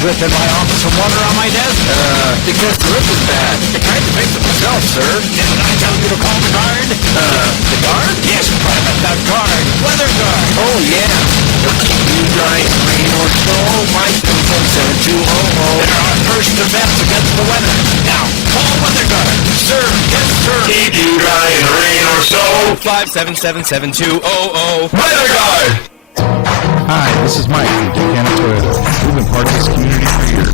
dripping my office some water on my desk? Because the roof is bad. I tried to fix it myself, sir. Didn't I tell you to call the guard? The guard? Yes, Private, the guard. Weather guard. Oh, yeah. They'll keep you dry in rain or snow. My phone from 7200. They're our first defense against the weather. Now, call weather guard. Sir, yes, sir. Keep you dry in rain or snow. 577-7200. Weather Guard! Hi, this is Mike from Buchanan Toyota. We've been part of this community for years.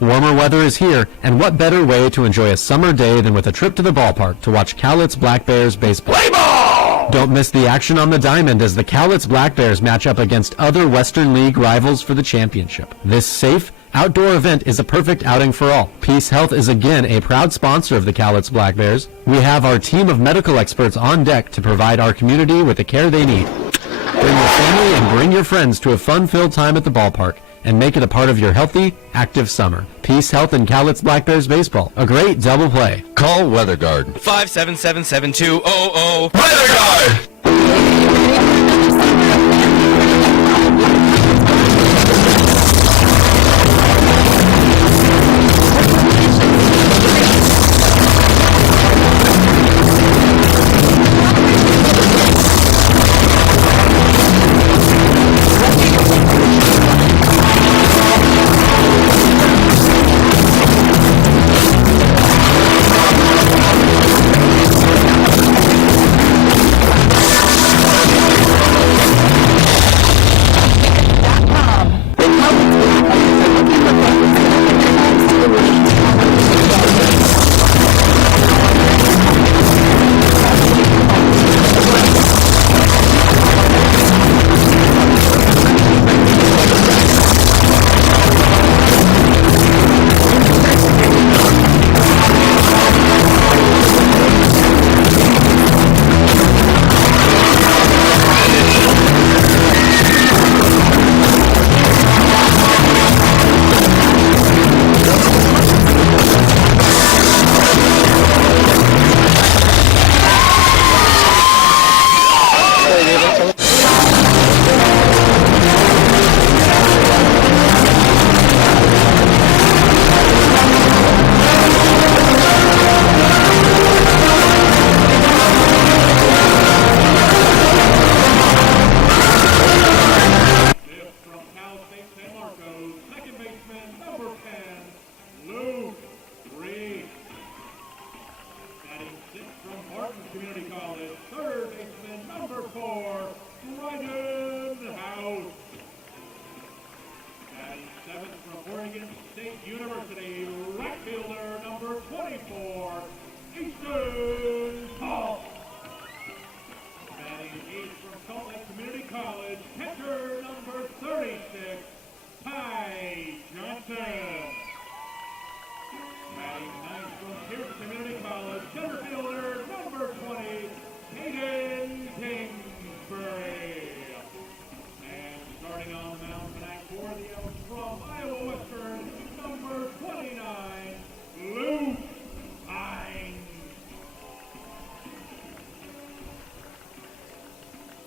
Warmer weather is here, and what better way to enjoy a summer day than with a trip to the ballpark to watch Cowlitz Black Bears baseball. Play ball! Don't miss the action on the diamond as the Cowlitz Black Bears match up against other Western League rivals for the championship. This safe, outdoor event is a perfect outing for all. Peace Health is again a proud sponsor of the Cowlitz Black Bears. We have our team of medical experts on deck to provide our community with the care they need. Bring your family and bring your friends to a fun-filled time at the ballpark and make it a part of your healthy, active summer. Peace Health and Cowlitz Black Bears baseball. A great double play. Call Weather Guard. 577-7200. Weather Guard!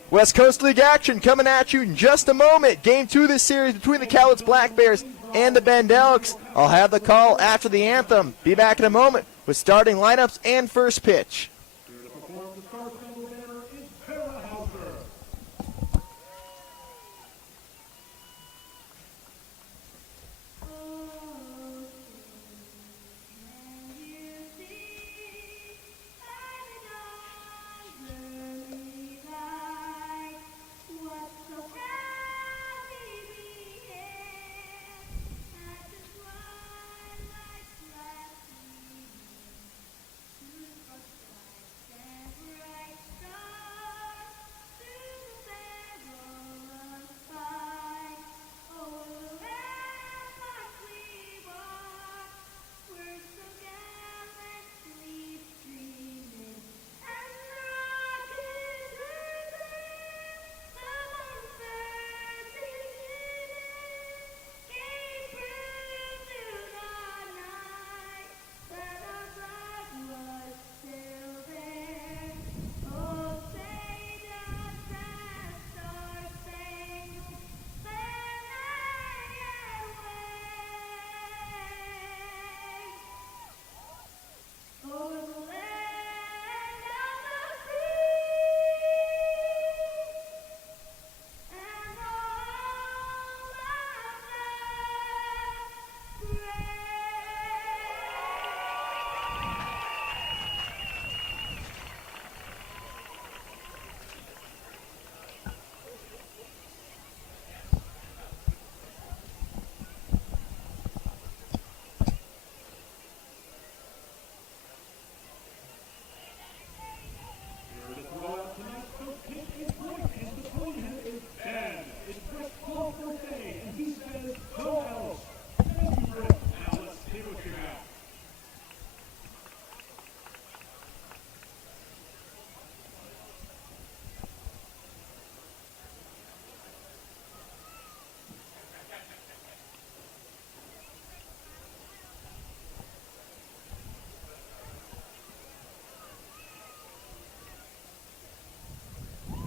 West Coast League action coming at you in just a moment. Game 2 of this series between the Cowlitz Black Bears and the Bend Elks. I'll have the call after the anthem. Be back in a moment with starting lineups and first pitch.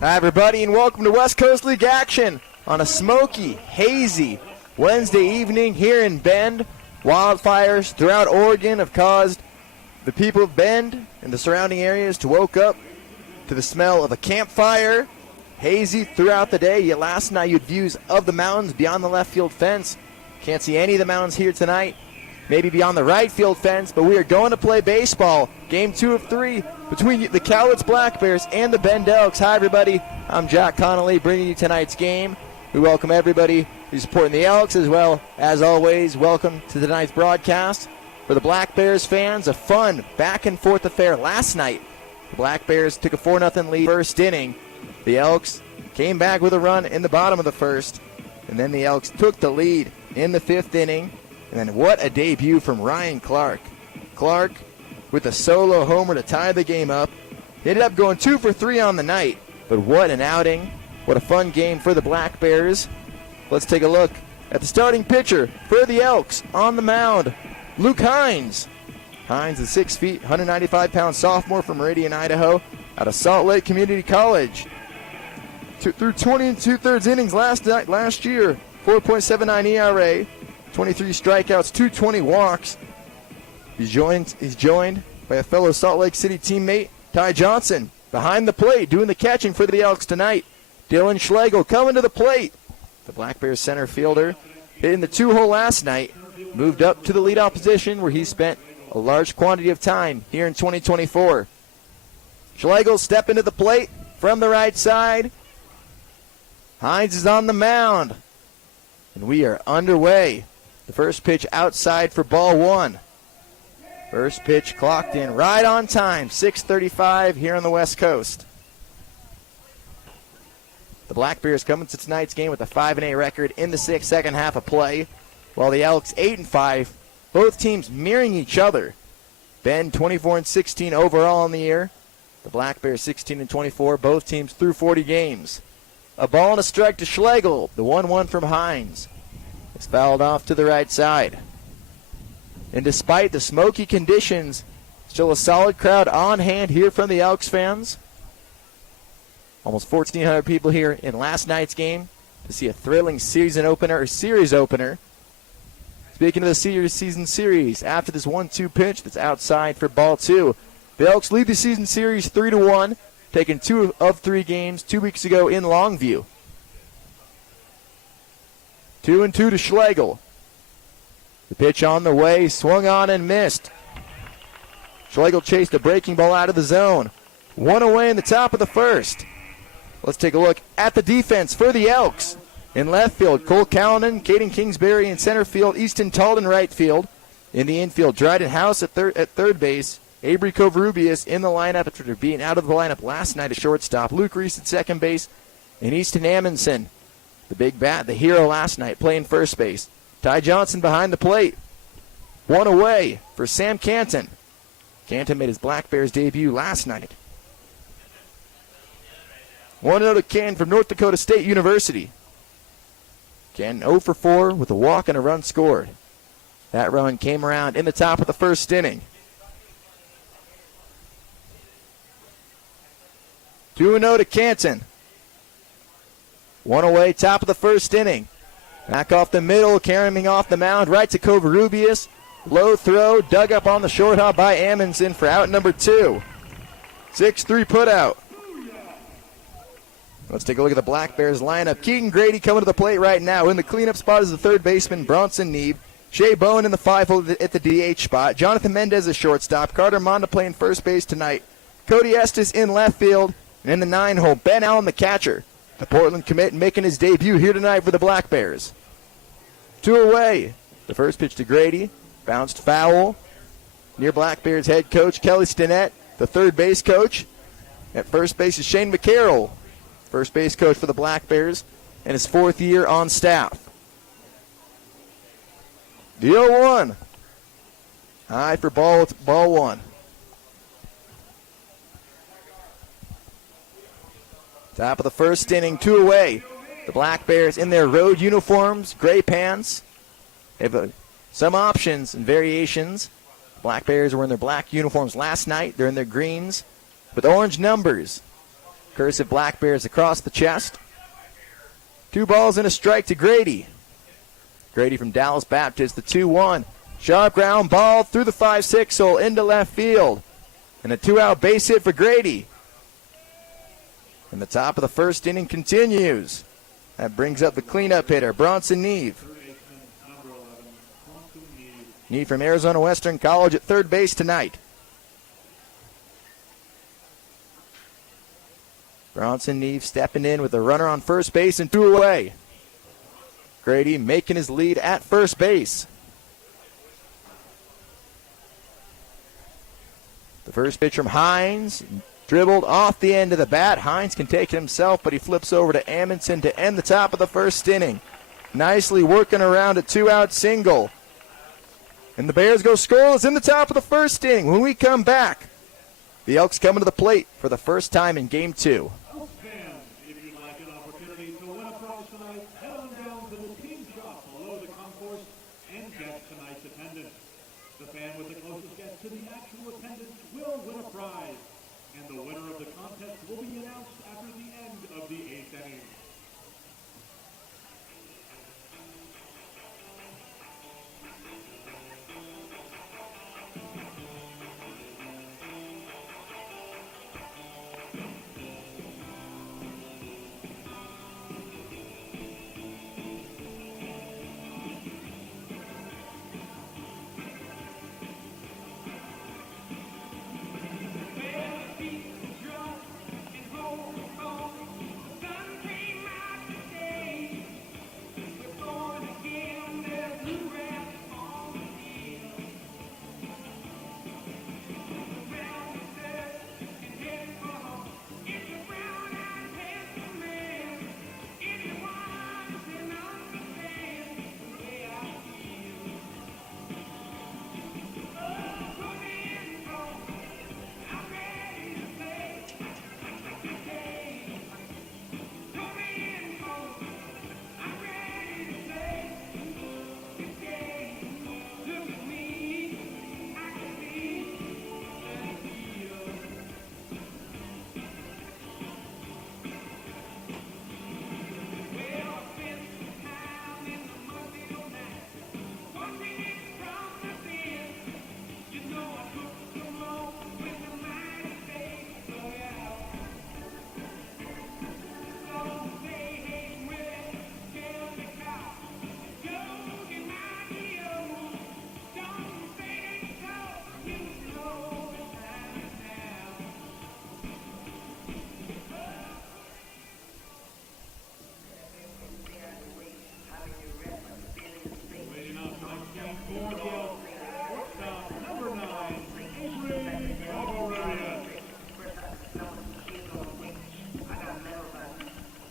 Hi, everybody, and welcome to West Coast League action on a smoky, hazy Wednesday evening here in Bend. Wildfires throughout Oregon have caused the people of Bend and the surrounding areas to woke up to the smell of a campfire. Hazy throughout the day, yet last night you had views of the mountains beyond the left field fence. Can't see any of the mountains here tonight. Maybe beyond the right field fence, but we are going to play baseball. Game 2 of 3 between the Cowlitz Black Bears and the Bend Elks. Hi, everybody. I'm Jack Connolly bringing you tonight's game. We welcome everybody who's supporting the Elks as well. As always, welcome to tonight's broadcast. For the Black Bears fans, a fun back-and-forth affair last night. The Black Bears took a 4-0 lead first inning. The Elks came back with a run in the bottom of the first, and then the Elks took the lead in the 5th inning. And then what a debut from Ryan Clark. Clark with a solo homer to tie the game up. He ended up going 2 for 3 on the night, but what an outing. What a fun game for the Black Bears. Let's take a look at the starting pitcher for the Elks on the mound, Luke Hines. Hines is 6 feet, 195-pound sophomore from Meridian, Idaho, out of Salt Lake Community College. Through 20 2/3 innings last year, 4.79 ERA, 23 strikeouts, 220 walks. He's joined by a fellow Salt Lake City teammate, Ty Johnson, behind the plate, doing the catching for the Elks tonight. Dylan Schlegel coming to the plate. The Black Bears center fielder hitting the 2-hole last night, moved up to the leadoff position where he spent a large quantity of time here in 2024. Schlegel stepping to the plate from the right side. Hines is on the mound, and we are underway. The first pitch outside for ball 1. First pitch clocked in right on time, 6:35 here on the West Coast. The Black Bears coming to tonight's game with a 5-8 record in the second half of play, while the Elks 8-5, both teams mirroring each other. Bend 24-16 overall in the year. The Black Bears 16-24, both teams through 40 games. A ball and a strike to Schlegel, the 1-1 from Hines. It's fouled off to the right side. And despite the smoky conditions, still a solid crowd on hand here from the Elks fans. Almost 1,400 people here in last night's game to see a thrilling series opener. Speaking of the season series, after this 1-2 pitch that's outside for ball 2, the Elks lead the season series 3-1, taking 2 of 3 games 2 weeks ago in Longview. 2-2 to Schlegel. The pitch on the way, swung on and missed. Schlegel chased a breaking ball out of the zone. 1 away in the top of the first. Let's take a look at the defense for the Elks. In left field, Cole Callanan, Caden Kingsbury in center field, Easton Talden right field. In the infield, Dryden House at third base, Avery Covarrubias in the lineup after being out of the lineup last night at shortstop, Luke Reese at second base, and Easton Amundsen, the big bat, the hero last night, playing first base. Ty Johnson behind the plate. 1 away for Sam Canton. Canton made his Black Bears debut last night. 1-0 to Canton from North Dakota State University. Canton 0 for 4 with a walk and a run scored. That run came around in the top of the first inning. 2-0 to Canton. 1 away, top of the first inning. Back off the middle, carrying off the mound, right to Covarrubias. Low throw, dug up on the short hop by Amundsen for out number 2. 6-3 put out. Let's take a look at the Black Bears lineup. Keaton Grady coming to the plate right now. In the cleanup spot is the third baseman, Bronson Neve. Shea Bowen in the 5-hole at the DH spot. Jonathan Mendez is shortstop. Carter Monda playing first base tonight. Cody Estes in left field. And in the 9-hole, Ben Allen the catcher. The Portland commit making his debut here tonight for the Black Bears. 2 away. The first pitch to Grady. Bounced foul. Near Black Bears head coach Kelly Stinnett, the third base coach. At first base is Shane McCarroll, first base coach for the Black Bears, and his 4th year on staff. The 0-1. High for ball 1. Top of the first inning, 2 away. The Black Bears in their road uniforms, gray pants. They have some options and variations. The Black Bears were in their black uniforms last night. They're in their greens with orange numbers. Cursive Black Bears across the chest. 2 balls and a strike to Grady. Grady from Dallas Baptist, the 2-1. Sharp ground ball through the 5-6 hole into left field. And a 2-out base hit for Grady. And the top of the first inning continues. That brings up the cleanup hitter, Bronson Neve. Neve from Arizona Western College at third base tonight. Bronson Neve stepping in with a runner on first base and 2 away. Grady making his lead at first base. The first pitch from Hines, dribbled off the end of the bat. Hines can take it himself, but he flips over to Amundsen to end the top of the first inning. Nicely working around a 2-out single. And the Bears go scoreless in the top of the first inning. When we come back, the Elks coming to the plate for the first time in Game 2. Elks fans, if you'd like an opportunity to win a prize tonight, head on down to the team shop below the concourse and get tonight's attendance. The fan with the closest guess to the actual attendance will win a prize, and the winner of the contest will be announced after the end of the 8th inning.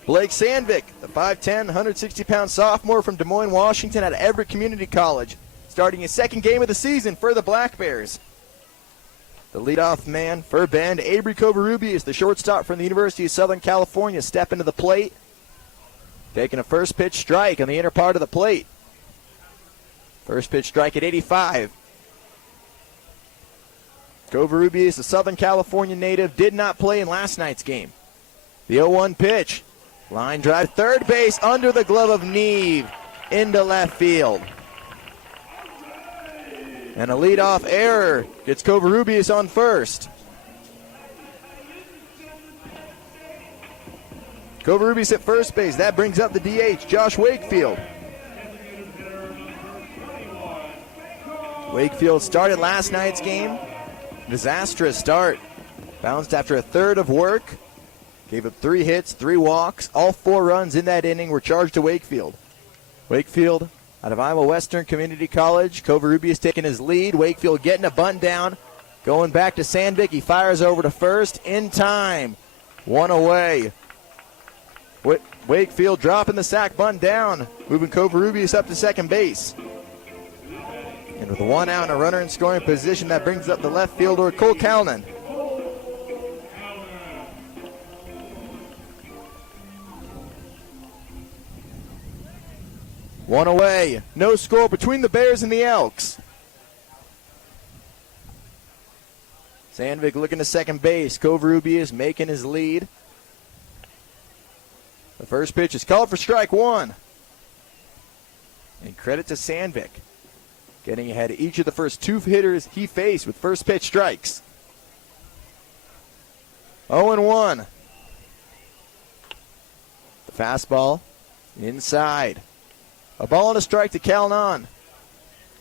Blake Sandvik, the 5'10", 160-pound sophomore from Des Moines, Washington, out of Everett Community College, starting his second game of the season for the Black Bears. The leadoff man for Bend, Avery Covarrubias, the shortstop from the University of Southern California, stepping to the plate, taking a first pitch strike on the inner part of the plate. First pitch strike at 85. Covarrubias, a Southern California native, did not play in last night's game. The 0-1 pitch. Line drive, third base, under the glove of Neve, into left field. And a leadoff error gets Covarrubias on first. Covarrubias at first base. That brings up the DH, Josh Wakefield. Wakefield started last night's game. Disastrous start. Bounced after a third of work. Gave up 3 hits, 3 walks. All 4 runs in that inning were charged to Wakefield. Wakefield out of Iowa Western Community College. Covarrubias taking his lead. Wakefield getting a bunt down. Going back to Sandvik. He fires over to first in time. 1 away. Wakefield dropping the sack bunt down. Moving Covarrubias up to second base. And with 1 out and a runner in scoring position, that brings up the left fielder, Cole Calnan. One away. No score between the Bears and the Elks. Sandvik looking to second base. Covarrubias making his lead. The first pitch is called for strike one. And credit to Sandvik, getting ahead of each of the first two hitters he faced with first pitch strikes. 0-1. The fastball inside. A ball and a strike to Calnan.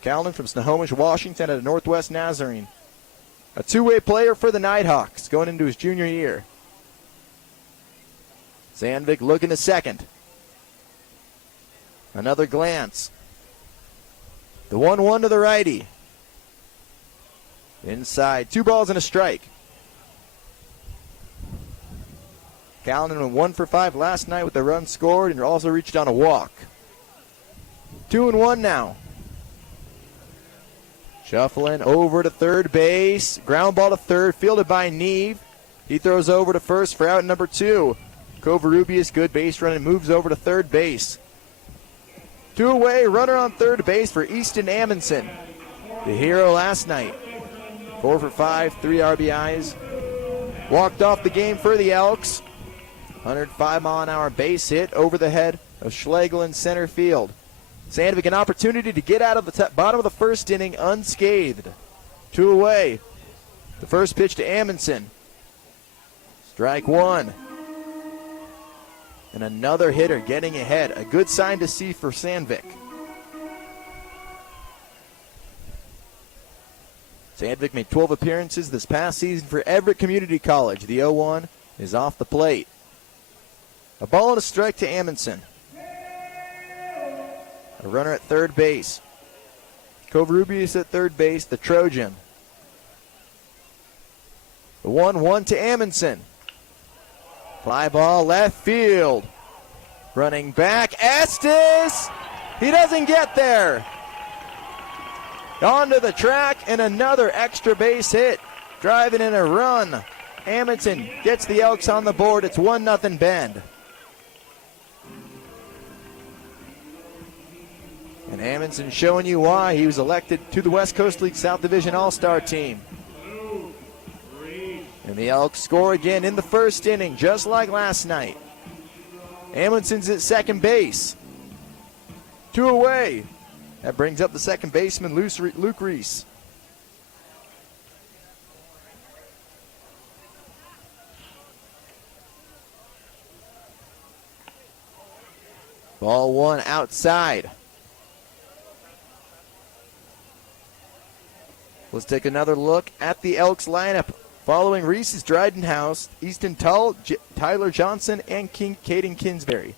Calnan from Snohomish, Washington at a Northwest Nazarene. A two-way player for the Nighthawks going into his junior year. Sandvik looking to second. Another glance. The 1-1 to the righty. Inside. 2 balls and a strike. Calnan went 1 for 5 last night with the run scored and also reached on a walk. 2-1 now. Shuffling over to third base. Ground ball to third, fielded by Neve. He throws over to first for out number 2. Covarrubias, good base run, and moves over to third base. 2 away, runner on third base for Easton Amundsen, the hero last night. 4 for 5, 3 RBIs. Walked off the game for the Elks. 105-mile-an-hour base hit over the head of Schlegel in center field. Sandvik an opportunity to get out of the bottom of the first inning unscathed. 2 away. The first pitch to Amundsen. Strike one. And another hitter getting ahead. A good sign to see for Sandvik. Sandvik made 12 appearances this past season for Everett Community College. The 0-1 is off the plate. A ball and a strike to Amundsen. A runner at third base. Covarrubias at third base, the Trojan. The 1-1 to Amundsen. Fly ball left field. Running back, Estes! He doesn't get there. Onto the track and another extra base hit. Driving in a run. Amundsen gets the Elks on the board. It's 1-0 Bend. And Amundsen showing you why he was elected to the West Coast League South Division All-Star team. And the Elks score again in the first inning, just like last night. Amundsen's at second base. 2 away. That brings up the second baseman, Luke Reese. Ball one outside. Let's take another look at the Elks lineup. Following Reese is Dryden House, Easton Tull, Tyler Johnson, and Caden Kinsbury.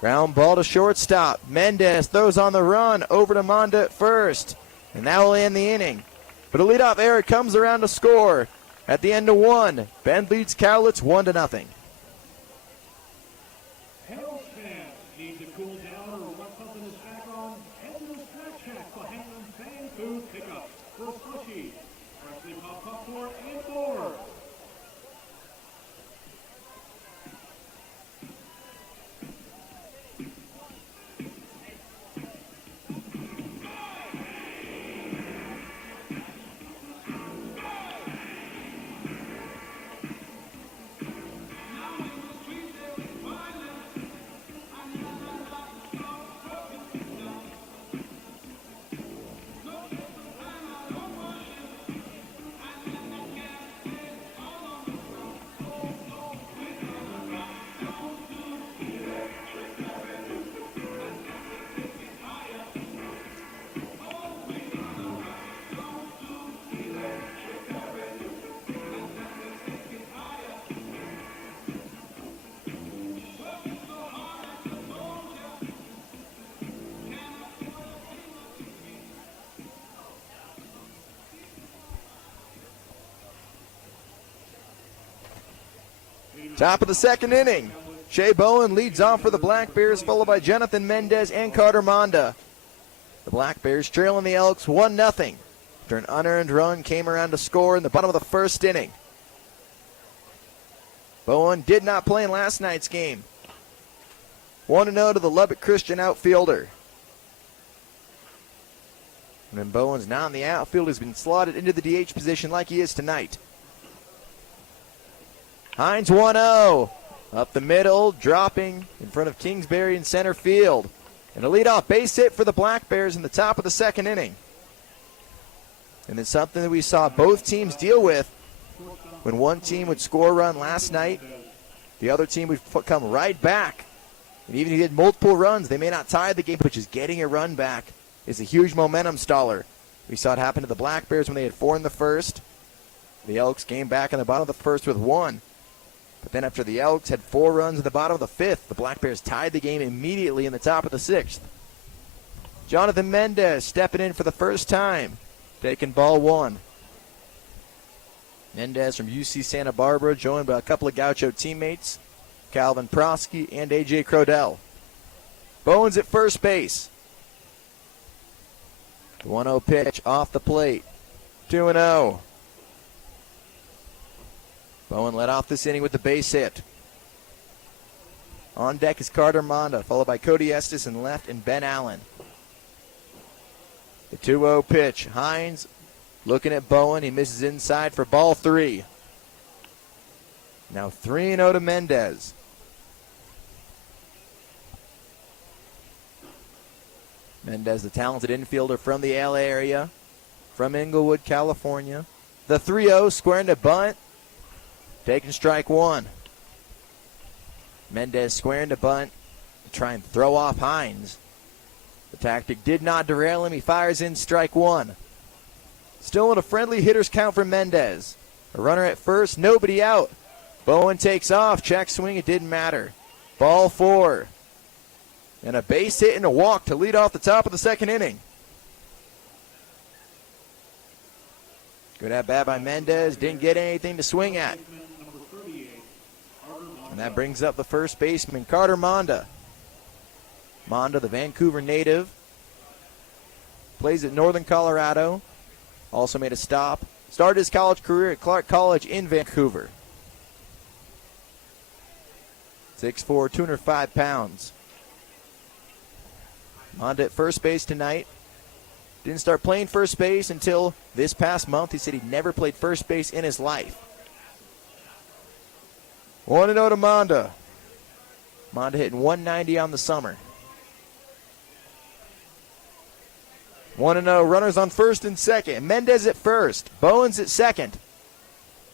Ground ball to shortstop. Mendez throws on the run over to Monda at first. And that will end the inning. But a leadoff error comes around to score. At the end of 1, Bend leads Cowlitz 1-0. Elks fans need to cool down or want something to snack on? Head to the Snack Shack for Hangman's Fan Food Pickup. For slushies, freshly popped popcorn, and more. Top of the second inning. Shea Bowen leads off for the Black Bears, followed by Jonathan Mendez and Carter Monda. The Black Bears trailing the Elks 1-0. After an unearned run came around to score in the bottom of the first inning. Bowen did not play in last night's game. 1-0 to the Lubbock Christian outfielder. And then Bowen's not in the outfield. He's been slotted into the DH position like he is tonight. Hines 1-0. Up the middle, dropping in front of Kingsbury in center field. And a leadoff base hit for the Black Bears in the top of the second inning. And it's something that we saw both teams deal with. When one team would score a run last night, the other team would come right back. And even if you had multiple runs, they may not tie the game, but just getting a run back is a huge momentum staller. We saw it happen to the Black Bears when they had 4 in the first. The Elks came back in the bottom of the first with 1. But then after the Elks had 4 runs in the bottom of the 5th, the Black Bears tied the game immediately in the top of the 6th. Jonathan Mendez stepping in for the first time, taking ball 1. Mendez from UC Santa Barbara, joined by a couple of Gaucho teammates, Calvin Prosky and A.J. Crodell. Bowens at first base. The 1-0 pitch off the plate. 2-0. Bowen led off this inning with the base hit. On deck is Carter Monda, followed by Cody Estes in left and Ben Allen. The 2-0 pitch. Hines looking at Bowen. He misses inside for ball 3. Now 3-0 to Mendez. Mendez, the talented infielder from the LA area, from Inglewood, California. The 3-0 squaring to bunt. Taking strike 1. Mendez squaring to bunt to try and throw off Hines. The tactic did not derail him. He fires in strike 1. Still in a friendly hitter's count for Mendez. A runner at first, nobody out. Bowen takes off. Check swing, it didn't matter. Ball 4. And a base hit and a walk to lead off the top of the second inning. Good at bat by Mendez. Didn't get anything to swing at. And that brings up the first baseman, Carter Monda. Monda, the Vancouver native. Plays at Northern Colorado. Also made a stop. Started his college career at Clark College in Vancouver. 6'4", 205 pounds. Monda at first base tonight. Didn't start playing first base until this past month. He said he'd never played first base in his life. 1-0 to Monda. Monda hitting 190 on the summer. 1-0. Runners on first and second. Mendez at first. Bowens at second.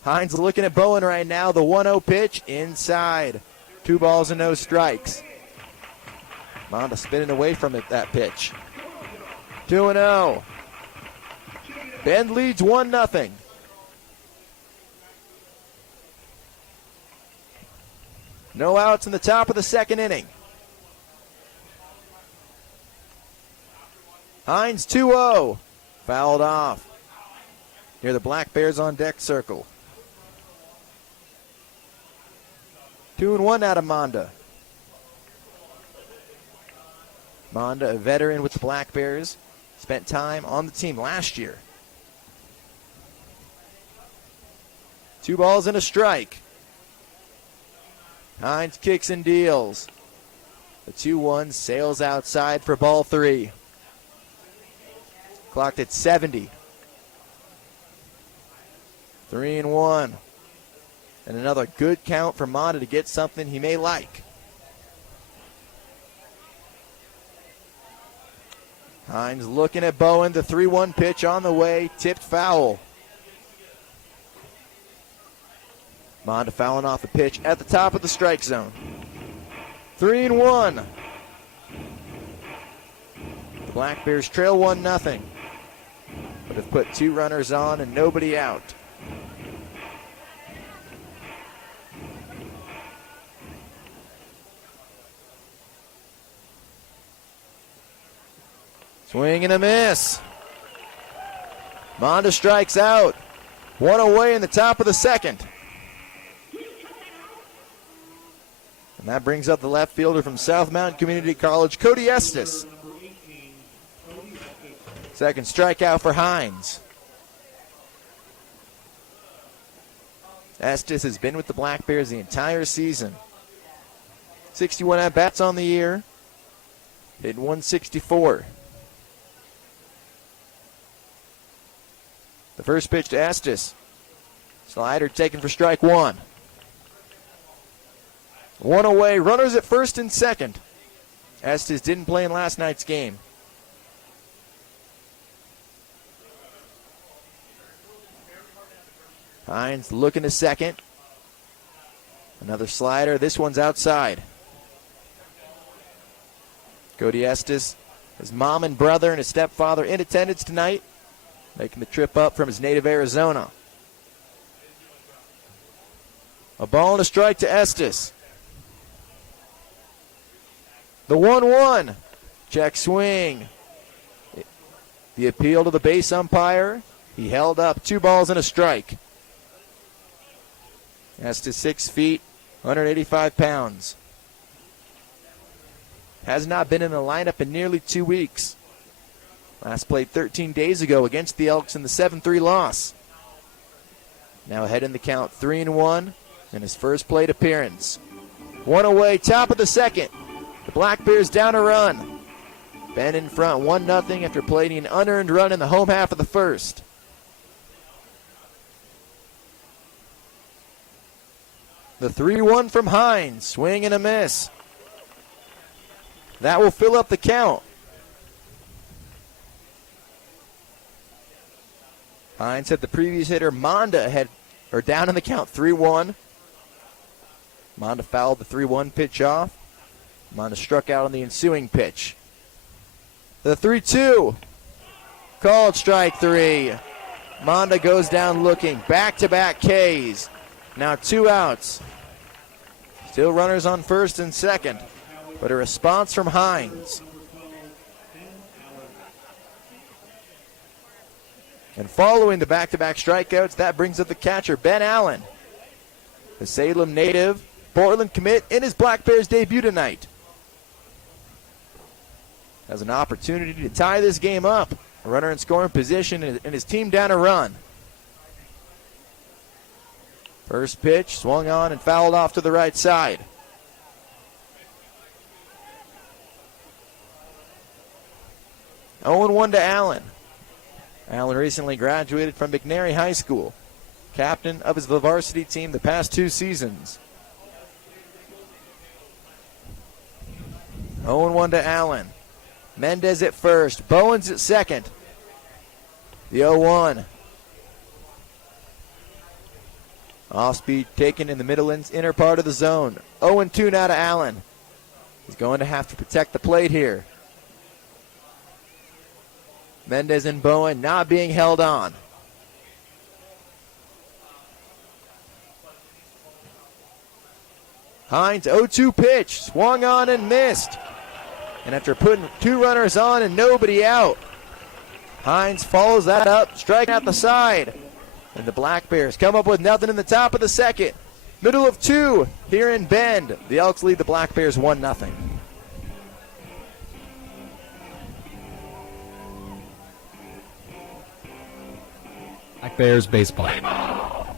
Hines looking at Bowen right now. The 1-0 pitch inside. 2 balls and no strikes. Monda spinning away from it, that pitch. 2-0. Bend leads 1-0. No outs in the top of the second inning. Hines 2-0. Fouled off. Near the Black Bears on deck circle. 2-1 out of Monda. Monda, a veteran with the Black Bears, spent time on the team last year. 2 balls and a strike. Hines kicks and deals. The 2-1 sails outside for ball 3. Clocked at 70. 3-1. And another good count for Monda to get something he may like. Hines looking at Bowen. The 3-1 pitch on the way. Tipped foul. Monda fouling off the pitch at the top of the strike zone. 3-1. The Black Bears trail 1-0. But have put 2 runners on and nobody out. Swing and a miss. Monda strikes out. 1 away in the top of the second. And that brings up the left fielder from South Mountain Community College, Cody Estes. Second strikeout for Hines. Estes has been with the Black Bears the entire season. 61 at-bats on the year. Hit 164. The first pitch to Estes. Slider taken for strike 1. One away, runners at first and second. Estes didn't play in last night's game. Hines looking to second. Another slider. This one's outside. Cody Estes, his mom and brother and his stepfather in attendance tonight, making the trip up from his native Arizona. A ball and a strike to Estes. The 1-1. Check swing. The appeal to the base umpire. He held up 2 balls and a strike. Estes 6 feet, 185 pounds. Has not been in the lineup in nearly 2 weeks. Last played 13 days ago against the Elks in the 7-3 loss. Now ahead in the count, 3-1 in his first plate appearance. One away, top of the second. The Black Bears down a run. Ben in front, 1-0 after playing an unearned run in the home half of the first. The 3-1 from Hines, swing and a miss. That will fill up the count. Hines had the previous hitter, Monda, down in the count, 3-1. Monda fouled the 3-1 pitch off. Monda struck out on the ensuing pitch. The 3-2. Called strike 3. Monda goes down looking. Back-to-back Ks. Now 2 outs. Still runners on first and second, but a response from Hines. And following the back-to-back strikeouts, that brings up the catcher, Ben Allen. The Salem native, Portland commit in his Black Bears debut tonight. Has an opportunity to tie this game up. A runner in scoring position and his team down a run. First pitch, swung on and fouled off to the right side. Oh, 1 to Allen. Allen recently graduated from McNary High School. Captain of his varsity team the past 2 seasons. 0-1 to Allen. Mendez at first. Bowens at second. The 0-1. Off speed taken in the middle inner part of the zone. 0-2 now to Allen. He's going to have to protect the plate here. Mendez and Bowen not being held on. Hines 0-2 pitch. Swung on and missed. And after putting 2 runners on and nobody out, Hines follows that up, striking out the side. And the Black Bears come up with nothing in the top of the second. Middle of 2 here in Bend. The Elks lead the Black Bears 1-0. Black Bears baseball.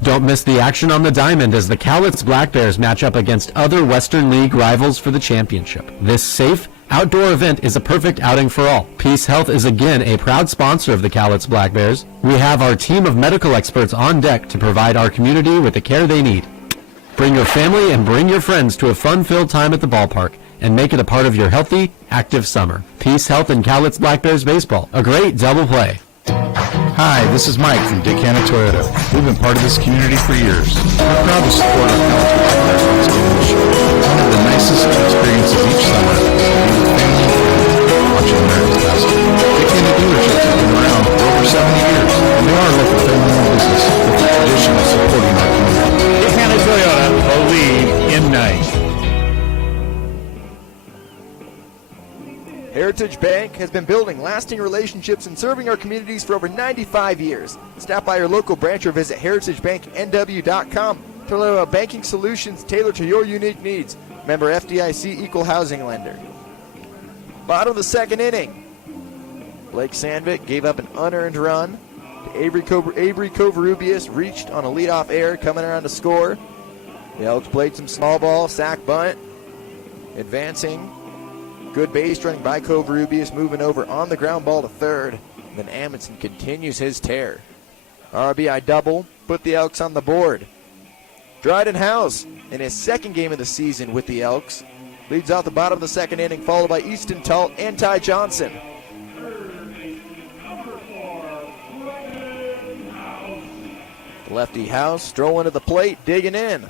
Don't miss the action on the diamond as the Cowlitz Black Bears match up against other Western League rivals for the championship. This safe, outdoor event is a perfect outing for all. Peace Health is again a proud sponsor of the Cowlitz Black Bears. We have our team of medical experts on deck to provide our community with the care they need. Bring your family and bring your friends to a fun-filled time at the ballpark and make it a part of your healthy, active summer. Peace Health and Cowlitz Black Bears baseball. A great double play. Hi, this is Mike from Dick Hanna Toyota. We've been part of this community for years. We're proud to support our Cowlitz Show. One of the nicest experiences each summer is being with family and friends watching America's basketball. Dick Hanna dealerships have been around for over 70 years, and they are a local family-owned business with the tradition of supporting our community. Dick Hanna Toyota, the lead in night. Heritage Bank has been building lasting relationships and serving our communities for over 95 years. Stop by your local branch or visit heritagebanknw.com to learn about banking solutions tailored to your unique needs. Member FDIC Equal Housing Lender. Bottom of the second inning. Blake Sandvik gave up an unearned run. Avery Covarrubias reached on a leadoff error coming around to score. The Elks played some small ball, sack bunt, advancing. Good base running by Covarrubias, moving over on the ground ball to third. Then Amundsen continues his tear. RBI double, put the Elks on the board. Dryden House in his second game of the season with the Elks. Leads off the bottom of the second inning, followed by Easton Talt and Ty Johnson. Lefty House strolling to the plate, digging in.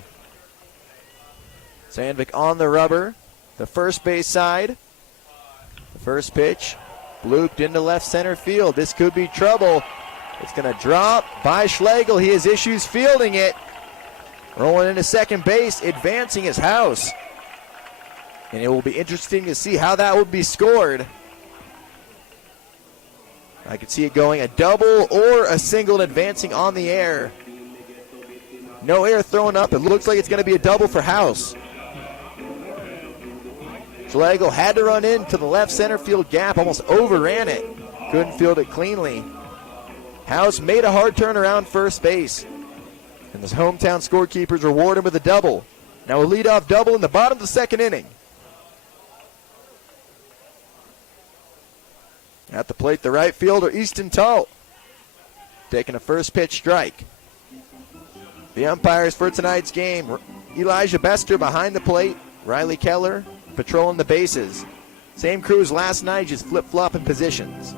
Sandvik on the rubber. The first base side. The first pitch looped into left center field. This could be trouble. It's going to drop by Schlegel. He has issues fielding it. Rolling into second base, advancing his House. And it will be interesting to see how that would be scored. I could see it going a double or a single and advancing on the air. No air thrown up. It looks like it's going to be a double for House. Schlegel had to run into the left center field gap, almost overran it. Couldn't field it cleanly. House made a hard turn around first base. And his hometown scorekeepers reward him with a double. Now a leadoff double in the bottom of the second inning. At the plate, the right fielder, Easton Talt, taking a first pitch strike. The umpires for tonight's game, Elijah Bester behind the plate, Riley Keller patrolling the bases. Same crew as last night, just flip-flopping positions.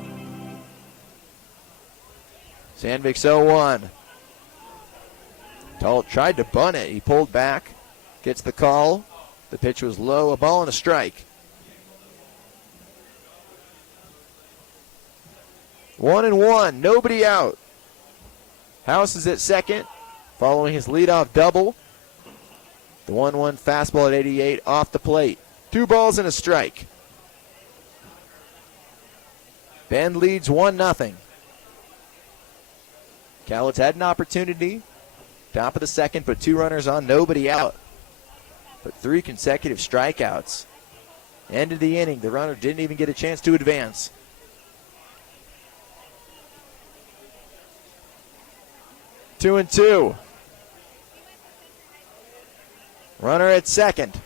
Sandvik's 0-1. Talt tried to bunt it. He pulled back, gets the call. The pitch was low, a ball and a strike. 1-1, nobody out. House is at second, following his leadoff double. The 1-1 fastball at 88 off the plate. 2 balls and a strike. Bend leads 1-0. Cowlitz had an opportunity. Top of the second, put 2 runners on, nobody out. But 3 consecutive strikeouts. End of the inning, the runner didn't even get a chance to advance. Two and two. Runner at second.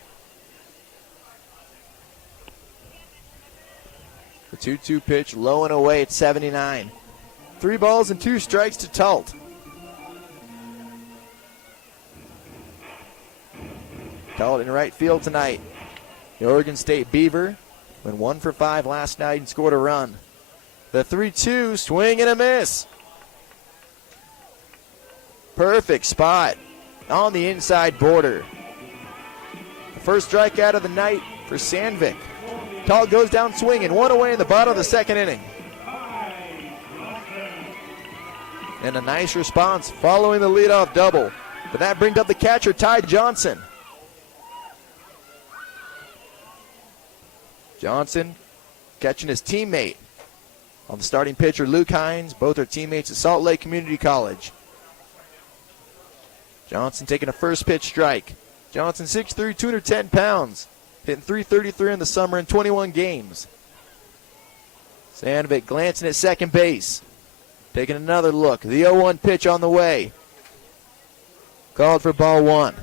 The 2-2 pitch low and away at 79. 3 balls and 2 strikes to Talt. Talt in right field tonight. The Oregon State Beaver went 1 for 5 last night and scored a run. The 3-2 swing and a miss. Perfect spot on the inside border. The first strikeout of the night for Sandvik. Talt goes down swinging, 1 away in the bottom of the second inning. And a nice response following the leadoff double. But that brings up the catcher, Ty Johnson. Johnson catching his teammate on the starting pitcher, Luke Hines. Both are teammates at Salt Lake Community College. Johnson taking a first pitch strike. Johnson 6'3", 210 pounds. Hitting .333 in the summer in 21 games. Sandvik glancing at second base. Taking another look. The 0-1 pitch on the way. Called for ball 1.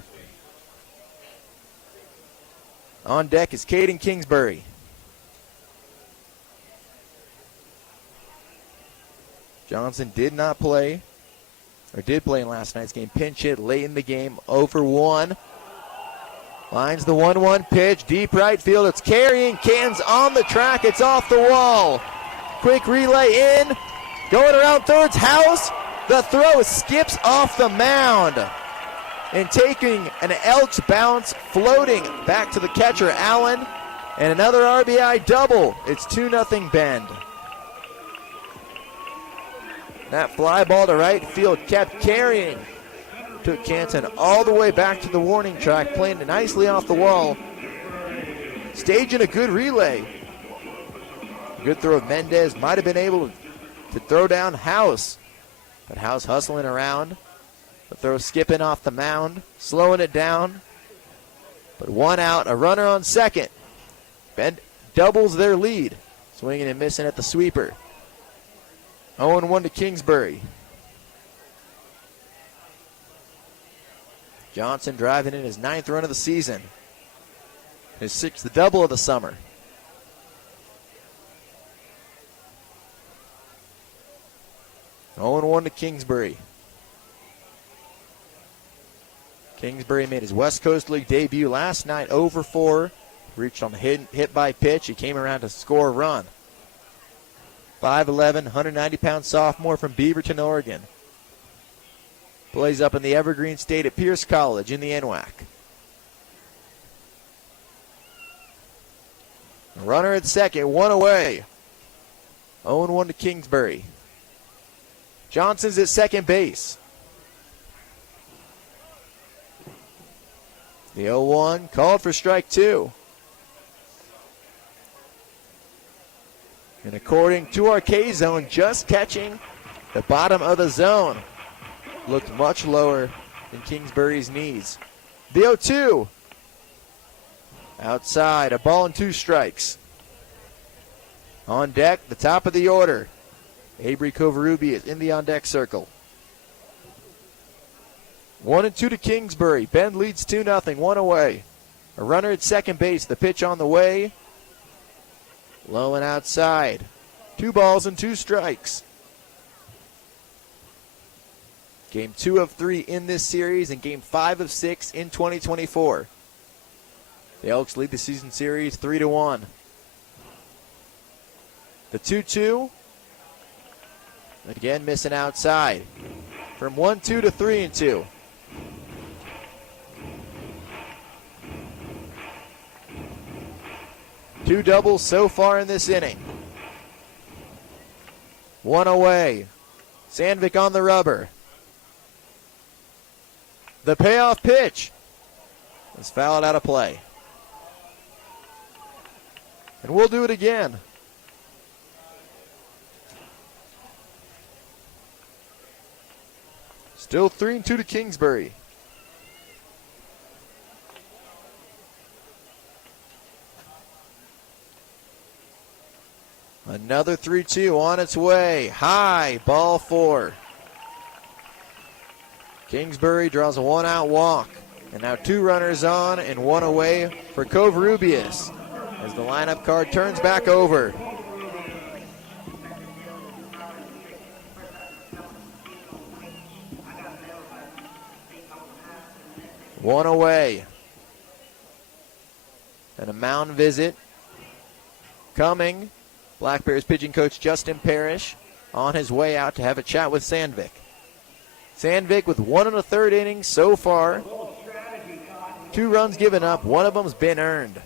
On deck is Caden Kingsbury. Johnson did not play, or did play in last night's game. Pinch hit late in the game, 0 for 1. Lines the 1-1 pitch, deep right field. It's carrying, Can's on the track. It's off the wall. Quick relay in, going around thirds. House, the throw skips off the mound. And taking an Elks bounce, floating back to the catcher, Allen. And another RBI double. It's 2-0 Bend. That fly ball to right field kept carrying. Took Canton all the way back to the warning track, playing it nicely off the wall. Staging a good relay. Good throw of Mendez. Might have been able to throw down House. But House hustling around. The throw skipping off the mound. Slowing it down. But 1 out, a runner on second. Bend doubles their lead. Swinging and missing at the sweeper. 0-1 to Kingsbury. Johnson driving in his 9th run of the season. His 6th, the double of the summer. 0-1 to Kingsbury. Kingsbury made his West Coast League debut last night, 0-4. Reached on the hit by pitch. He came around to score a run. 5'11", 190-pound sophomore from Beaverton, Oregon. Plays up in the Evergreen State at Pierce College in the NWAC. Runner at second, one away. 0-1 to Kingsbury. Johnson's at second base. The 0-1 called for strike two. And according to our K-zone, just catching the bottom of the zone. Looked much lower than Kingsbury's knees. The 0-2. Outside, a ball and two strikes. On deck, the top of the order. Avery Covarrubias in the on-deck circle. 1-2 to Kingsbury. Bend leads 2-0, one away. A runner at second base. The pitch on the way. Low and outside. 2 balls and 2 strikes. Game 2 of 3 in this series and game 5 of 6 in 2024. The Elks lead the season series 3-1. The 2-2. Again, missing outside. From 1-2 to 3-2. Two doubles so far in this inning. One away. Sandvik on the rubber. The payoff pitch is fouled out of play. And we'll do it again. Still 3-2 to Kingsbury. Another 3-2 on its way. High, ball 4. Kingsbury draws a 1-out walk. And now 2 runners on and 1 away for Covarrubias as the lineup card turns back over. One away. And a mound visit coming. Black Bears pitching coach Justin Parrish on his way out to have a chat with Sandvik. Sandvik with 1 1/3 innings so far. 2 runs given up. 1 of them's been earned.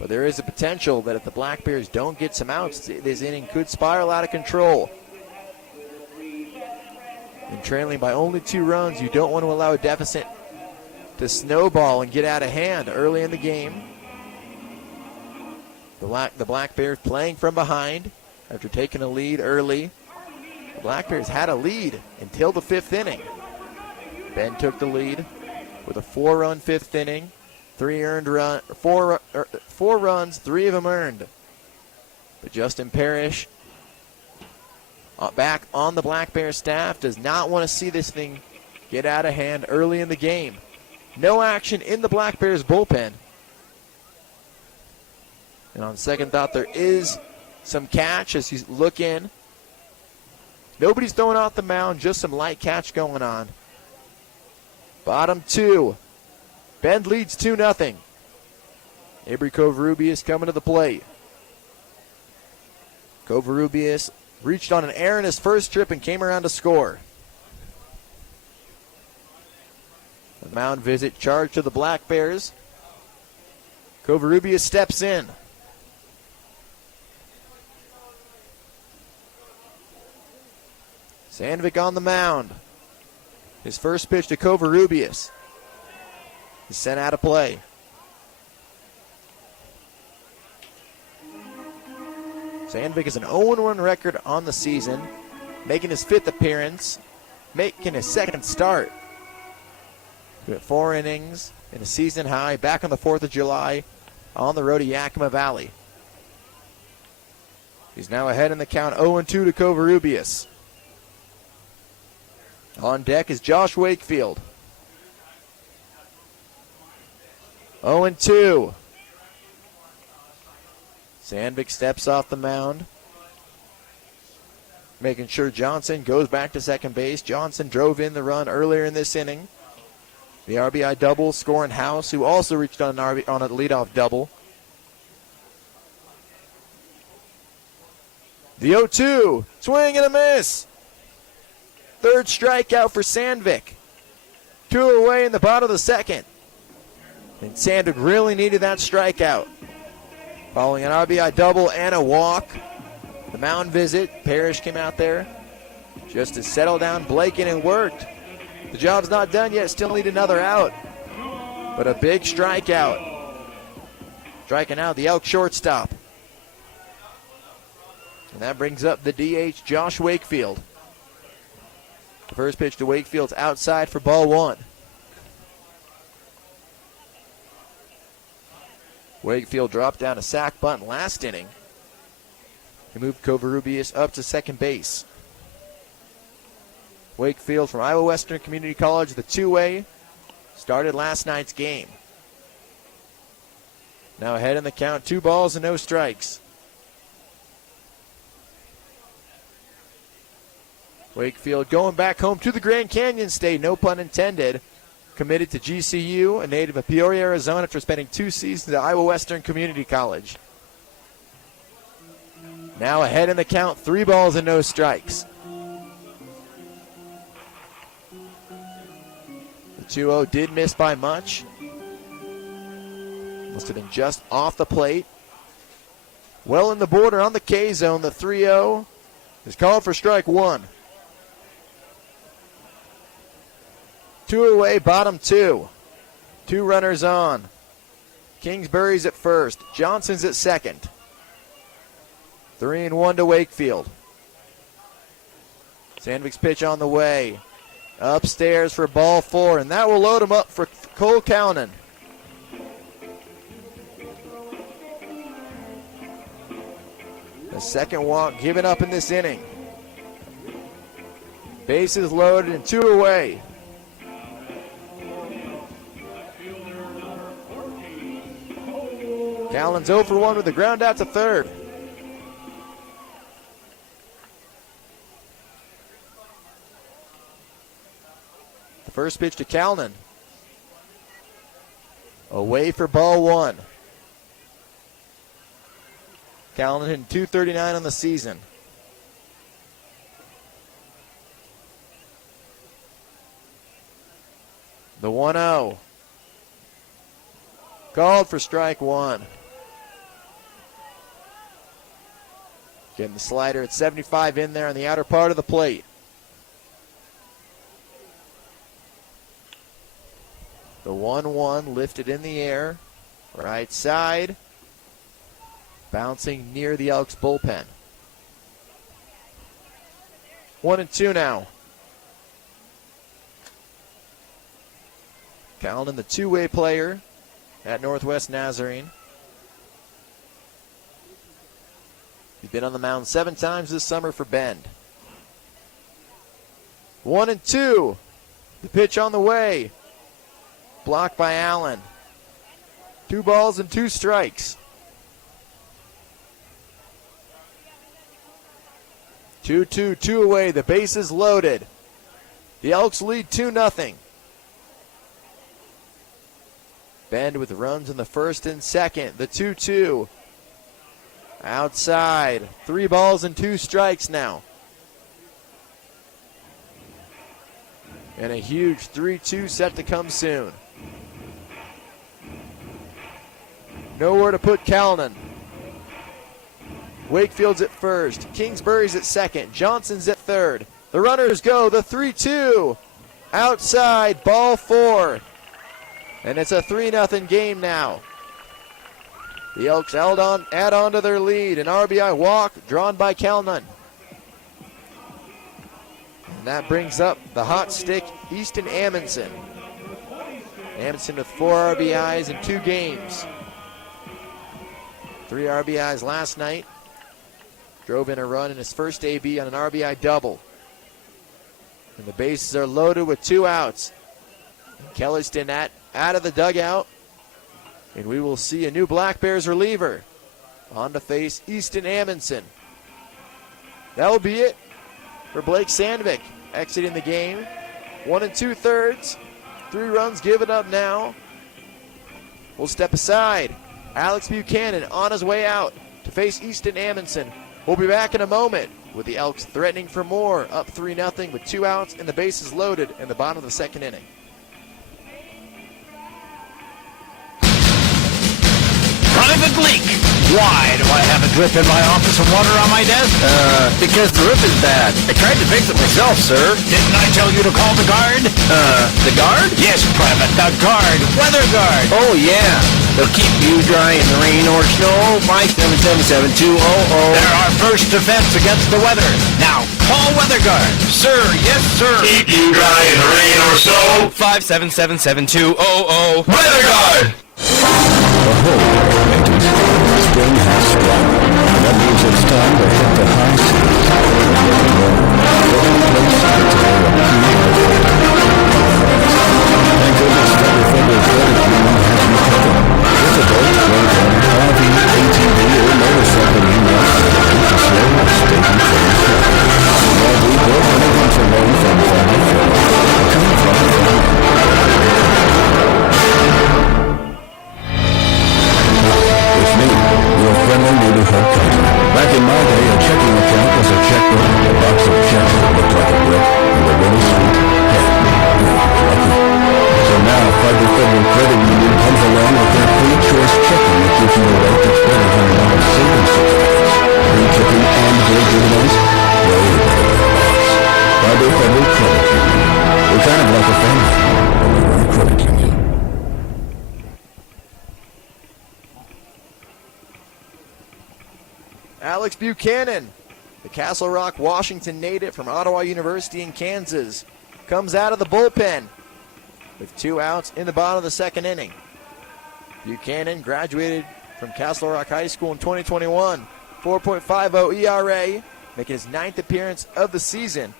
But there is a potential that if the Black Bears don't get some outs, this inning could spiral out of control. And trailing by only 2 runs, you don't want to allow a deficit to snowball and get out of hand early in the game. The Black Bears playing from behind after taking a lead early. The Black Bears had a lead until the 5th inning. Ben took the lead with a 4-run 5th inning. 4 runs, 3 of them earned. But Justin Parrish, back on the Black Bear staff, does not want to see this thing get out of hand early in the game. No action in the Black Bears bullpen. And on second thought, there is some catch as you look in. Nobody's throwing off the mound, just some light catch going on. Bottom 2. Bend leads 2-0. Avery Covarrubias coming to the plate. Covarrubias reached on an error in his first trip and came around to score. The mound visit charge to the Black Bears. Covarrubias steps in. Sandvik on the mound. His first pitch to Covarrubias is sent out of play. Sandvik is an 0-1 record on the season, making his 5th appearance, making his 2nd start. 4 innings in a season high, back on the 4th of July on the road to Yakima Valley. He's now ahead in the count, 0-2 to Covarrubias. On deck is Josh Wakefield. 0-2. Sandvik steps off the mound, making sure Johnson goes back to second base. Johnson drove in the run earlier in this inning. The RBI double scoring House, who also reached on a leadoff double. The 0-2, swing and a miss. Third strikeout for Sandvik. 2 away in the bottom of the second. And Sandvik really needed that strikeout. Following an RBI double and a walk. The mound visit, Parrish came out there just to settle down Blake, and it worked. The job's not done yet, still need another out. But a big strikeout. Striking out the Elk shortstop. And that brings up the DH, Josh Wakefield. The first pitch to Wakefield's outside for ball 1. Wakefield dropped down a sac bunt last inning. He moved Covarrubias up to second base. Wakefield from Iowa Western Community College, the two-way, started last night's game. Now ahead in the count, 2 balls and no strikes. Wakefield going back home to the Grand Canyon State, no pun intended. Committed to GCU, a native of Peoria, Arizona, after spending 2 seasons at Iowa Western Community College. Now ahead in the count, 3 balls and no strikes. The 2-0 did miss by much. Must have been just off the plate. Well in the border on the K zone, the 3-0 is called for strike 1. 2 away, bottom 2. 2 runners on. Kingsbury's at first. Johnson's at second. 3-1 to Wakefield. Sandvik's pitch on the way. Upstairs for ball 4, and that will load him up for Cole Calnan. The second walk given up in this inning. Bases loaded and 2 away. Callan's 0 for 1 with the ground out to third. The first pitch to Callan. Away for ball 1. Callan hitting .239 on the season. The 1-0. Called for strike 1. Getting the slider at 75 in there on the outer part of the plate. The 1-1 lifted in the air. Right side. Bouncing near the Elks bullpen. 1-2 now. Callan, the two-way player at Northwest Nazarene. He's been on the mound 7 times this summer for Bend. 1-2. The pitch on the way. Blocked by Allen. 2 balls and 2 strikes. 2-2, 2 away. The base is loaded. The Elks lead 2-0. Bend with runs in the first and second. The 2-2. Outside. 3 balls and 2 strikes now. And a huge 3-2 set to come soon. Nowhere to put Callan. Wakefield's at first. Kingsbury's at second. Johnson's at third. The runners go. The 3-2. Outside. Ball 4. And it's a 3-0 game now. The Elks add on to their lead. An RBI walk drawn by Calnan. And that brings up the hot stick, Easton Amundsen. Amundsen with 4 RBIs in 2 games. 3 RBIs last night. Drove in a run in his first AB on an RBI double. And the bases are loaded with 2 outs. And Kelliston out of the dugout. And we will see a new Black Bears reliever on to face Easton Amundsen. That will be it for Blake Sandvik exiting the game. 1 2/3. 3 runs given up now. We'll step aside. Alex Buchanan on his way out to face Easton Amundsen. We'll be back in a moment with the Elks threatening for more, up 3-0 with 2 outs and the bases loaded in the bottom of the second inning. Private leak. Why do I have a drip in my office and water on my desk? Because the roof is bad. I tried to fix it myself, sir. Didn't I tell you to call the guard? The guard? Yes, Private, the guard. Weather guard. Oh, yeah. They'll keep you dry in the rain or snow. 5777200. They're our first defense against the weather. Now, call Weather Guard. Sir, yes, sir. Keep you dry in the rain or snow. 5777200. Weather Guard! Spring has sprung. That means it's time to hit the high seas. Thank goodness Federal Credit Union has you covered. With a boat, road, RV, ATV, or motorcycle you want, keep the slow or steady trains running. While we both anyone for loan from Family Federal. Come from It's me, your friendly neighborhood cousin. Back in my day, a checking account was a checkbook, a box of checks that looked like a brick, and a really sweet head. Lucky. So now, Federal Credit Union comes along with their free choice checking that gives you a rate that's better than a lot of savings certificates. Free checking and great dividends? Way better than that. Federal Credit Union. We're kind of like a family, only we're a credit union. Alex Buchanan, the Castle Rock, Washington native from Ottawa University in Kansas, comes out of the bullpen with 2 outs in the bottom of the second inning. Buchanan graduated from Castle Rock High School in 2021, 4.50 ERA, making his 9th appearance of the season.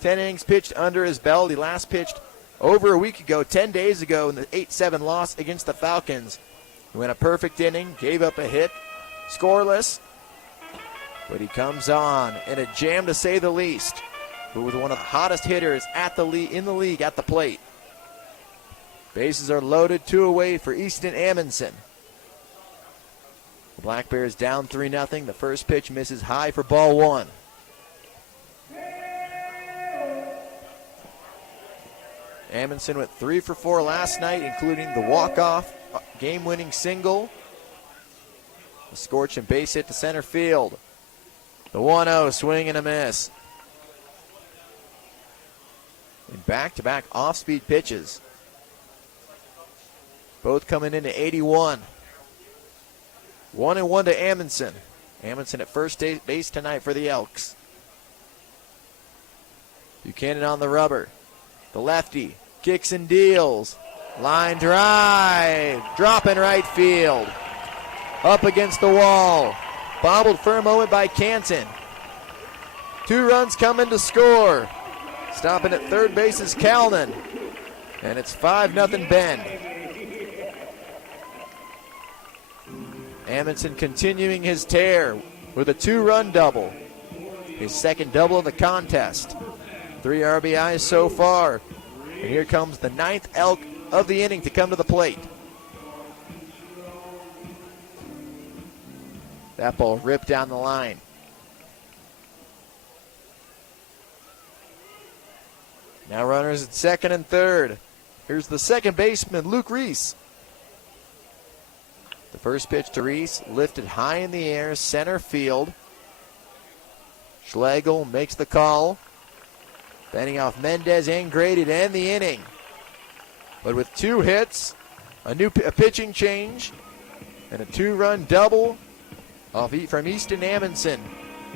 10 innings pitched under his belt. He last pitched over a week ago, 10 days ago, in the 8-7 loss against the Falcons. He went a perfect inning, gave up a hit, scoreless. But he comes on in a jam to say the least, with one of the hottest hitters in the league at the plate. Bases are loaded, 2 away for Easton Amundsen. The Black Bears down 3-0. The first pitch misses high for ball 1. Amundsen went 3 for 4 last night, including the walk-off game-winning single. A scorching base hit to center field. The 1-0, swing and a miss. And back-to-back off-speed pitches. Both coming into 81. 1-1 to Amundsen. Amundsen at first base tonight for the Elks. Buchanan on the rubber. The lefty kicks and deals. Line drive. Drop in right field. Up against the wall. Bobbled for a moment by Canton. 2 runs coming to score. Stopping at third base is Kalnin. And it's 5-0 Bend. Amundsen continuing his tear with a 2-run double. His second double of the contest. 3 RBIs so far. And here comes the 9th Elk of the inning to come to the plate. That ball ripped down the line. Now runners at second and third. Here's the second baseman, Luke Reese. The first pitch to Reese, lifted high in the air, center field. Schlegel makes the call. Bending off Mendez and Grady to end the inning. But with 2 hits, a pitching change, and a 2-run double from Easton Amundsen.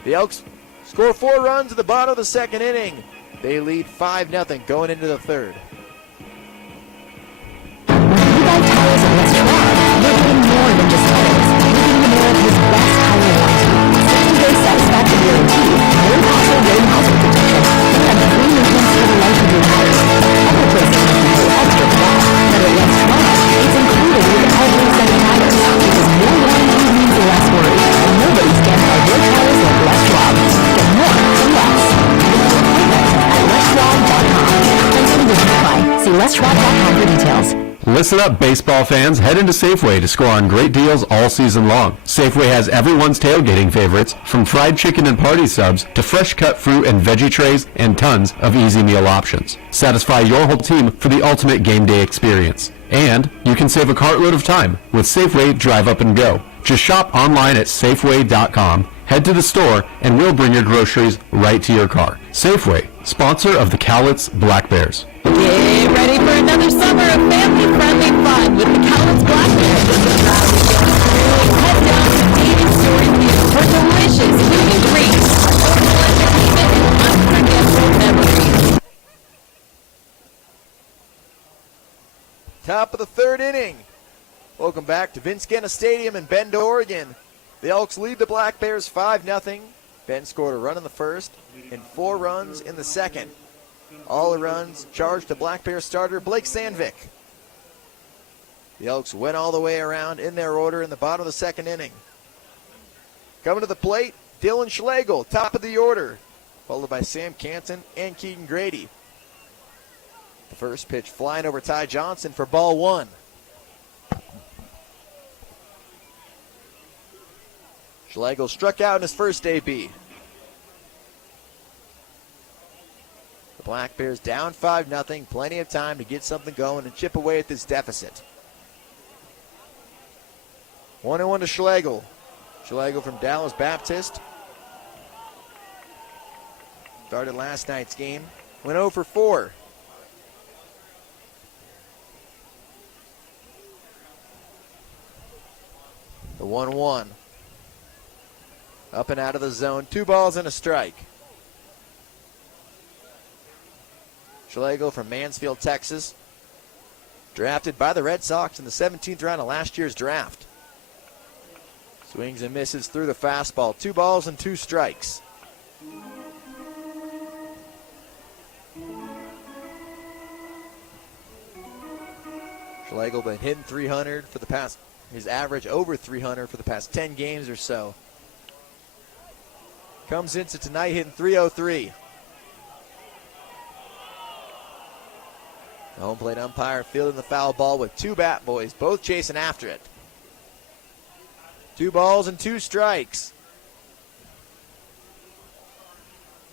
The Elks score 4 runs at the bottom of the second inning. They lead 5-0 going into the third. Get more for less. Get your appointment at lesswall.com. Listen up, baseball fans. Head into Safeway to score on great deals all season long. Safeway has everyone's tailgating favorites, from fried chicken and party subs to fresh cut fruit and veggie trays and tons of easy meal options. Satisfy your whole team for the ultimate game day experience. And you can save a cartload of time with Safeway Drive Up and Go. Just shop online at Safeway.com, head to the store, and we'll bring your groceries right to your car. Safeway, sponsor of the Cowlitz Black Bears. Get ready for another summer of family-friendly fun with the Cowlitz Black Bears. Head down to David Story View for delicious food and drinks, affordable entertainment, and unforgettable memories. Top of the third inning. Welcome back to Vince Ganna Stadium in Bend, Oregon. The Elks lead the Black Bears 5-0. Bend scored a run in the first and 4 runs in the second. All the runs charged to Black Bears starter Blake Sandvik. The Elks went all the way around in their order in the bottom of the second inning. Coming to the plate, Dylan Schlegel, top of the order, followed by Sam Canton and Keaton Grady. The first pitch flying over Ty Johnson for ball 1. Schlegel struck out in his first AB. The Black Bears down 5-0. Plenty of time to get something going and chip away at this deficit. 1-1 to Schlegel. Schlegel from Dallas Baptist. Started last night's game. Went 0 for 4. The 1-1. Up and out of the zone. 2 balls and a strike. Schlegel from Mansfield, Texas. Drafted by the Red Sox in the 17th round of last year's draft. Swings and misses through the fastball. 2 balls and 2 strikes. Schlegel been hitting 300 for the past, his average over 300 for the past 10 games or so. Comes into tonight hitting 303. The home plate umpire fielding the foul ball with 2 bat boys, both chasing after it. 2 balls and 2 strikes.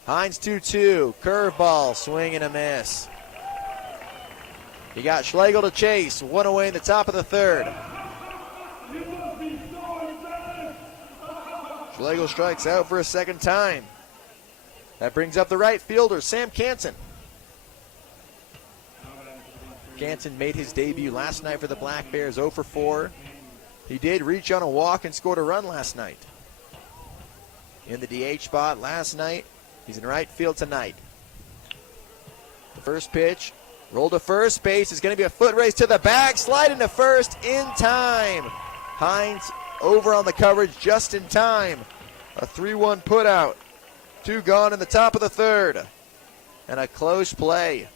Hines 2-2, curveball, swing and a miss. You got Schlegel to chase, 1 away in the top of the third. Schlegel strikes out for a second time. That brings up the right fielder, Sam Canton. Canton made his debut last night for the Black Bears, 0 for 4. He did reach on a walk and scored a run last night. In the DH spot last night, he's in right field tonight. The first pitch, rolled to first base, is going to be a foot race to the bag, slide into first in time. Hines over on the coverage just in time. A 3-1 put out. 2 gone in the top of the third. And a close play.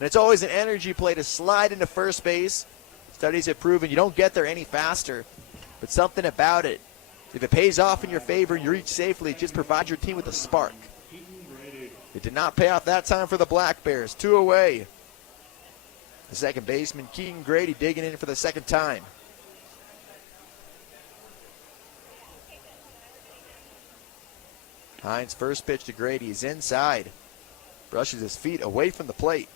And it's always an energy play to slide into first base. Studies have proven you don't get there any faster. But something about it, if it pays off in your favor and you reach safely, it just provides your team with a spark. It did not pay off that time for the Black Bears. 2 away. The second baseman, Keaton Grady, digging in for the second time. Hines' first pitch to Grady is inside. Brushes his feet away from the plate.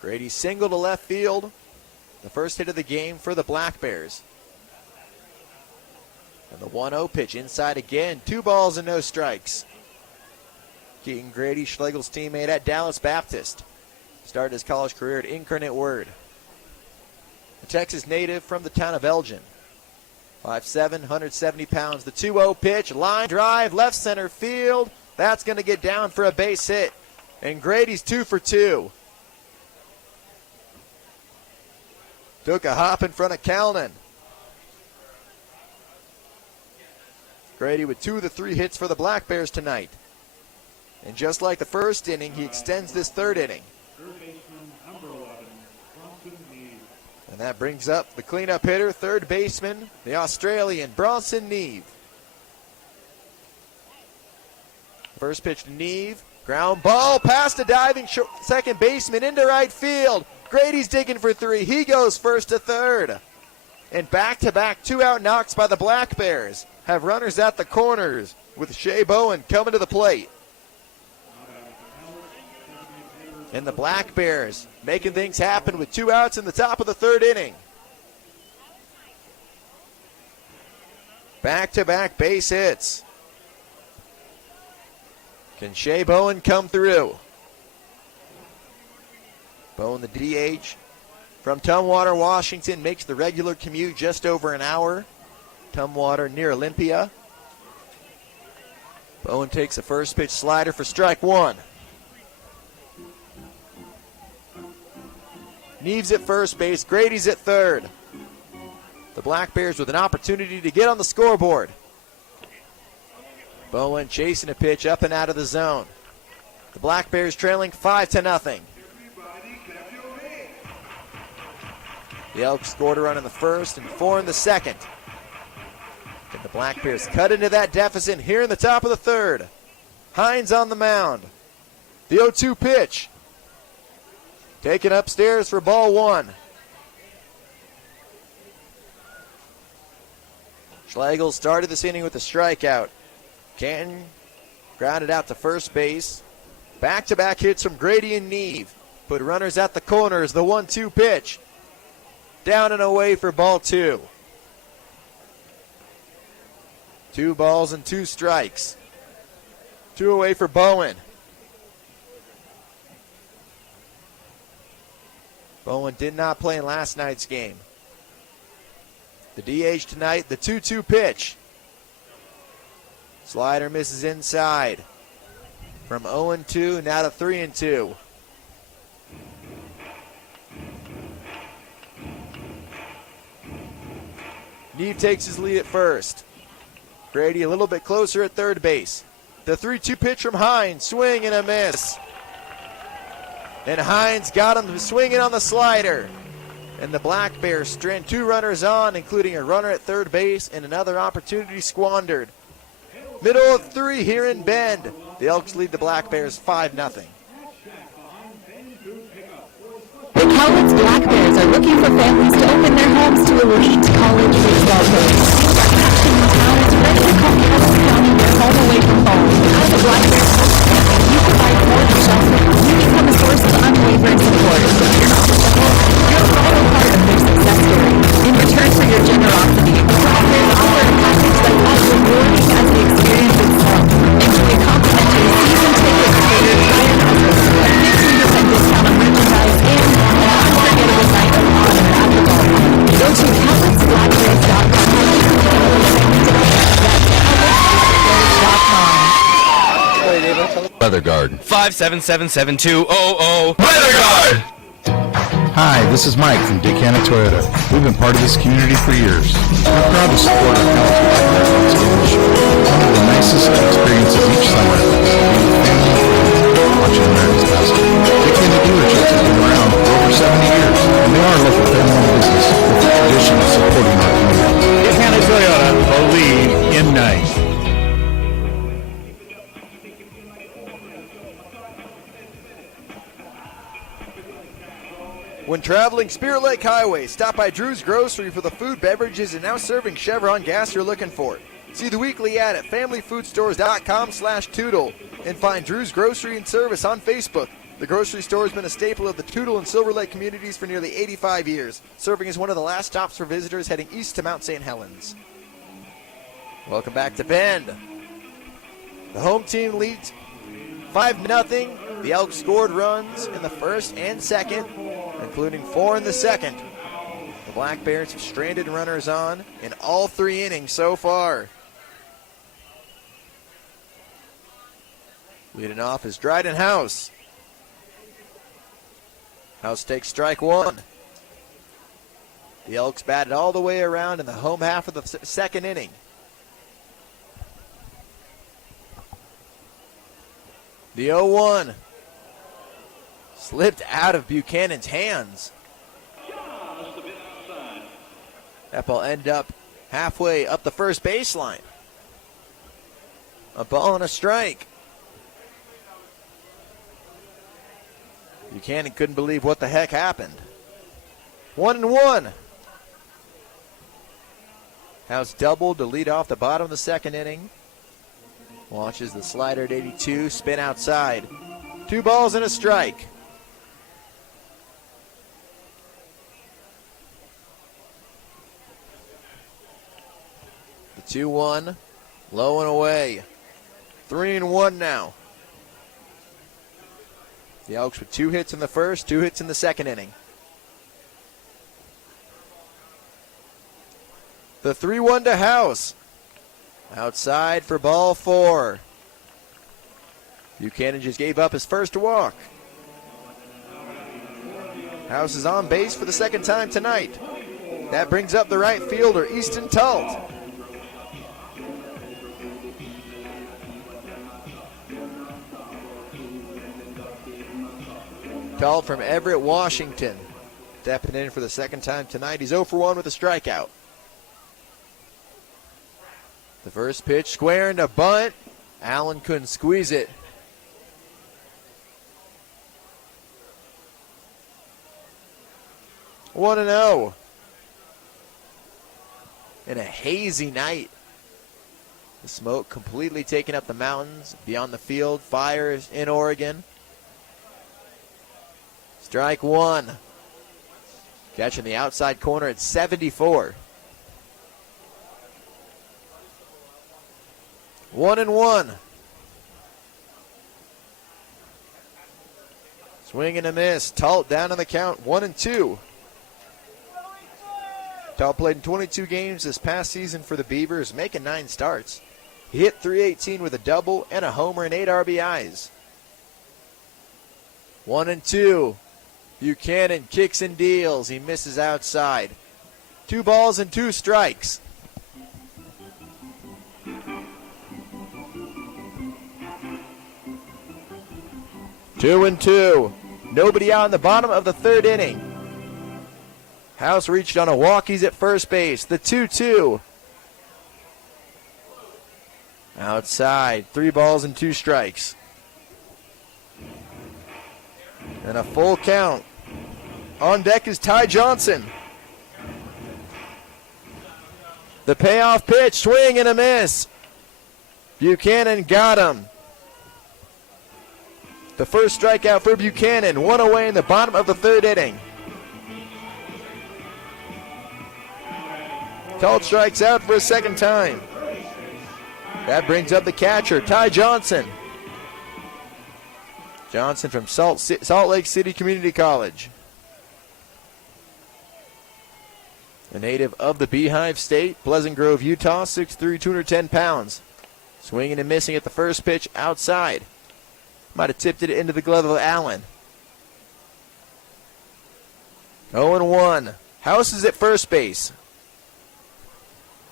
Grady single to left field. The first hit of the game for the Black Bears. And the 1-0 pitch inside again. 2 balls and no strikes. Keaton Grady, Schlegel's teammate at Dallas Baptist. Started his college career at Incarnate Word. A Texas native from the town of Elgin. 5'7", 170 pounds. The 2-0 pitch, line drive, left center field. That's going to get down for a base hit. And Grady's 2 for 2. Took a hop in front of Calnan. Grady with 2 of the 3 hits for the Black Bears tonight. And just like the first inning, he extends this third inning. And that brings up the cleanup hitter, third baseman, the Australian, Bronson Neve. First pitch to Neve. Ground ball past a diving second baseman into right field. Grady's digging for three. He goes first to third. And back-to-back two-out knocks by the Black Bears have runners at the corners with Shea Bowen coming to the plate. And the Black Bears making things happen with 2 outs in the top of the third inning. Back-to-back base hits. Can Shea Bowen come through? Bowen, the DH from Tumwater, Washington, makes the regular commute just over an hour. Tumwater near Olympia. Bowen takes a first pitch slider for strike one. Neves at first base, Grady's at third. The Black Bears with an opportunity to get on the scoreboard. Bowen chasing a pitch up and out of the zone. The Black Bears trailing 5-0. The Elks scored a run in the first and 4 in the second. And the Black Bears cut into that deficit here in the top of the third. Hines on the mound. The 0-2 pitch. Taken upstairs for ball one. Schlegel started this inning with a strikeout. Canton grounded out to first base. Back-to-back hits from Grady and Neve. Put runners at the corners. The 1-2 pitch. Down and away for ball two. 2 balls and 2 strikes. 2 away for Bowen. Bowen did not play in last night's game. The DH tonight, the 2-2 pitch. Slider misses inside. From 0-2 now to 3-2. Neve takes his lead at first. Grady a little bit closer at third base. The 3-2 pitch from Hines, swing and a miss. And Hines got him swinging on the slider. And the Black Bears strand 2 runners on, including a runner at third base and another opportunity squandered. Middle of 3 here in Bend. The Elks lead the Black Bears 5-0. The Cowlitz Black Bears are looking for families to open their homes to elite college baseball players. Action in town is ready to call Cowlitz County their home away from home. As a Black Bears family, you provide more than shelter. You become a source of unwavering support. You're a vital part of their success story. In return for your generosity, the Black Bears offer a package that's as rewarding as the experience itself. Enjoy complimentary season tickets for your entire household, a 15% discount on merchandise, and an unforgettable night of honor at the ballpark. Go to CowlitzBlackBears.com. Weather Guard. 5777200. Weather Guard! Hi, this is Mike from Dickana Toyota. We've been part of this community for years. We're proud to support our Cowlitz Black Bears Elks game show. One of the nicest experiences each summer is being with family and friends watching America's basketball. Dickana dealerships have been around for over 70 years, and they are a local family-owned business with a tradition of supporting our community. Dickana Toyota, the lead in night. When traveling Spirit Lake Highway, stop by Drew's Grocery for the food, beverages, and now serving Chevron gas you're looking for. See the weekly ad at familyfoodstores.com/Tootle and find Drew's Grocery and Service on Facebook. The grocery store has been a staple of the Tootle and Silver Lake communities for nearly 85 years, serving as one of the last stops for visitors heading east to Mount St. Helens. Welcome back to Bend. The home team leads 5-0. The Elks scored runs in the first and second, including 4 in the second. The Black Bears have stranded runners on in all 3 innings so far. Leading off is Dryden House. House takes strike one. The Elks batted all the way around in the home half of the second inning. The 0-1 slipped out of Buchanan's hands. That ball ended up halfway up the first baseline. A ball and a strike. Buchanan couldn't believe what the heck happened. 1-1. House doubled to lead off the bottom of the second inning. Launches the slider at 82, spin outside. 2 balls and a strike. The 2-1, low and away. 3-1 now. The Elks with 2 hits in the first, 2 hits in the second inning. The 3-1 to House. Outside for ball 4. Buchanan just gave up his first walk. House is on base for the second time tonight. That brings up the right fielder, Easton Talt. Talt from Everett, Washington. Stepping in for the second time tonight. He's 0 for 1 with a strikeout. The first pitch square into bunt. Allen couldn't squeeze it. One and 0. In a hazy night. The smoke completely taking up the mountains. Beyond the field, fires in Oregon. Strike 1. Catching the outside corner at 74. 1-1. Swing and a miss. Talt down on the count. 1-2. Talt played in 22 games this past season for the Beavers, making 9 starts. He hit .318 with a double and a homer and 8 RBIs. 1-2. Buchanan kicks and deals. He misses outside. 2 balls and 2 strikes. Two and 2. Nobody out in the bottom of the third inning. House reached on a walk. He's at first base. The 2-2. Outside. 3 balls and 2 strikes. And a full count. On deck is Ty Johnson. The payoff pitch. Swing and a miss. Buchanan got him. The first strikeout for Buchanan, 1 away in the bottom of the third inning. Talt strikes out for a second time. That brings up the catcher, Ty Johnson. Johnson from Salt Lake City Community College. A native of the Beehive State, Pleasant Grove, Utah, 6'3", 210 pounds. Swinging and missing at the first pitch outside. Might have tipped it into the glove of Allen. 0-1. House is at first base.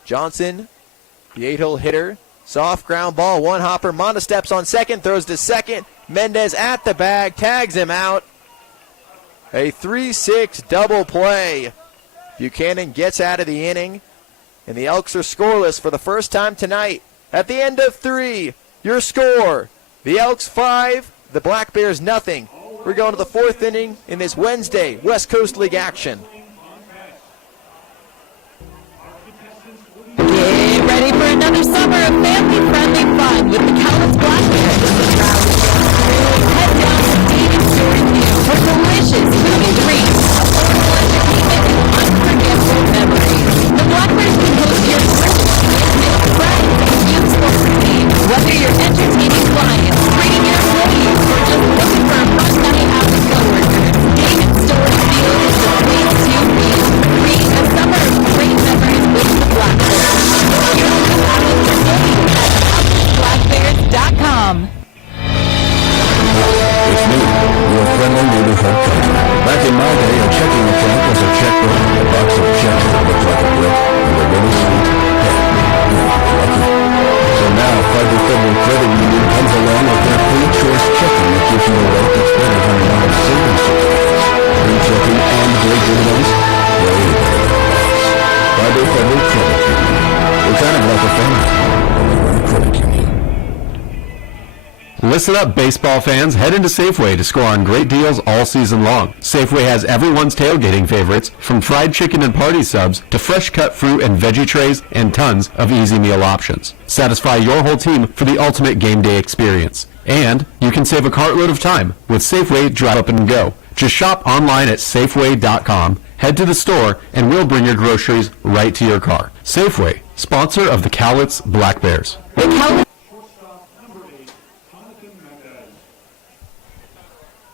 Johnson, the 8-hole hitter. Soft ground ball, 1 hopper. Monda steps on second, throws to second. Mendez at the bag, tags him out. A 3-6 double play. Buchanan gets out of the inning, and the Elks are scoreless for the first time tonight. At the end of 3, your score. The Elks 5, the Black Bears nothing. We're going to the 4th inning in this Wednesday West Coast League action. Get ready for another summer of family-friendly fun with the Cowlitz Black Bears. Head down to David Stewart View for delicious food and drinks, affordable entertainment, and unforgettable memories. The Black Bears can host your Christmas, friends, and youth sports teams. Whether you're entertaining clients, training your employees, or just looking for a fun night out with coworkers, David Stewart Field is the place to be. Create a summer of great memories with the Black Bears. You're allowed today at blackbears.com. It's me, your friendly neighborhood cousin. Back in my day, a checking account was a checkbook, a box of checks that looked like a brick, and a really sweet pet. Lucky. So now, Federal Credit Union comes along with their free choice checking that gives you a rate that's better than a lot of savings certificates. Free checking and great dividends, way better than banks. Federal Credit Union. We're kind of like a family, only we're a credit union. Listen up, baseball fans. Head into Safeway to score on great deals all season long. Safeway has everyone's tailgating favorites, from fried chicken and party subs to fresh cut fruit and veggie trays and tons of easy meal options. Satisfy your whole team for the ultimate game day experience. And you can save a cartload of time with Safeway Drive Up and Go. Just shop online at Safeway.com, head to the store, and we'll bring your groceries right to your car. Safeway, sponsor of the Cowlitz Black Bears.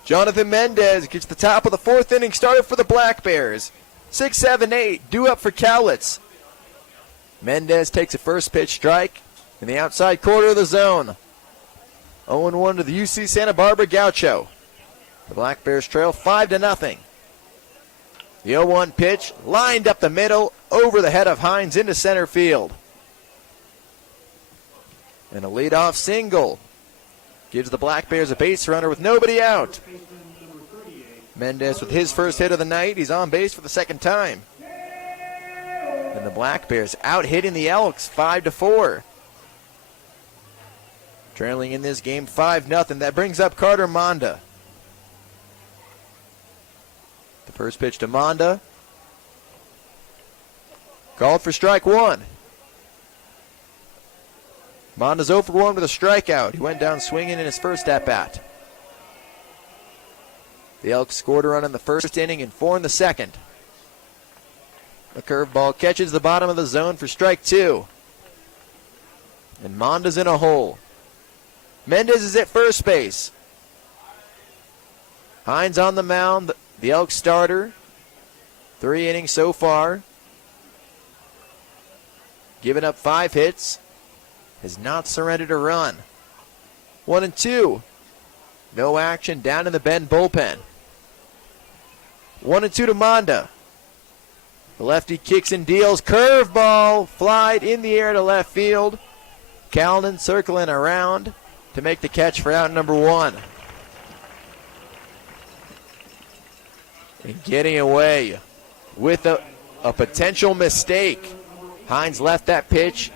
Jonathan Mendez gets the top of the fourth inning started for the Black Bears. 6, 7, 8 due up for Cowlitz. Mendez takes a first pitch strike in the outside corner of the zone. 0-1 to the UC Santa Barbara Gaucho. The Black Bears trail 5-0. The 0-1 pitch lined up the middle over the head of Hines into center field. And a leadoff single gives the Black Bears a base runner with nobody out. Mendez with his first hit of the night. He's on base for the second time. And the Black Bears out hitting the Elks 5-4. Trailing in this game 5-0. That brings up Carter Monda. The first pitch to Monda. Called for strike one. Monda's 0 for 1 with a strikeout. He went down swinging in his first at-bat. The Elks scored a run in the first inning and 4 in the second. The curveball catches the bottom of the zone for strike 2. And Monda's in a hole. Mendez is at first base. Hines on the mound, the Elks starter. 3 innings so far. Giving up 5 hits. Has not surrendered a run. 1-2. No action down in the Bend bullpen. 1-2 to Monda. The lefty kicks and deals. Curveball flied in the air to left field. Calnan circling around to make the catch for out number 1. And getting away with a potential mistake. Hines left that pitch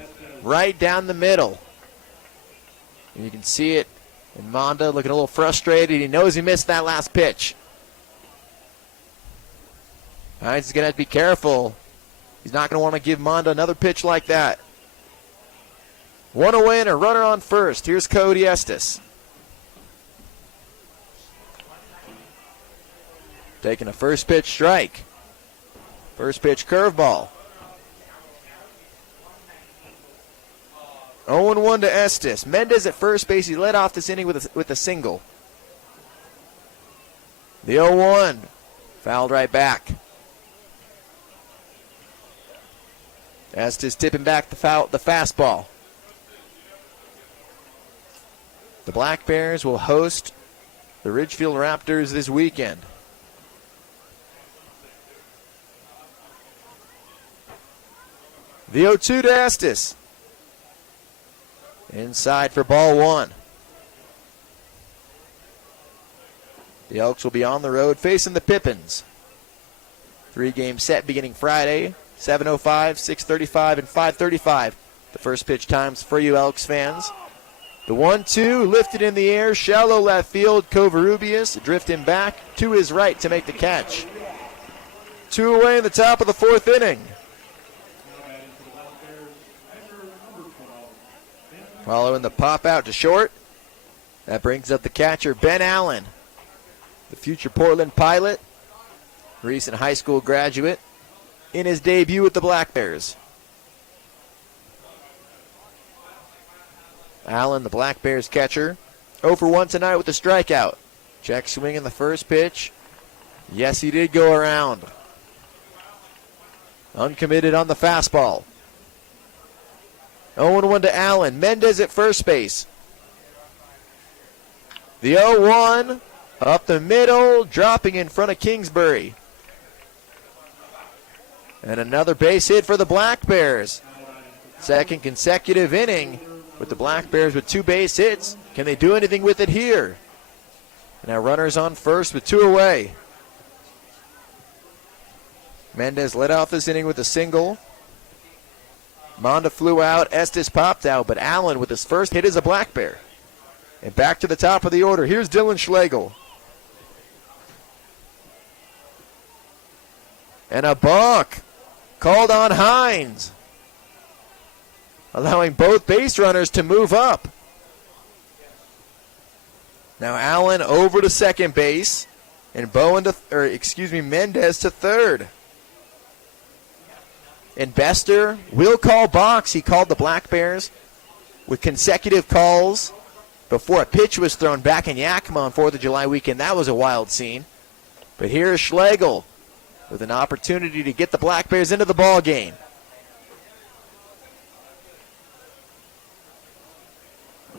right down the middle. And you can see it. And Monda looking a little frustrated. He knows he missed that last pitch. Hines is going to have to be careful. He's not going to want to give Monda another pitch like that. 1 away and a runner on first. Here's Cody Estes. Taking a first pitch strike. First pitch curveball. 0-1 to Estes. Mendez at first base. He led off this inning with a single. The 0-1. Fouled right back. Estes tipping back the fastball. The Black Bears will host the Ridgefield Raptors this weekend. The 0-2 to Estes. Inside for ball 1. The Elks will be on the road facing the Pippins. 3-game set beginning Friday, 7:05, 6:35, and 5:35. The first pitch times for you Elks fans. The 1-2 lifted in the air, shallow left field. Covarrubias drifting back to his right to make the catch. 2 away in the top of the 4th inning. Following the pop out to short. That brings up the catcher, Ben Allen. The future Portland Pilot. Recent high school graduate. In his debut with the Black Bears. Allen, the Black Bears catcher. 0 for 1 tonight with a strikeout. Check swing in the first pitch. Yes, he did go around. Uncommitted on the fastball. 0-1 to Allen. Mendez at first base. The 0-1 up the middle, dropping in front of Kingsbury. And another base hit for the Black Bears. Second consecutive inning with the Black Bears with 2 base hits. Can they do anything with it here? Now runners on first with 2 away. Mendez led off this inning with a single. Monda flew out, Estes popped out, but Allen with his first hit as a Black Bear. And back to the top of the order. Here's Dylan Schlegel. And a balk called on Hines, allowing both base runners to move up. Now Allen over to second base, and Mendez to third. And Bester will call box. He called the Black Bears with consecutive calls before a pitch was thrown back in Yakima on 4th of July weekend. That was a wild scene. But here is Schlegel with an opportunity to get the Black Bears into the ball game.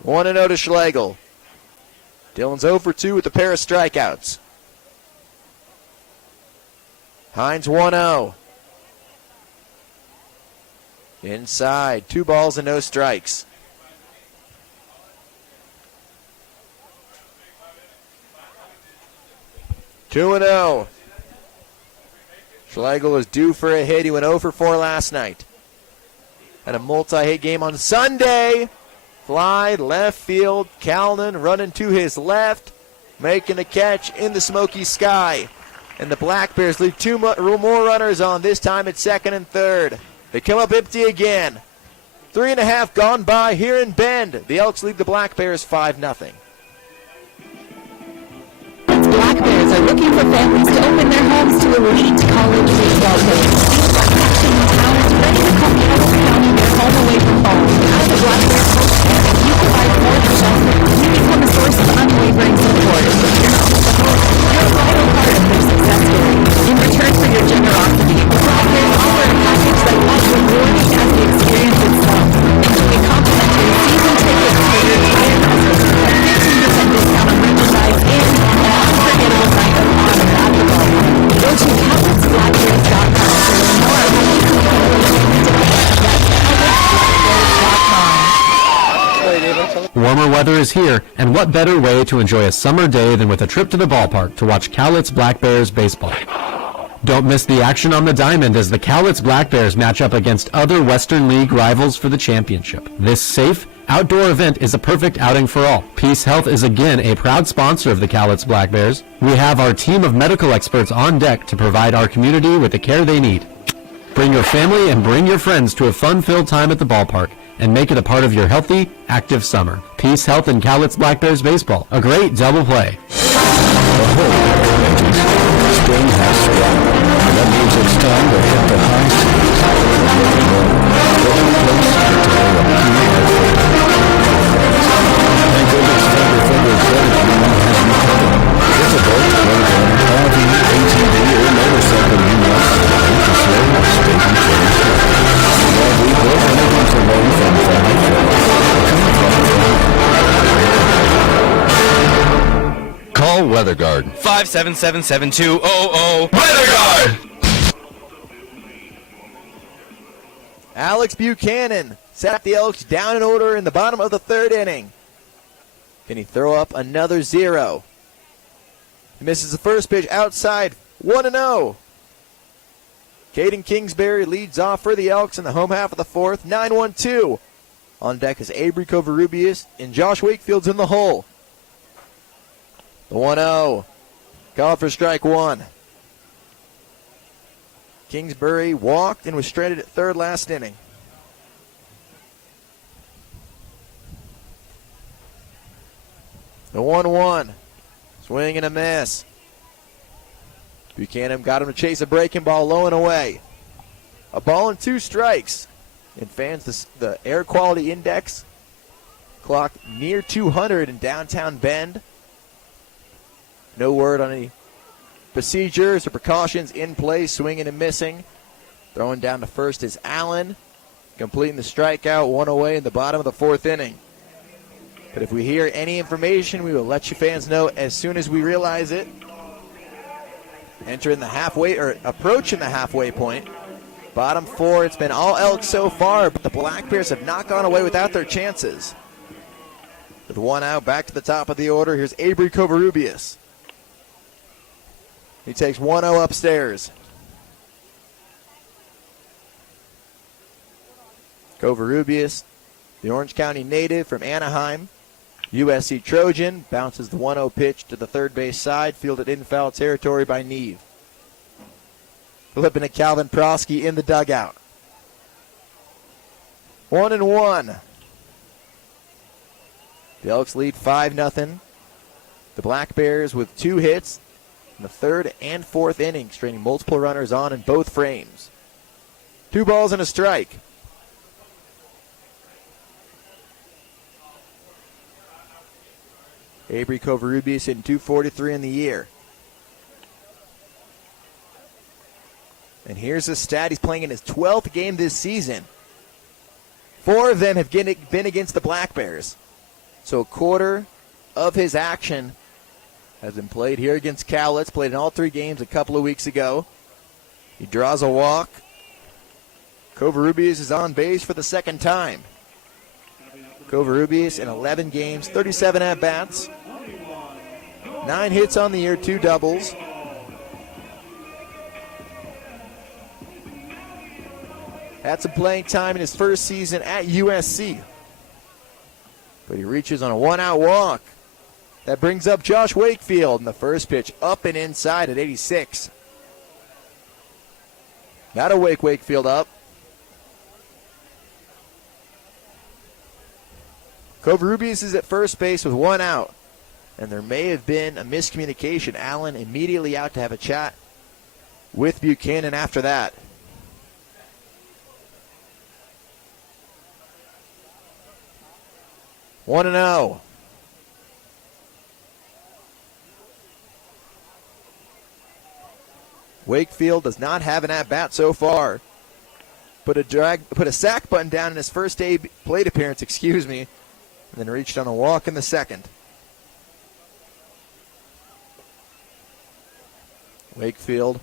1-0 to Schlegel. Dylan's 0 for 2 with a pair of strikeouts. Hines 1-0. Inside, 2 balls and no strikes. Two and 0. Schlegel is due for a hit. He went 0 for 4 last night. Had a multi-hit game on Sunday. Fly left field. Calnan running to his left, making a catch in the smoky sky. And the Black Bears leave 2 more runners on, this time at second and third. They come up empty again. 3.5 gone by here in Bend. The Elks lead the Black Bears 5-0. Black Bears are looking for families to open their homes to elite college baseball players. Action in town is ready to call Elks County their home away from home. As a Black Bears coach family, you provide more than shelter. You become a source of unwavering support. You're not just a host, you're a vital part of their success story. In return for your generosity, the Black Bears offer a package that was rewarding as the experience itself. Enjoy complimentary season tickets for your entire household, a 15% discount on merchandise, and an unforgettable night of honor at the ball. Go to CowlitzBlackBears.com to learn more about these incredible events. That's CowlitzBlackBears.com. Warmer weather is here, and what better way to enjoy a summer day than with a trip to the ballpark to watch Cowlitz Black Bears baseball. Don't miss the action on the diamond as the Cowlitz Black Bears match up against other Western League rivals for the championship. This safe, outdoor event is a perfect outing for all. Peace Health is again a proud sponsor of the Cowlitz Black Bears. We have our team of medical experts on deck to provide our community with the care they need. Bring your family and bring your friends to a fun-filled time at the ballpark and make it a part of your healthy, active summer. Peace Health and Cowlitz Black Bears baseball. A great double play. Spring has sprung. That means it's time to hit the high seas. Thank goodness Federal Credit Union has you covered. Difficult, whether RV, ATV, or motorcycle units, interest loan, state insurance. While we both anything to loan from family Call WeatherGuard. 577-7200. WeatherGuard! Alex Buchanan sat the Elks down in order in the bottom of the 3rd inning. Can he throw up another 0? He misses the first pitch outside, 1-0. Caden Kingsbury leads off for the Elks in the home half of the 4th, 9-1-2. On deck is Avery Covarrubias, and Josh Wakefield's in the hole. The 1-0, called for strike 1. Kingsbury walked and was stranded at third last inning. The 1-1, swing and a miss. Buchanan got him to chase a breaking ball low and away. A ball and 2 strikes. And fans, the air quality index clocked near 200 in downtown Bend. No word on any procedures or precautions in place, swinging and missing. Throwing down to first is Allen, completing the strikeout, 1 away in the bottom of the 4th inning. But if we hear any information, we will let you fans know as soon as we realize it. Entering the halfway, or approaching the halfway point. Bottom 4, it's been all Elks so far, but the Black Bears have not gone away without their chances. With 1 out, back to the top of the order, here's Avery Covarrubias. He takes 1-0 upstairs. Covarrubias, the Orange County native from Anaheim. USC Trojan bounces the 1-0 pitch to the third base side, fielded in foul territory by Neve. Flipping to Calvin Prosky in the dugout. 1-1. The Elks lead 5-0. The Black Bears with 2 hits in the third and fourth innings, straining multiple runners on in both frames. 2 balls and a strike. Avery Covarrubias hitting .243 in the year. And here's his stat. He's playing in his 12th game this season. 4 of them have been against the Black Bears. So a quarter of his action has been played here against Cowlitz. Played in all 3 games a couple of weeks ago. He draws a walk. Covarrubias is on base for the second time. Covarrubias in 11 games, 37 at-bats. 9 hits on the year, 2 doubles. Had some playing time in his first season at USC. But he reaches on a 1-out walk. That brings up Josh Wakefield in the first pitch, up and inside at 86. That'll wake Wakefield up. Covarrubias is at first base with 1 out. And there may have been a miscommunication. Allen immediately out to have a chat with Buchanan after that. One and 0. Wakefield does not have an at-bat so far. Put a sack button down in his first plate appearance, and then reached on a walk in the second. Wakefield,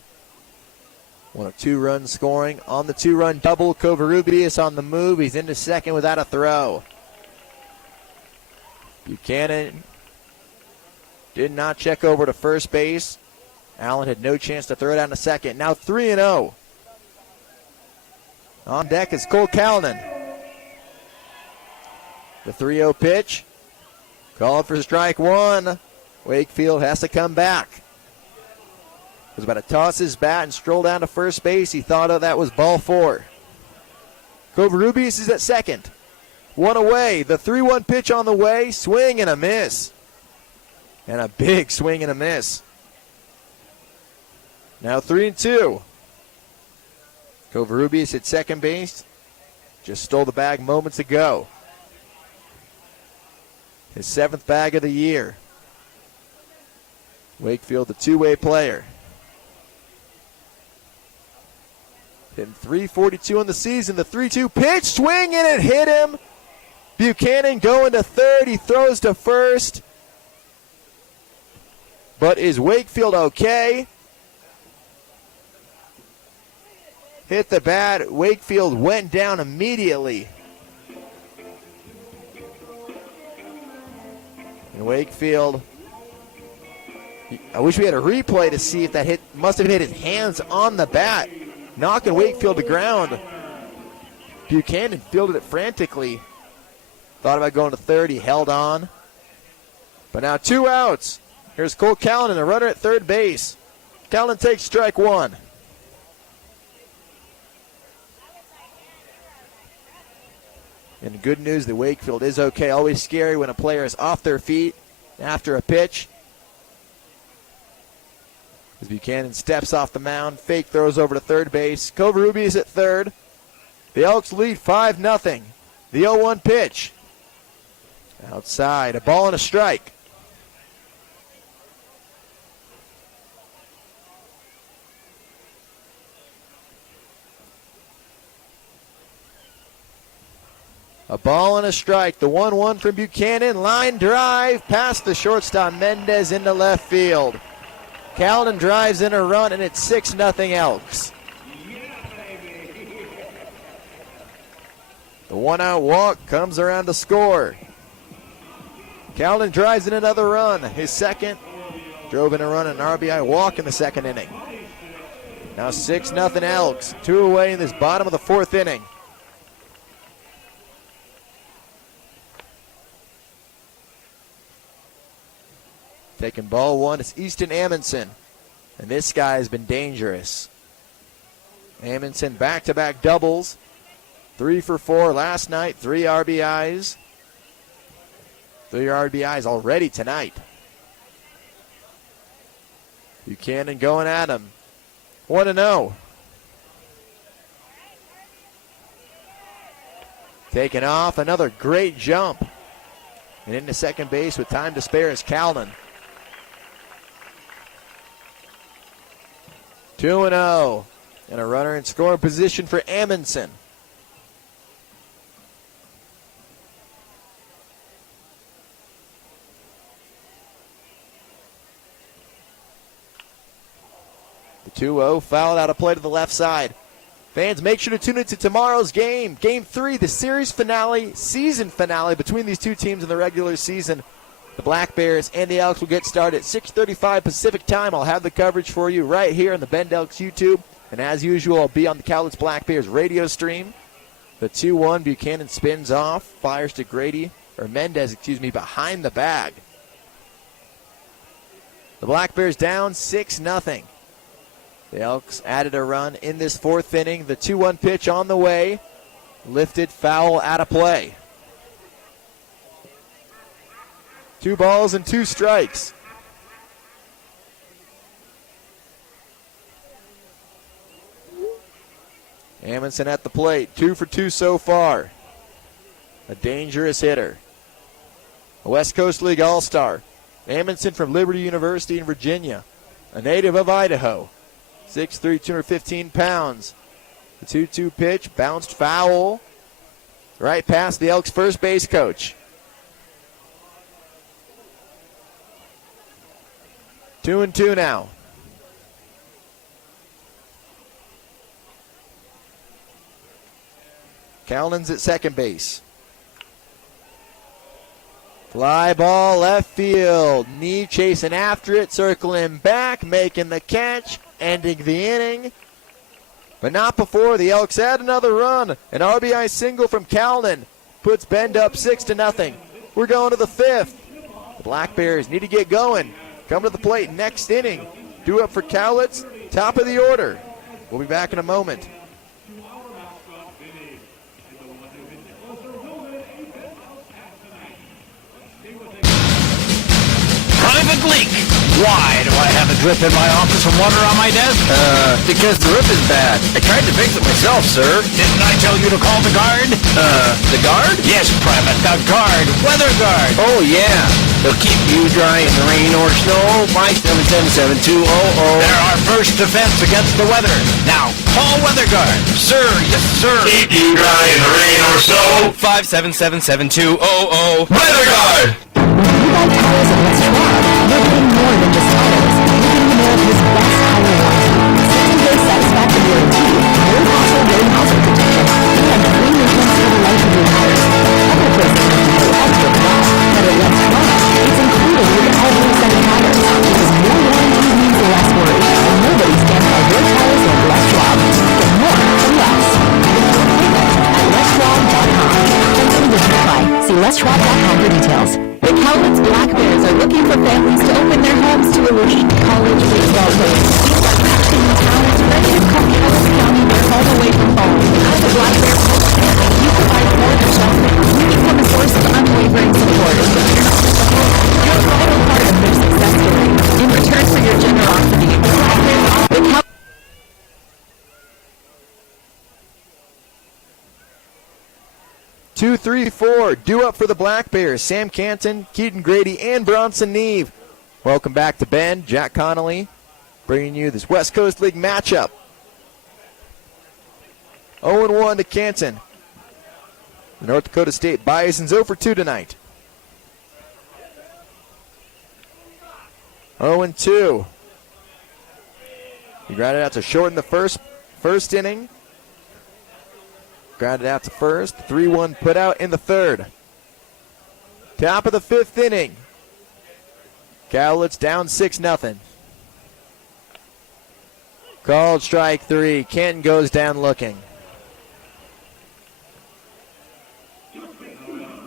1 of 2 runs scoring on the 2-run double. Covarrubias on the move. He's into second without a throw. Buchanan did not check over to first base. Allen had no chance to throw down to second. Now 3-0. On deck is Cole Calnan. The 3-0 pitch. Called for strike 1. Wakefield has to come back. Was about to toss his bat and stroll down to first base. He thought that was ball 4. Covarrubias is at second. 1 away. The 3-1 pitch on the way. Swing and a miss. And a big swing and a miss. Now 3-2. Covarrubias at second base. Just stole the bag moments ago. His 7th bag of the year. Wakefield, the 2-way player. Hitting .342 on the season. The 3-2 pitch, swing, and it hit him. Buchanan going to third. He throws to first. But is Wakefield okay? Hit the bat. Wakefield went down immediately. And Wakefield, I wish we had a replay to see if that hit, must have hit his hands on the bat, knocking Wakefield to ground. Buchanan fielded it frantically. Thought about going to third. He held on. But now 2 outs. Here's Cole Callan, a runner at third base. Callan takes strike 1. And good news that Wakefield is okay. Always scary when a player is off their feet after a pitch. As Buchanan steps off the mound, fake throws over to third base. Covarrubias at third. The Elks lead 5-0. The 0-1 pitch. Outside, a ball and a strike. A ball and a strike. The 1-1 from Buchanan. Line drive past the shortstop Mendez into left field. Calden drives in a run, and it's 6-0 Elks. The 1-out walk comes around to score. Calden drives in another run. His second. Drove in a run and an RBI walk in the second inning. Now 6-0 Elks. 2 away in this bottom of the 4th inning. Taking ball one, it's Easton Amundsen. And this guy has been dangerous. Amundsen back-to-back doubles. 3 for 4 last night, 3 RBIs. 3 RBIs already tonight. Buchanan going at him. 1-0. Taking off, another great jump. And into second base with time to spare is Calnan. 2-0. And a runner in scoring position for Amundsen. The 2-0 fouled out of play to the left side. Fans, make sure to tune into tomorrow's game. Game 3, the series finale, season finale between these two teams in the regular season. The Black Bears and the Elks will get started at 6:35 Pacific time. I'll have the coverage for you right here on the Bend Elks YouTube. And as usual, I'll be on the Cowlitz Black Bears radio stream. The 2-1, Buchanan spins off, fires to Mendez, behind the bag. The Black Bears down 6-0. The Elks added a run in this fourth inning. The 2-1 pitch on the way. Lifted, foul, out of play. 2 balls and 2 strikes. Amundsen at the plate, 2 for 2 so far. A dangerous hitter. A West Coast League All-Star. Amundsen from Liberty University in Virginia. A native of Idaho. 6'3", 215 pounds. The 2-2 pitch, bounced foul. Right past the Elks' first base coach. 2-2 now. Cowlitz at second base. Fly ball left field. Neve chasing after it, circling back, making the catch, ending the inning. But not before the Elks add another run. An RBI single from Calnan puts Bend up 6-0. We're going to the 5th. The Black Bears need to get going. Come to the plate next inning. Due up for Cowlitz, top of the order. We'll be back in a moment. Private leak. Why do I have a drip in my office and water on my desk? Because the roof is bad. I tried to fix it myself, sir. Didn't I tell you to call the guard? The guard? Yes, Private, the guard. Weather guard. Oh, yeah. They'll keep you dry in the rain or snow. My 777-200. They're our first defense against the weather. Now, call Weather Guard. Sir, yes, sir. Keep you dry in the rain or snow. 577-7200. Weather Guard! You buy tires at West Schwab, you're getting more than just tires. You're getting America's best tire warranty. 7-day satisfaction guarantee, no hassle, no nozzle protection, and free maintenance for the life of your tires. Other places can do extra cost, but at West Schwab, it's included with every set of tires. Because more warranty means less worry, and nobody stands by their tires like West Schwab. Get more from less. Book your appointment at westschwab.com. Terms and conditions apply. See westschwab.com for details. The Cowlitz Black Bears are looking for families to open their homes to elite college baseball players. These are passion in town is ready to call Cowlitz County their home away from home. As a Black Bear family, you provide more than shelter. You become a source of unwavering support. You're a vital part of their success story. In return for your generosity, the Black Bears offer the 2-3-4, due up for the Black Bears. Sam Canton, Keaton Grady, and Bronson Neve. Welcome back to Bend. Jack Connolly bringing you this West Coast League matchup. 0-1 to Canton. The North Dakota State Bison's 0-2 tonight. 0-2. He grounded out to shorten the first inning. Grounded out to first. 3-1 put out in the third. Top of the 5th inning. Cowlitz down 6-0. Called strike 3. Canton goes down looking.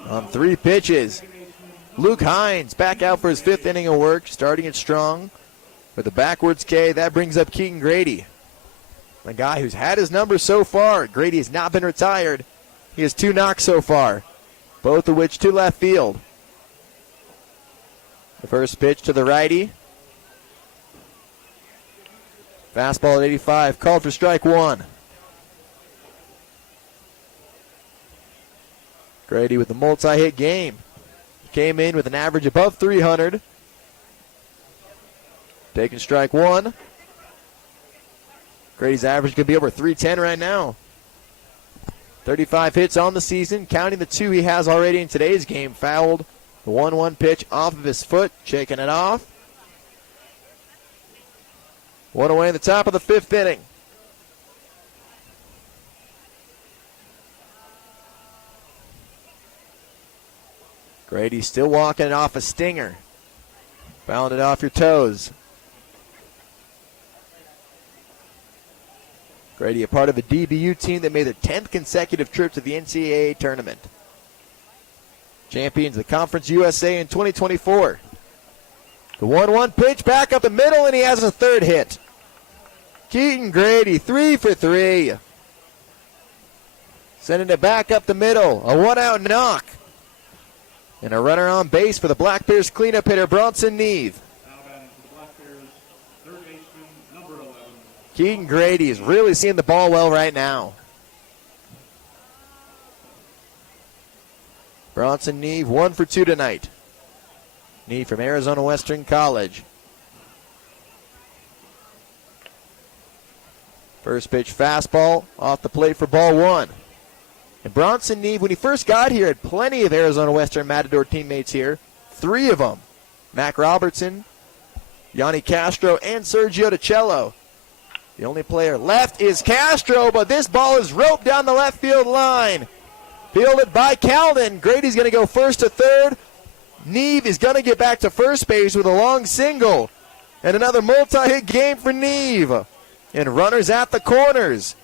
On 3 pitches. Luke Hines back out for his 5th inning of work, starting it strong with a backwards K. That brings up Keaton Grady, the guy who's had his numbers so far. Grady has not been retired. He has 2 knocks so far, both of which to left field. The first pitch to the righty. Fastball at 85, called for strike 1. Grady with a multi-hit game. Came in with an average above 300. Taking strike 1. Grady's average could be over 310 right now. 35 hits on the season, counting the 2 he has already in today's game. Fouled the 1-1 pitch off of his foot, shaking it off. 1 away in the top of the 5th inning. Grady still walking it off a stinger. Bound it off your toes. Grady, a part of a DBU team that made their 10th consecutive trip to the NCAA tournament. Champions of the Conference USA in 2024. The 1-1 pitch back up the middle, and he has a 3rd hit. Keaton Grady, 3 for 3. Sending it back up the middle. A 1-out knock. And a runner on base for the Black Bears cleanup hitter, Bronson Neve. Keaton Grady is really seeing the ball well right now. Bronson Neve, 1 for 2 tonight. Neve from Arizona Western College. First pitch fastball off the plate for ball 1. And Bronson Neve, when he first got here, had plenty of Arizona Western Matador teammates here. 3 of them. Mac Robertson, Yanni Castro, and Sergio DiCello. The only player left is Castro, but this ball is roped down the left field line. Fielded by Calden. Grady's going to go first to third. Neve is going to get back to first base with a long single. And another multi-hit game for Neve. And runners at the corners.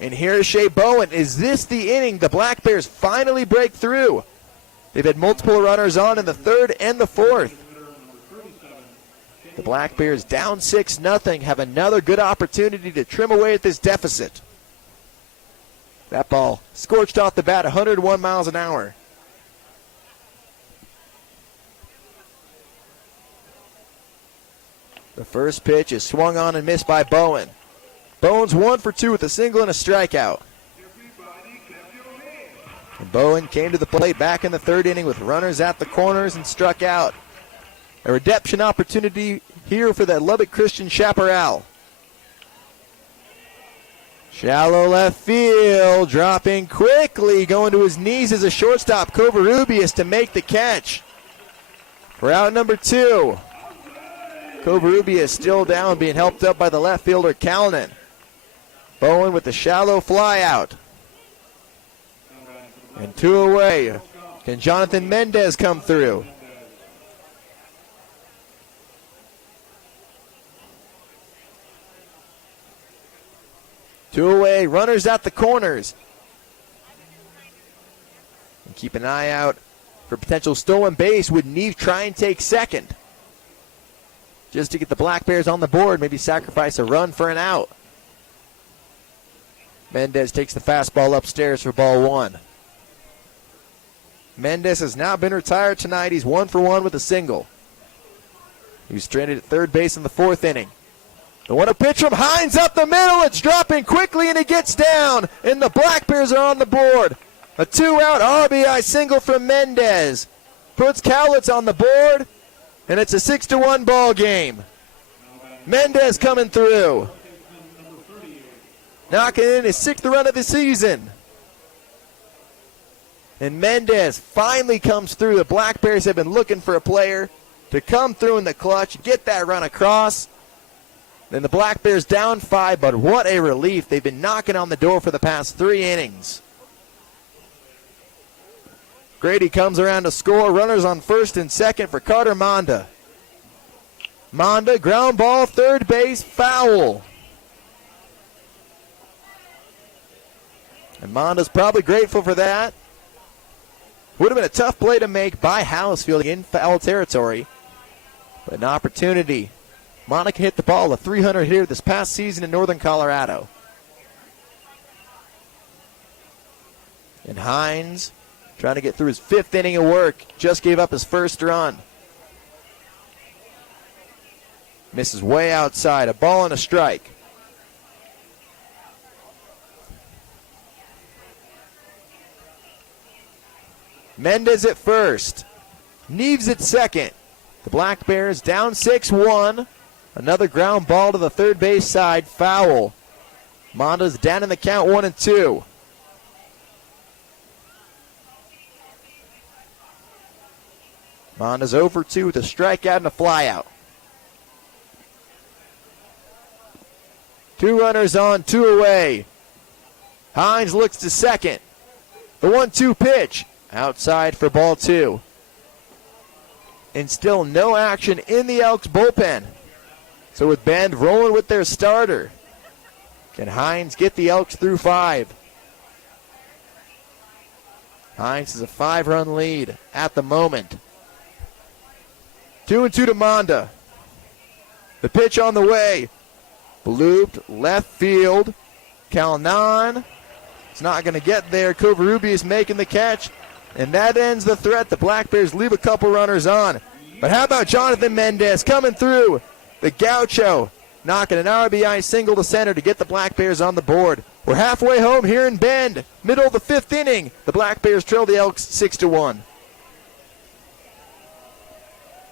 And here's Shea Bowen. Is this the inning the Black Bears finally break through? They've had multiple runners on in the 3rd and the 4th. The Black Bears down 6-0, have another good opportunity to trim away at this deficit. That ball scorched off the bat, 101 miles an hour. The first pitch is swung on and missed by Bowen. Bowen's 1 for 2 with a single and a strikeout. And Bowen came to the plate back in the 3rd inning with runners at the corners and struck out. A redemption opportunity here for the Lubbock Christian Chaparral. Shallow left field, dropping quickly, going to his knees as a shortstop, Covarrubias, to make the catch. For out number 2. Covarrubias still down, being helped up by the left fielder, Calnan. Bowen with the shallow fly out. And 2 away. Can Jonathan Mendez come through? Two away, runners at the corners. And keep an eye out for potential stolen base. Would Neve try and take second? Just to get the Black Bears on the board, maybe sacrifice a run for an out. Mendez takes the fastball upstairs for ball 1. Mendez has now been retired tonight. He's 1 for 1 with a single. He was stranded at third base in the 4th inning. The 1-0 pitch from Hines up the middle. It's dropping quickly and it gets down. And the Black Bears are on the board. A 2-out RBI single from Mendez puts Cowlitz on the board. And it's a 6-1 ball game. Mendez coming through. Knocking in his 6th run of the season. And Mendez finally comes through. The Black Bears have been looking for a player to come through in the clutch, get that run across. Then the Black Bears down 5, but what a relief. They've been knocking on the door for the past 3 innings. Grady comes around to score. Runners on first and second for Carter Monda. Monda, ground ball, third base, foul. And Monda's probably grateful for that. Would have been a tough play to make by House fielding in foul territory, but an opportunity. Monica hit the ball a 300 hitter this past season in Northern Colorado. And Hines, trying to get through his 5th inning of work, just gave up his first run. Misses way outside, a ball and a strike. Mendez at first. Neves at second. The Black Bears down 6-1. Another ground ball to the third base side, foul. Monda's down in the count 1-2. Monda's 0-2 with a strikeout and a flyout. 2 runners on, 2 away. Hines looks to second. The 1-2 pitch. Outside for ball 2. And still no action in the Elks bullpen. So with Bend rolling with their starter, can Hines get the Elks through 5? Hines has a 5-run lead at the moment. 2-2 to Monda. The pitch on the way. Blooped left field. Calnan. It's not going to get there. Covarrubias is making the catch. And that ends the threat. The Black Bears leave a couple runners on. But how about Jonathan Mendez coming through? The Gaucho knocking an RBI single to center to get the Black Bears on the board. We're halfway home here in Bend. Middle of the 5th inning. The Black Bears trail the Elks 6-1.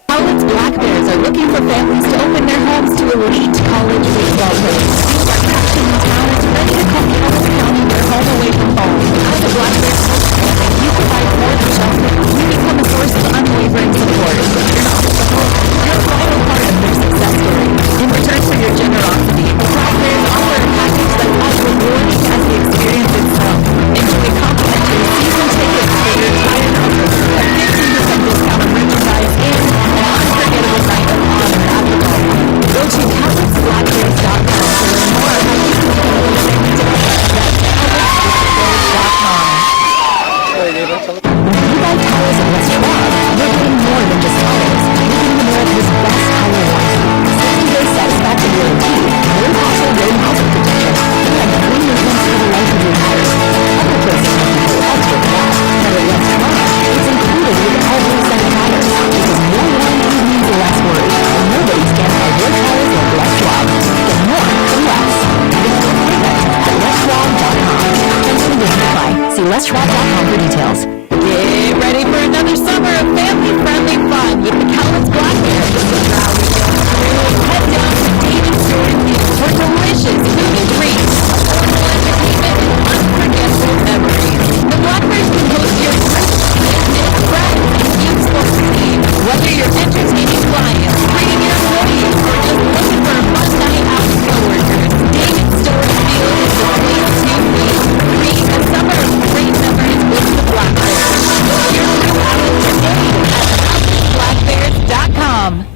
Cowlitz Black Bears are looking for families to open their homes to elite college baseball players. You are captain in town is ready to call Cowlitz County their home away from home. As a Black Bears family, you provide more than shelter. You become a source of unwavering support. You're not just a host, you're a vital part of their success story. In return for your generosity, the Black Bears offer a package that's as rewarding as the experience itself. Enjoy complimentary season tickets for your entire conference, a 15% discount on merchandise, and an unforgettable night of honor at the ballpark. Go to CowlitzBlackBears.com to learn more about how you can become a family today. That's CowlitzBlackBears.com. When you buy tires at West Rock, you're getting more than just tires. You're getting America's best tire warranty, 60-day satisfaction guarantee, no hassle, no housing protection, and free maintenance for the life of your tires. Other places can do extra for that, but at West Rock, it's included with every set of tires. Because more warranty means less worry, and nobody's guaranteed your tires like West Rock. Get more for less. Get your payment at WestRock.com. Terms and conditions apply. See WestRock.com for details. Get ready for another summer of family-friendly fun with the Cowlitz Black Bears. Head down to David Stewart Field for delicious food and drinks, affordable entertainment, and unforgettable memories. The Black Bears can host your group, business, friends, and youth sports team. Whether you're entertaining clients, greeting your employees, or just looking for a fun night out with coworkers, David Stewart Field is the place to be. Create a summer of great memories with the Black Bears. Book your group outing today at CowlitzBlackBears.com.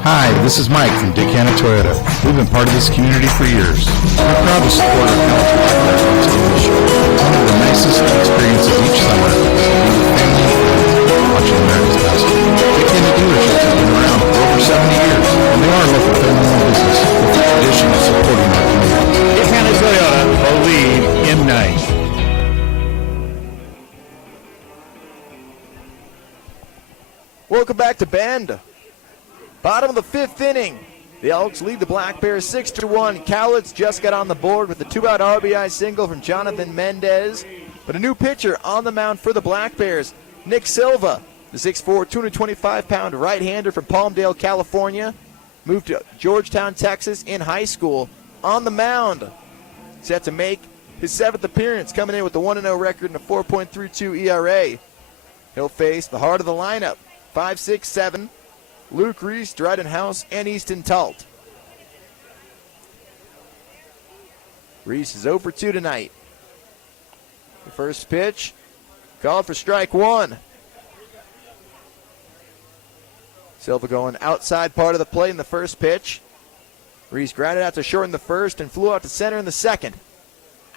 Hi, this is Mike from Dick Hanna Toyota. We've been part of this community for years. We're proud to support our Cowlitz Black Bears once again this year. One of the nicest experiences each summer is to be with family and friends watching America's best. Dick Hanna dealerships have been around for over 70 years, and they are a local family-owned business with the tradition of supporting our community. Dick Hanna Toyota, the lead in night. Welcome back to Bend. Bottom of the 5th inning. The Elks lead the Black Bears 6-1. Cowlitz just got on the board with a 2-out RBI single from Jonathan Mendez. But a new pitcher on the mound for the Black Bears, Nick Silva, the 6'4", 225-pound right-hander from Palmdale, California. Moved to Georgetown, Texas in high school. On the mound, set to make his 7th appearance, coming in with a 1-0 record and a 4.32 ERA. He'll face the heart of the lineup, 5'6", Luke Reese, Dryden House, and Easton Talt. Reese is 0-2 tonight. The first pitch, called for strike 1. Silva going outside part of the plate in the first pitch. Reese grounded out to short in the first and flew out to center in the second.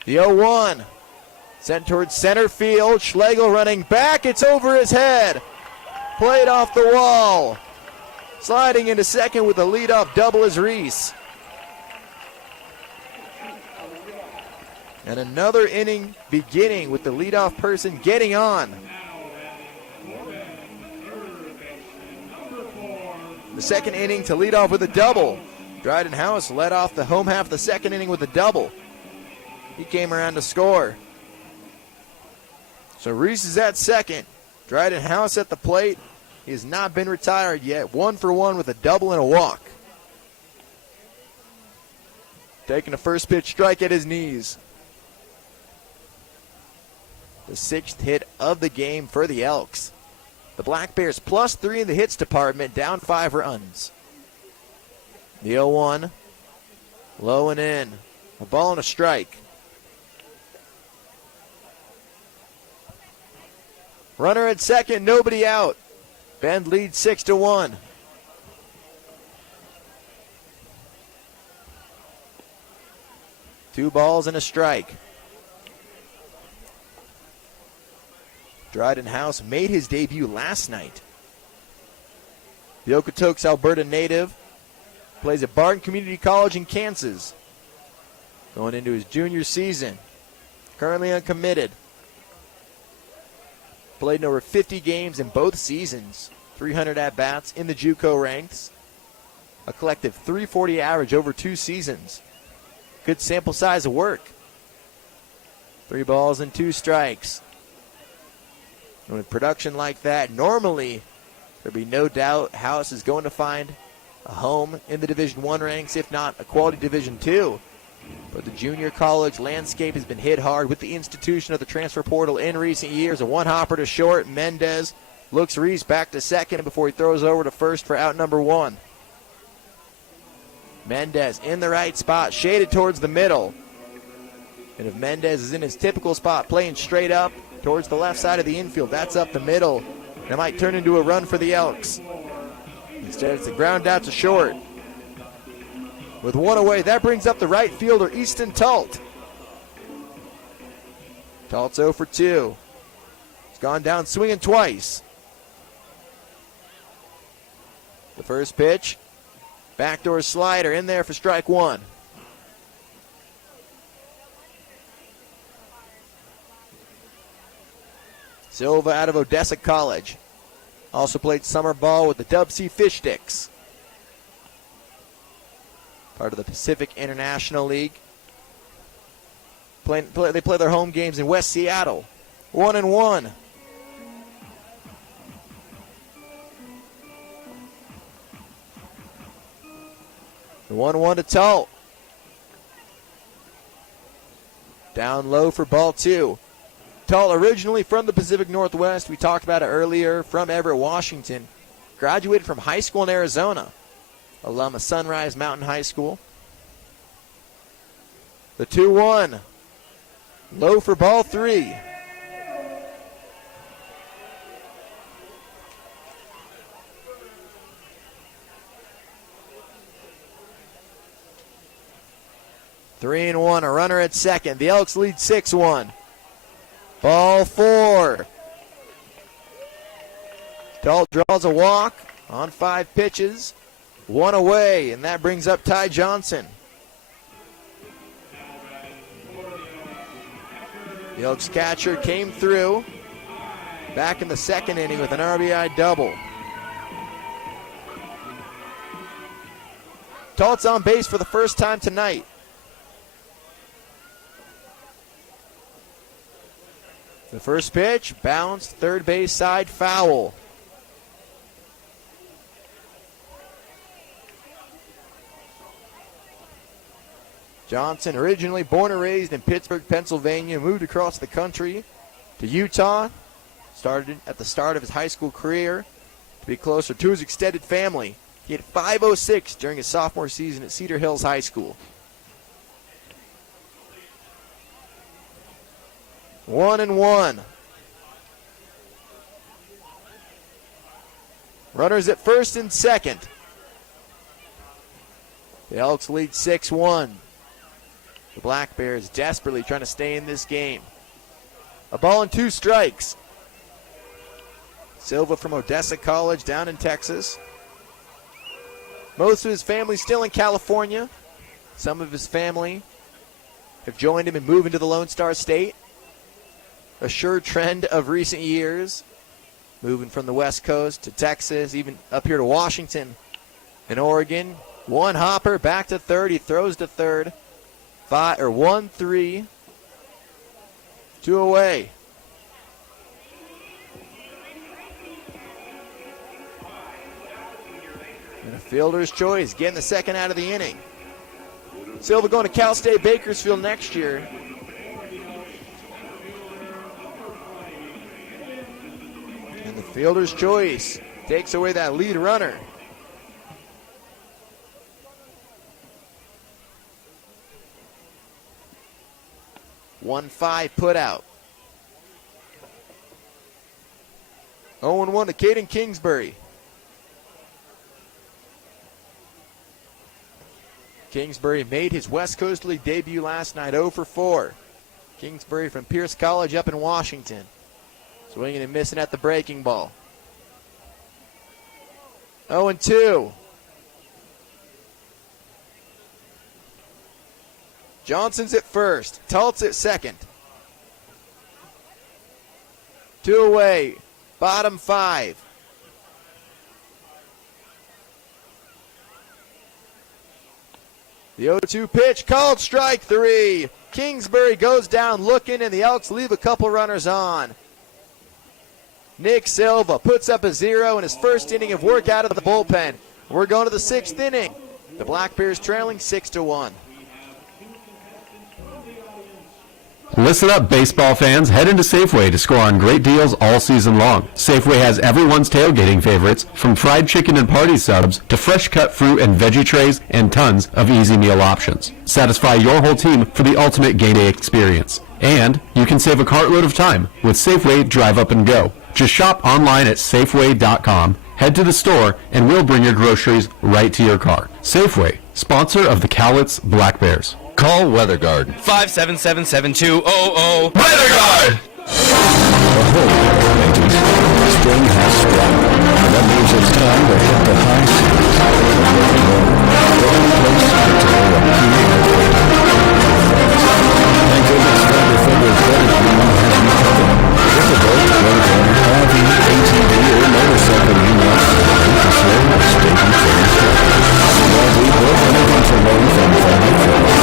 The 0-1. Sent towards center field. Schlegel running back. It's over his head. Played off the wall. Sliding into second with a leadoff double is Reese. And another inning beginning with the leadoff person getting on. The second inning to lead off with a double. Dryden House led off the home half of the second inning with a double. He came around to score. So Reese is at second. Dryden House at the plate. He has not been retired yet. 1 for 1 with a double and a walk. Taking a first pitch strike at his knees. The 6th hit of the game for the Elks. The Black Bears +3 in the hits department, down 5 runs. The 0-1. Low and in. A ball and a strike. Runner at second, nobody out. Bend leads 6-1. Two balls and a strike. Dryden House made his debut last night. The Okotoks, Alberta native, plays at Barton Community College in Kansas. Going into his junior season. Currently uncommitted. Played in over 50 games in both seasons. 300 at-bats in the JUCO ranks. A collective 340 average over 2 seasons. Good sample size of work. 3 balls and 2 strikes. And with production like that, normally there'd be no doubt House is going to find a home in the Division I ranks, if not a quality Division II. But the junior college landscape has been hit hard with the institution of the transfer portal in recent years. A one-hopper to short. Mendez looks Reese back to second before he throws over to first for out number 1. Mendez in the right spot, shaded towards the middle. And if Mendez is in his typical spot, playing straight up towards the left side of the infield, that's up the middle. That might turn into a run for the Elks. Instead, it's a ground out to short. With 1 away, that brings up the right fielder, Easton Talt. Talt's 0 for 2. He's gone down swinging twice. The first pitch, backdoor slider in there for strike 1. Silva out of Odessa College. Also played summer ball with the Dub C Fish Sticks. Part of the Pacific International League. They play their home games in West Seattle. 1-1. The 1-1 to Talt. Down low for ball 2. Talt, originally from the Pacific Northwest, we talked about it earlier, from Everett, Washington. Graduated from high school in Arizona. Alum of Sunrise Mountain High School. The 2-1. Low for ball 3. Three and 1, a runner at second. The Elks lead 6-1. Ball 4. Talt draws a walk on 5 pitches. 1 away, and that brings up Ty Johnson. The Elks catcher came through back in the second inning with an RBI double. Talt's on base for the first time tonight. The first pitch, bounced, third base side, foul. Johnson, originally born and raised in Pittsburgh, Pennsylvania, moved across the country to Utah. Started at the start of his high school career to be closer to his extended family. He had .506 during his sophomore season at Cedar Hills High School. 1-1. Runners at first and second. The Elks lead 6-1. The Black Bears desperately trying to stay in this game. A ball and 2 strikes. Silva from Odessa College down in Texas. Most of his family still in California. Some of his family have joined him in moving to the Lone Star State. A sure trend of recent years. Moving from the West Coast to Texas, even up here to Washington and Oregon. One hopper back to third. He throws to third. 1-3. 2 away. And a fielder's choice, getting the second out of the inning. Silva going to Cal State Bakersfield next year. And the fielder's choice takes away that lead runner. One 5 put out. 0-1 to Caden Kingsbury. Kingsbury made his West Coast League debut last night, 0-for-4. Kingsbury from Pierce College up in Washington. Swinging and missing at the breaking ball. 0-2. Johnson's at first. Tultz at second. 2 away. Bottom 5. The 0-2 pitch called strike 3. Kingsbury goes down looking, and the Elks leave a couple runners on. Nick Silva puts up a 0 in his first inning of work out of the bullpen. We're going to the 6th inning. The Black Bears trailing 6-1. Listen up, baseball fans. Head into Safeway to score on great deals all season long. Safeway has everyone's tailgating favorites, from fried chicken and party subs to fresh cut fruit and veggie trays and tons of easy meal options. Satisfy your whole team for the ultimate game day experience. And you can save a cartload of time with Safeway Drive Up and Go. Just shop online at Safeway.com, head to the store, and we'll bring your groceries right to your car. Safeway, sponsor of the Cowlitz Black Bears. Call Weather Guard. 577-7200. Weather Guard! Spring has sprung. That means it's time to hit the high seas. Thank goodness Federal Credit Union has you covered. With a boat, whether RV, ATV, or motorcycle you want, to slow or stay on trains. While we both anything to learn from family friends.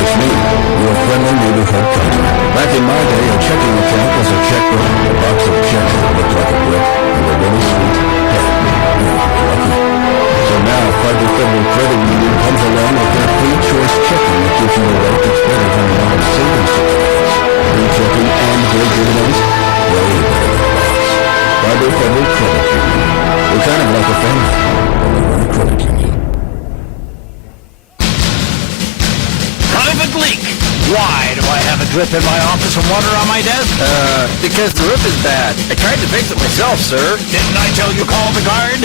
It's me, your friendly neighborhood cousin. Back in my day, a checking account was a checkbook, a box of checks that looked like a brick, and a really sweet head. Lucky. So now, Federal Credit Union comes along with their free choice checking that gives you a rate that's better than a lot of savings certificates. Free checking and great dividends, way better than bonds. Federal Credit Union. We're kind of like a family, only we're a credit union. Private leak. Why do I have a drip in my office and water on my desk? Because the roof is bad. I tried to fix it myself, sir. Didn't I tell you call the guard?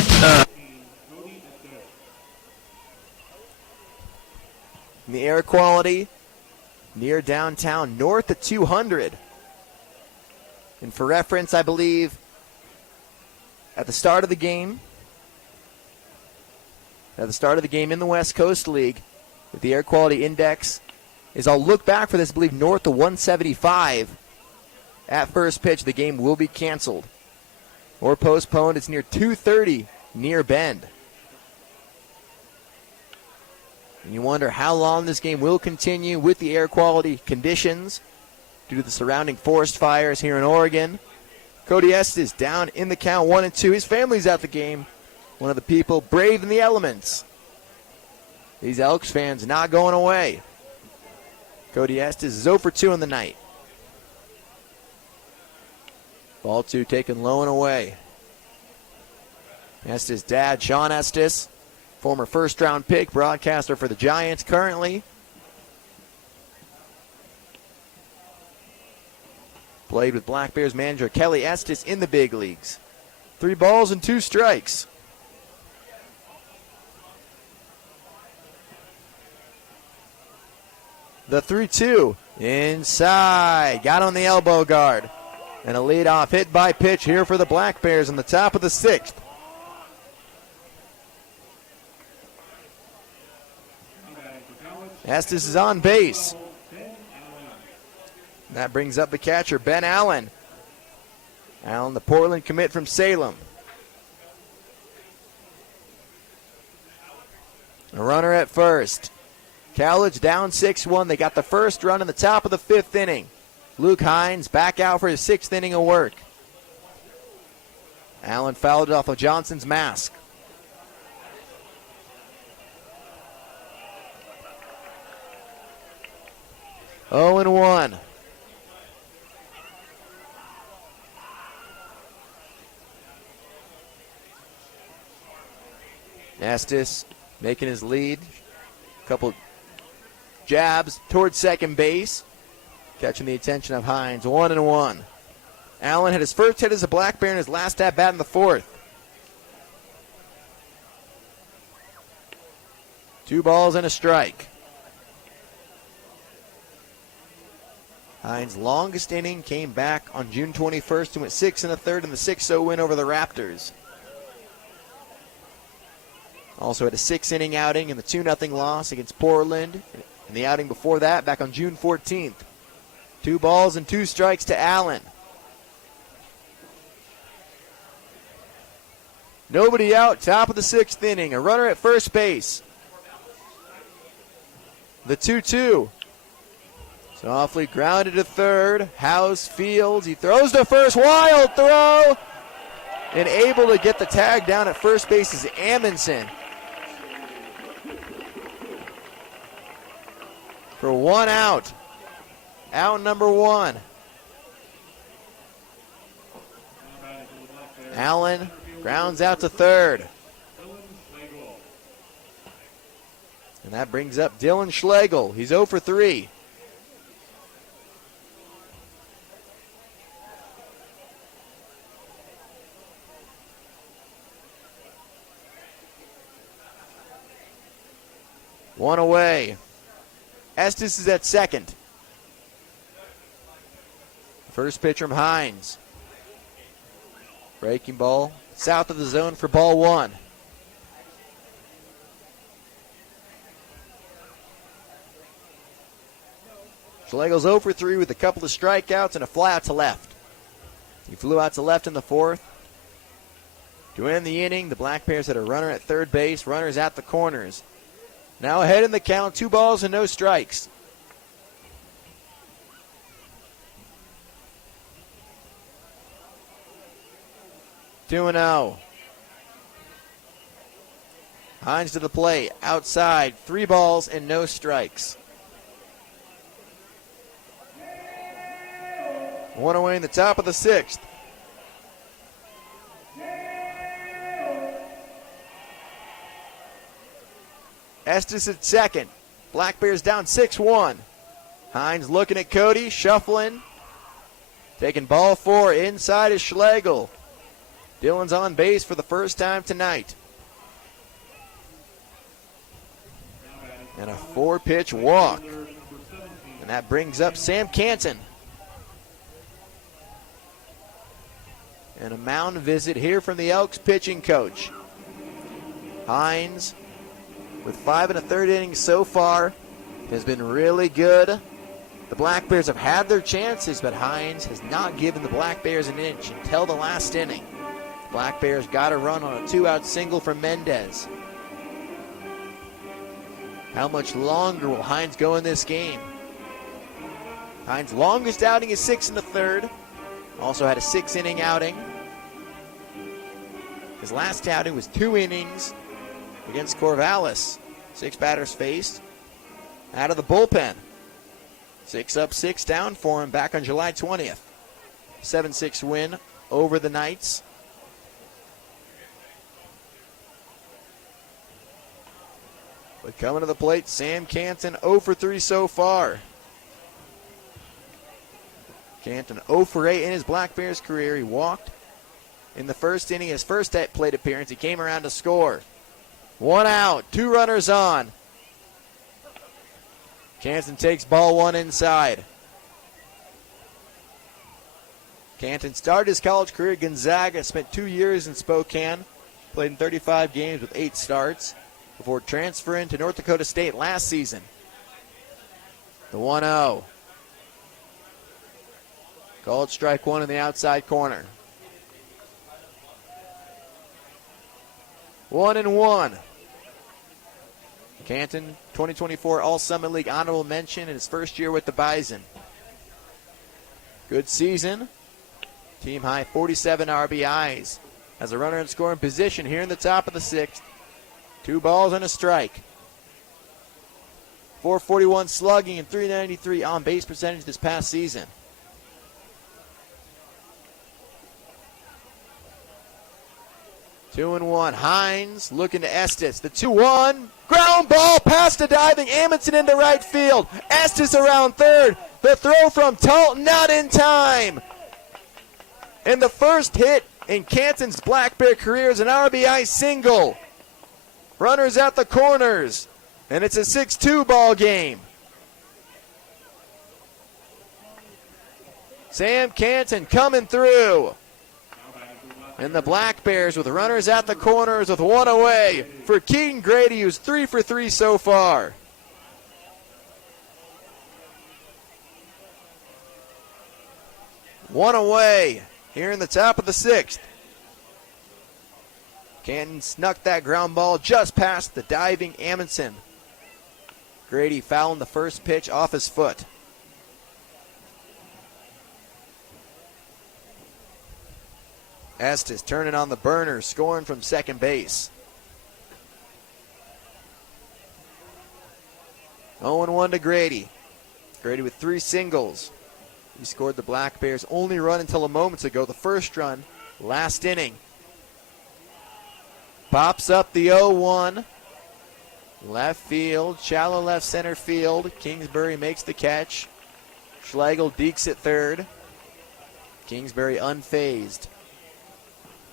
The air quality near downtown, north of 200. And for reference, I believe at the start of the game in the West Coast League, with the air quality index, is I'll look back for this, I believe north of 175. At first pitch, the game will be canceled or postponed. It's near 230 near Bend. And you wonder how long this game will continue with the air quality conditions due to the surrounding forest fires here in Oregon. Cody Estes down in the count, 1-2. His family's at the game. One of the people braving the elements. These Elks fans not going away. Cody Estes is 0-for-2 in the night. Ball 2 taken low and away. Estes' dad, Sean Estes, former first-round pick, broadcaster for the Giants currently. Played with Black Bears manager Kelly Estes in the big leagues. 3 balls and 2 strikes. The 3-2 inside. Got on the elbow guard. And a leadoff hit by pitch here for the Black Bears in the top of the 6th. Estes is on base. That brings up the catcher, Ben Allen. Allen, the Portland commit from Salem. A runner at first. Cowlitz down 6-1. They got the first run in the top of the 5th inning. Luke Hines back out for his 6th inning of work. Allen fouled it off of Johnson's mask. Oh and 1. Estes making his lead. Couple jabs towards second base. Catching the attention of Hines. 1-1. Allen had his first hit as a Black Bear in his last at bat in the 4th. 2 balls and a strike. Hines' longest inning came back on June 21st and went 6 1/3 in the 6-0 win over the Raptors. Also had a 6-inning outing in the 2-0 loss against Portland. And the outing before that back on June 14th. 2 balls and 2 strikes to Allen. Nobody out, top of the 6th inning. A runner at first base. The 2-2. Softly grounded to third. House fields. He throws to first. Wild throw. And able to get the tag down at first base is Amundsen. For 1 out. Out number 1. Allen grounds out to third. And that brings up Dylan Schlegel. He's 0 for 3. One away. Estes is at second. First pitch from Hines. Breaking ball south of the zone for ball 1. Schlegel's 0 for 3 with a couple of strikeouts and a fly out to left. He flew out to left in the 4th. To end the inning, the Black Bears had a runner at third base, runners at the corners. Now ahead in the count, 2 balls and no strikes. Two and 0. Hines to the plate, outside, 3 balls and no strikes. 1 away in the top of the 6th. Estes at second. Black Bears down 6-1. Hines looking at Cody, shuffling. Taking ball 4, inside is Schlegel. Dylan's on base for the first time tonight. And a 4-pitch walk. And that brings up Sam Canton. And a mound visit here from the Elks pitching coach. Hines, with 5 1/3 innings so far, has been really good. The Black Bears have had their chances, but Hines has not given the Black Bears an inch until the last inning. Black Bears got a run on a 2-out single from Mendez. How much longer will Hines go in this game? Hines' longest outing is 6 1/3. Also had a 6-inning outing. His last outing was 2 innings against Corvallis. 6 batters faced out of the bullpen. 6 up, 6 down for him back on July 20th. 7-6 win over the Knights. But coming to the plate, Sam Canton 0 for 3 so far. Canton 0 for 8 in his Black Bears career. He walked in the first inning, his first plate appearance. He came around to score. 1 out, 2 runners on. Canton takes ball one inside. Canton started his college career at Gonzaga, spent 2 years in Spokane, played in 35 games with 8 starts before transferring to North Dakota State last season. The 1-0. Called strike one in the outside corner. 1-1. Canton, 2024 All-Summit League honorable mention in his first year with the Bison. Good season. Team high 47 RBIs. Has a runner in scoring position here in the top of the 6th. 2 balls and a strike. 441 slugging and 393 on base percentage this past season. Two and one. Hines looking to Estes. The 2-1. Ground ball past a diving Amundsen into right field. Estes around third. The throw from Talton not in time. And the first hit in Canton's Black Bear career is an RBI single. Runners at the corners. And it's a 6-2 ball game. Sam Canton coming through. And the Black Bears with runners at the corners with 1 away for Keaton Grady, who's 3 for 3 so far. One away here in the top of the 6th. Canton snuck that ground ball just past the diving Amundsen. Grady fouling the first pitch off his foot. Estes turning on the burner, scoring from second base. 0-1 to Grady. Grady with 3 singles. He scored the Black Bears' only run until a moment ago, the first run, last inning. Pops up the 0-1. Left field, shallow left center field. Kingsbury makes the catch. Schlegel dekes at third. Kingsbury unfazed.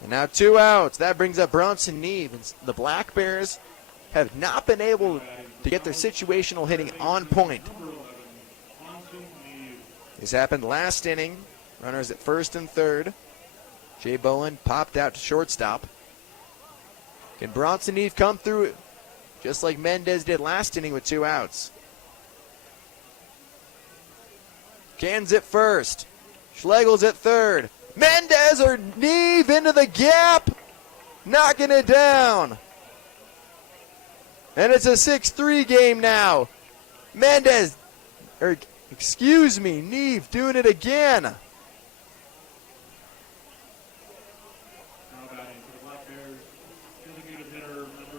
And now 2 outs. That brings up Bronson Neve. And the Black Bears have not been able to get their situational hitting on point. This happened last inning. Runners at first and third. Jay Bowen popped out to shortstop. Can Bronson Neve come through just like Mendez did last inning with 2 outs? Can's at first. Schlegel's at third. Mendez or Neve into the gap, knocking it down. And it's a 6-3 game now. Neve doing it again.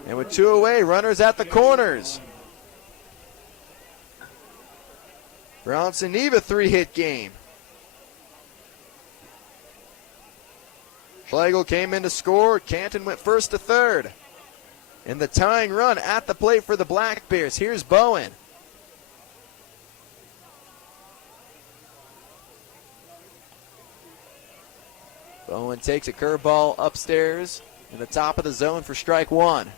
And with 2 away, runners at the corners. Bronson Neve a 3-hit game. Schlegel came in to score. Canton went first to third. In the tying run at the plate for the Black Bears. Here's Bowen. Bowen takes a curveball upstairs in the top of the zone for strike one.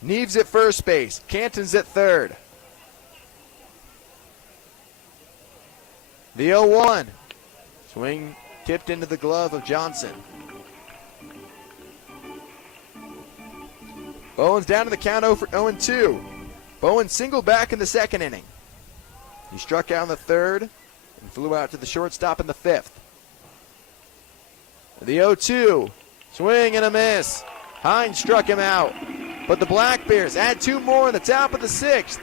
Neve's at first base. Canton's at third. The 0-1. Swing tipped into the glove of Johnson. Bowen's down to the count 0-2. Bowen singled back in the second inning. He struck out in the third and flew out to the shortstop in the 5th. The 0-2. Swing and a miss. Hines struck him out. But the Black Bears add 2 more in the top of the 6th.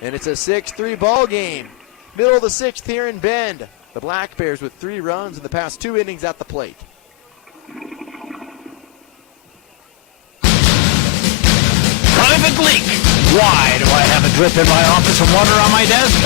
And it's a 6-3 ball game. Middle of the 6th here in Bend. The Black Bears with 3 runs in the past 2 innings at the plate. Private leak. Why do I have a drip in my office and water on my desk?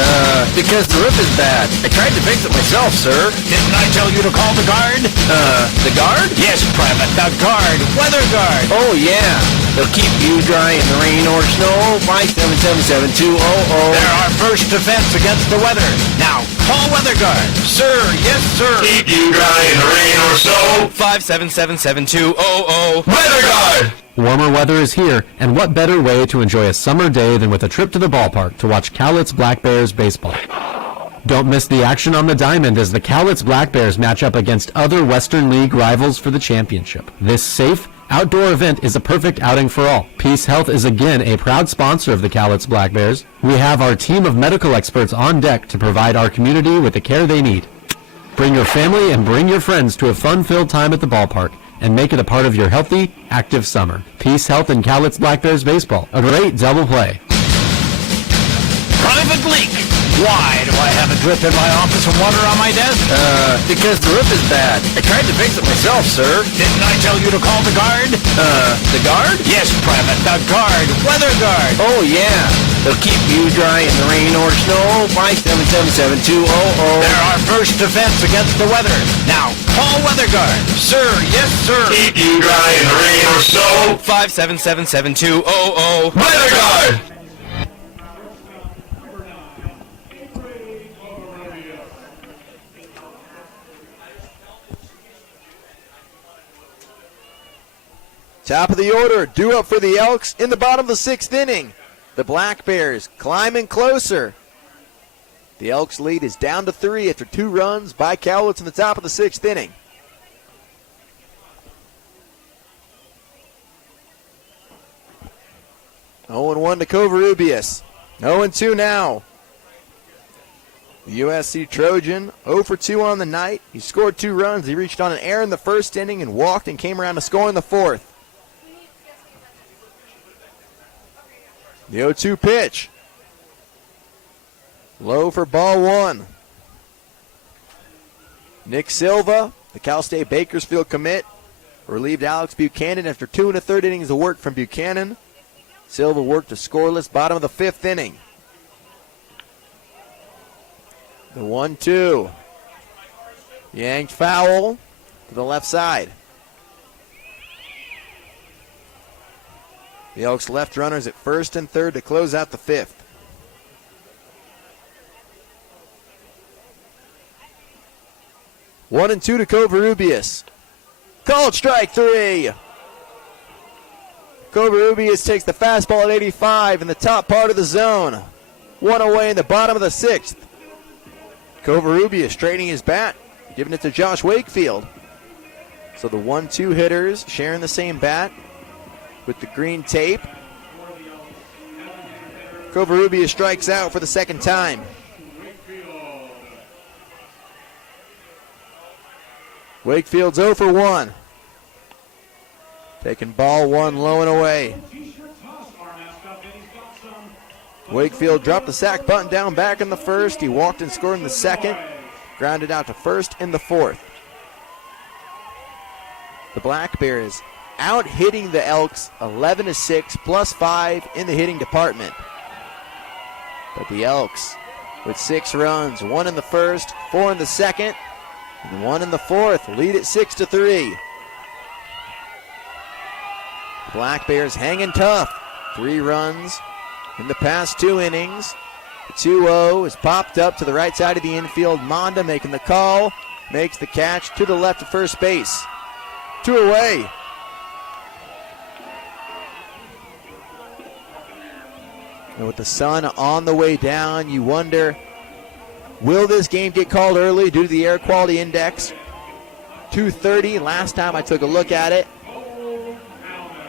Because the roof is bad. I tried to fix it myself, sir. Didn't I tell you to call the guard? The guard? Yes, Private, the guard. Weather guard. Oh, yeah. They'll keep you dry in the rain or snow by 777-200. They're our first defense against the weather. Now, call Weather Guard. Sir, yes, sir. Keep you dry in the rain or snow so. 577-7200. Weather Guard! Warmer weather is here, and what better way to enjoy a summer day than with a trip to the ballpark to watch Cowlitz Black Bears baseball. Don't miss the action on the diamond as the Cowlitz Black Bears match up against other Western League rivals for the championship. This safe, outdoor event is a perfect outing for all. Peace Health is again a proud sponsor of the Cowlitz Black Bears. We have our team of medical experts on deck to provide our community with the care they need. Bring your family and bring your friends to a fun-filled time at the ballpark and make it a part of your healthy, active summer. Peace Health and Cowlitz Black Bears baseball. A great double play. Private leak. Why do I have a drip in my office and water on my desk? Because the roof is bad. I tried to fix it myself, sir. Didn't I tell you to call the guard? The guard? Yes, Private, the guard. Weather guard. Oh, yeah. They'll keep you dry in the rain or snow. 577-7200. They're our first defense against the weather. Now, call Weather Guard. Sir, yes, sir. Keep you dry in the rain or snow. 577-7200. Weather Guard! Top of the order, due up for the Elks in the bottom of the sixth inning. The Black Bears climbing closer. The Elks lead is down to 3 after 2 runs by Cowlitz in the top of the sixth inning. (0-1) to Covarrubias. 0-2 now. The USC Trojan 0-2 on the night. He scored 2 runs. He reached on an error in the first inning and walked and came around to score in the fourth. The 0-2 pitch. Low for ball 1. Nick Silva, the Cal State Bakersfield commit, relieved Alex Buchanan after 2 1/3 innings of work from Buchanan. Silva worked a scoreless bottom of the 5th inning. The 1-2. Yanked foul to the left side. The Elks left runners at first and third to close out the 5th. One and 2 to Covarrubias. Called strike 3. Covarrubias takes the fastball at 85 in the top part of the zone. 1 away in the bottom of the 6th. Covarrubias straightening his bat, giving it to Josh Wakefield. So the 1-2 hitters sharing the same bat with the green tape. Covarrubias strikes out for the second time. Wakefield's 0 for 1. Taking ball 1 low and away. Wakefield dropped the sack button down back in the first. He walked and scored in the second. Grounded out to first in the fourth. The Black Bears out hitting the Elks 11-6 plus 5 in the hitting department. But the Elks with 6 runs, 1 in the first, 4 in the second, and 1 in the fourth, lead at 6-3. Black Bears hanging tough. 3 runs in the past 2 innings. The 2-0 is popped up to the right side of the infield. Monda making the call, makes the catch to the left of first base. 2 away. And with the sun on the way down, you wonder, will this game get called early due to the air quality index? 2:30 last time I took a look at it.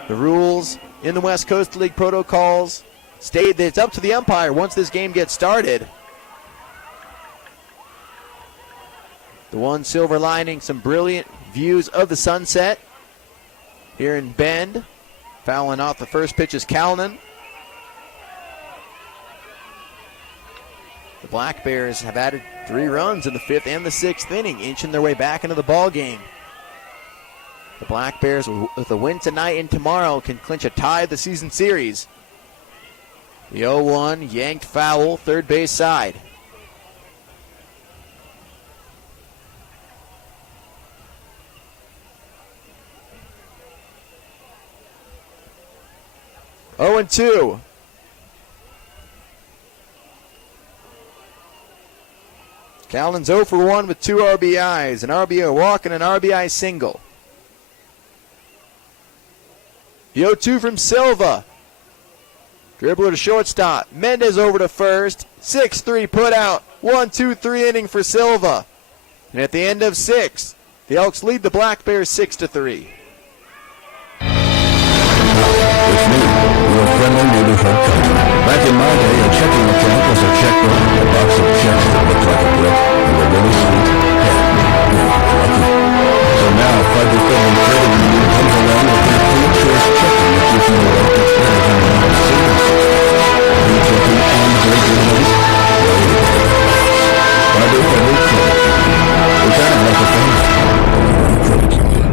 The rules in the West Coast League protocols state that it's up to the umpire once this game gets started. The one silver lining, some brilliant views of the sunset here in Bend. Fouling off the first pitch is Calnan. The Black Bears have added 3 runs in the 5th and the 6th inning, inching their way back into the ball game. The Black Bears, with a win tonight and tomorrow, can clinch a tie of the season series. The 0-1 yanked foul, third base side. Oh and 2. Callan's 0 for 1 with 2 RBIs, an RBI walk and an RBI single. The 0-2 from Silva. Dribbler to shortstop. Mendez over to first. 6-3 put out. 1-2-3 inning for Silva. And at the end of 6, the Elks lead the Black Bears 6-3. It's me, your friendly neighborhood coach. Back in my day, a checking account was a checkbook, a box of checks that looked like a brick, and a really sweet head. Lucky. So now, Fiber Film Credit Union comes along with their free choice checking that gives you a right to spare in your savings. Free checking and great dividends. Fiber Film Credit. We're kind of like a family. Credit union.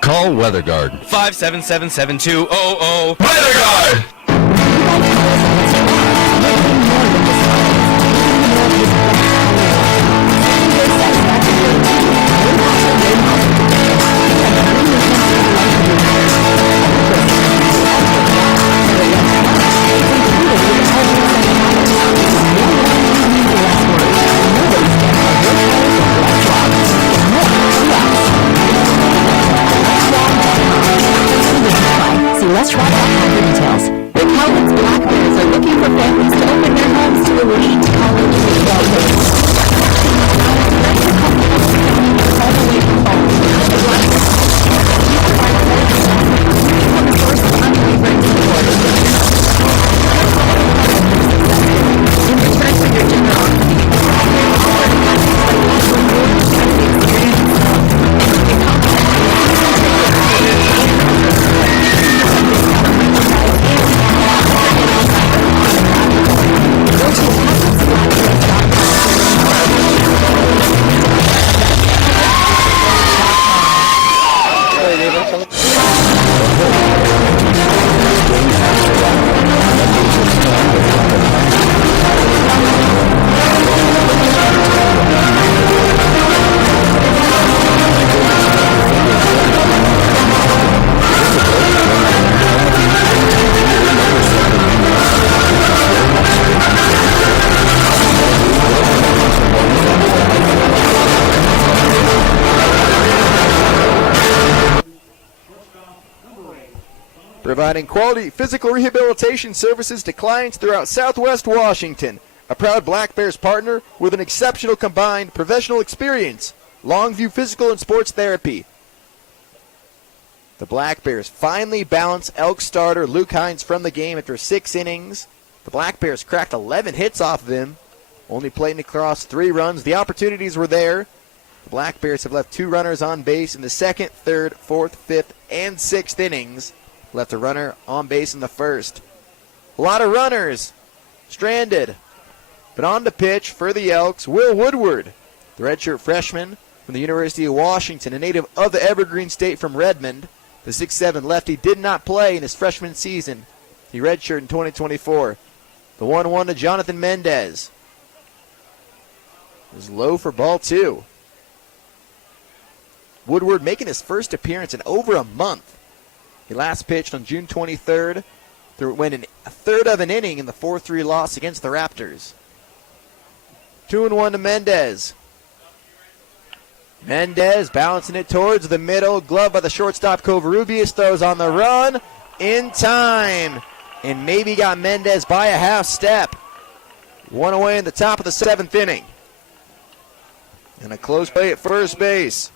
Call Weather Guard. 577-7200. Weather Guard! See restaurant.com for details. The Cowlitz Black Bears are looking for families to open their homes to elite college football players. Ready to come home all the way from home. The Black Bears provide quality software from the source of unwavering support. In return for your generosity, the Black Bears offer packages that offer more exciting experiences and can Providing quality physical rehabilitation services to clients throughout Southwest Washington. A proud Black Bears partner with an exceptional combined professional experience. Longview Physical and Sports Therapy. The Black Bears finally balance Elk starter Luke Hines from the game after 6 innings. The Black Bears cracked 11 hits off of him, only playing across 3 runs. The opportunities were there. The Black Bears have left 2 runners on base in the 2nd, 3rd, 4th, 5th, and 6th innings. Left a runner on base in the 1st. A lot of runners stranded. But on the pitch for the Elks, Will Woodward, the redshirt freshman from the University of Washington, a native of the Evergreen State from Redmond. The 6'7 lefty did not play in his freshman season. He redshirted in 2024. The 1-1 to Jonathan Mendez. It was low for ball 2. Woodward making his first appearance in over a month. He last pitched on June 23rd. Went in a third of an inning in the 4-3 loss against the Raptors. 2-1 to Mendez. Mendez bouncing it towards the middle. Glove by the shortstop Covarrubias. Throws on the run. In time. And maybe got Mendez by a half step. 1 away in the top of the 7th inning. And a close play at first base.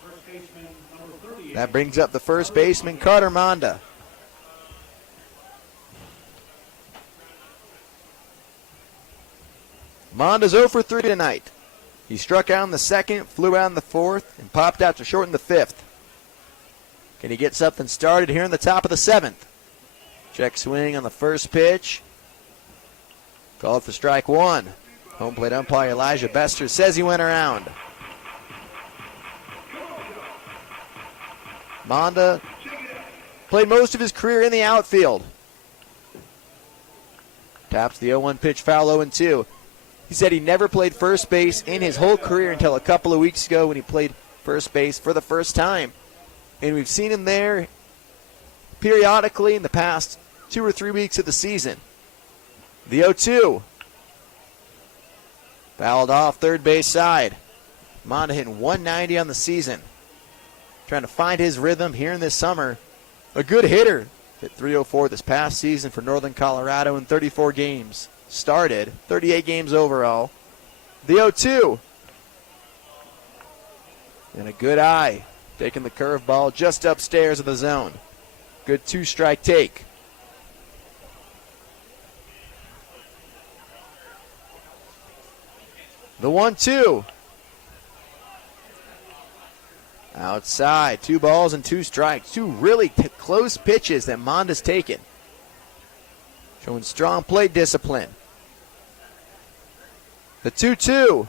That brings up the first baseman, Carter Monda. Monda's 0 for 3 tonight. He struck out in the 2nd, flew out in the 4th, and popped out to shorten the 5th. Can he get something started here in the top of the 7th? Check swing on the first pitch. Called for strike 1. Home plate umpire Elijah Bester says he went around. Monda played most of his career in the outfield. Taps the 0-1 pitch foul, 0-2. He said he never played first base in his whole career until a couple of weeks ago when he played first base for the first time. And we've seen him there periodically in the past 2 or 3 weeks of the season. The 0-2. Fouled off third base side. Monda hitting 190 on the season. Trying to find his rhythm here in this summer a good hitter. Hit .304 this past season for Northern Colorado in 34 games. Started 38 games overall. The 0-2. And a good eye. Taking the curveball just upstairs of the zone. Good two-strike take. The 1-2. Outside, 2 balls and 2 strikes. 2 really close pitches that Monda's taken. Showing strong plate discipline. The 2-2.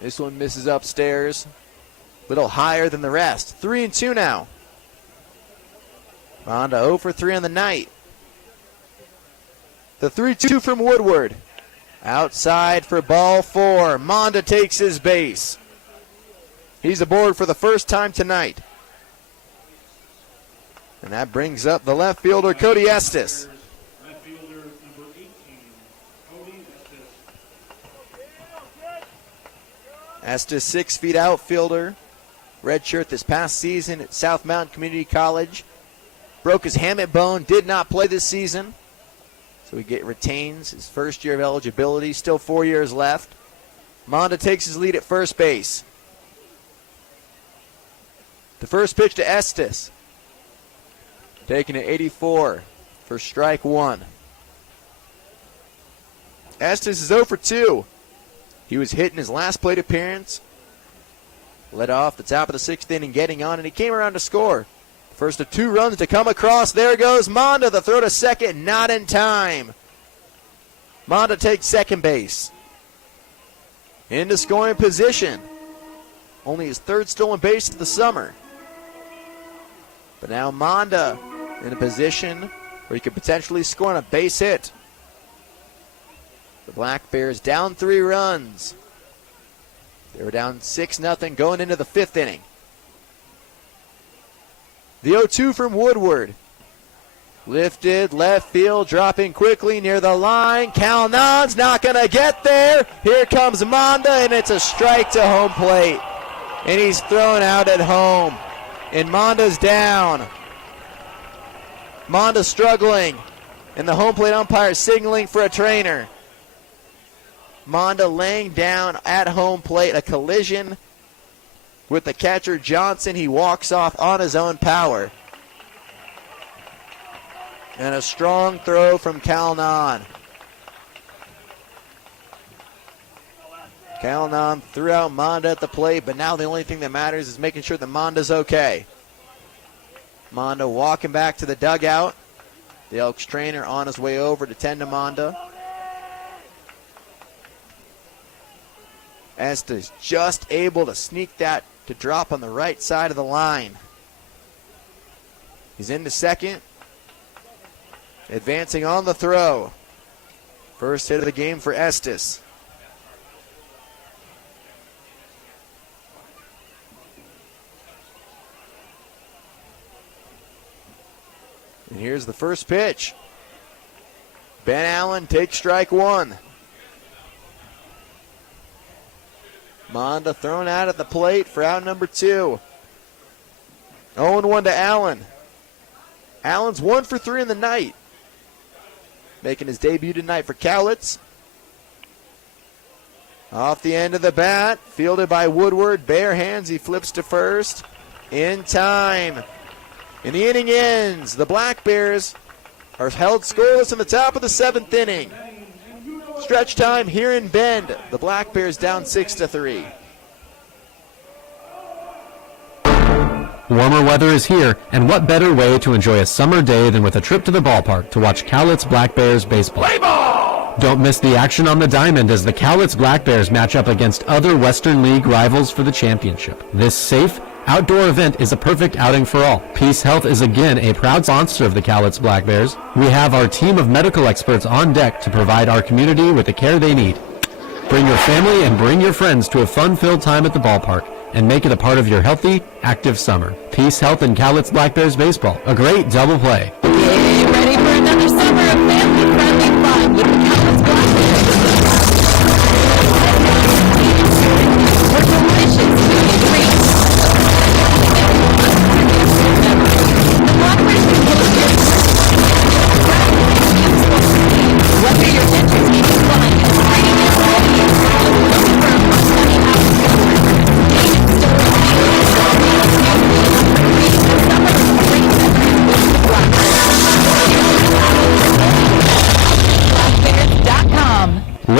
This one misses upstairs. Little higher than the rest. 3-2 now. Monda 0 for 3 on the night. The 3-2 from Woodward. Outside for ball 4. Monda takes his base. He's aboard for the first time tonight. And that brings up the left fielder, Cody Estes. Left fielder number 18, Cody Estes. Estes, 6 feet outfielder. Redshirt this past season at South Mountain Community College. Broke his hamate bone, did not play this season. So he retains his first year of eligibility. Still 4 years left. Monda takes his lead at first base. The first pitch to Estes. Taking at 84 for strike 1. Estes is 0 for 2. He was hit in his last plate appearance. Led off the top of the 6th inning, getting on, and he came around to score. First of 2 runs to come across. There goes Monda. The throw to second, not in time. Monda takes second base. Into scoring position. Only his 3rd stolen base of the summer. But now Monda in a position where he could potentially score on a base hit. The Black Bears down 3 runs. They were down 6-0 going into the 5th inning. The 0-2 from Woodward. Lifted left field, dropping quickly near the line. Calnon's not going to get there. Here comes Monda, and it's a strike to home plate. And he's thrown out at home. And Monda's down. Monda struggling. And the home plate umpire signaling for a trainer. Monda laying down at home plate. A collision with the catcher Johnson. He walks off on his own power. And a strong throw from Calnon. Calnon threw out Monda at the plate, but now the only thing that matters is making sure that Monda's okay. Monda walking back to the dugout. The Elks trainer on his way over to tend to Monda. Estes just able to sneak that to drop on the right side of the line. He's into second. Advancing on the throw. First hit of the game for Estes. And here's the first pitch. Ben Allen takes strike 1. Monda thrown out at the plate for out number 2. 0-1 to Allen. Allen's 1 for 3 in the night. Making his debut tonight for Cowlitz. Off the end of the bat, fielded by Woodward. Bare hands, he flips to first. In time. And the inning ends. The Black Bears are held scoreless in the top of the 7th inning. Stretch time here in Bend. The Black Bears down 6-3. Warmer weather is here, and what better way to enjoy a summer day than with a trip to the ballpark to watch Cowlitz Black Bears baseball. Play ball! Don't miss the action on the diamond as the Cowlitz Black Bears match up against other Western League rivals for the championship. This safe, outdoor event is a perfect outing for all. Peace Health is again a proud sponsor of the Cowlitz Black Bears. We have our team of medical experts on deck to provide our community with the care they need. Bring your family and bring your friends to a fun-filled time at the ballpark and make it a part of your healthy, active summer. Peace Health and Cowlitz Black Bears baseball. A great double play. Get ready for another summer of family-friendly fun with the Cowlitz Black Bears. For delicious food and drinks.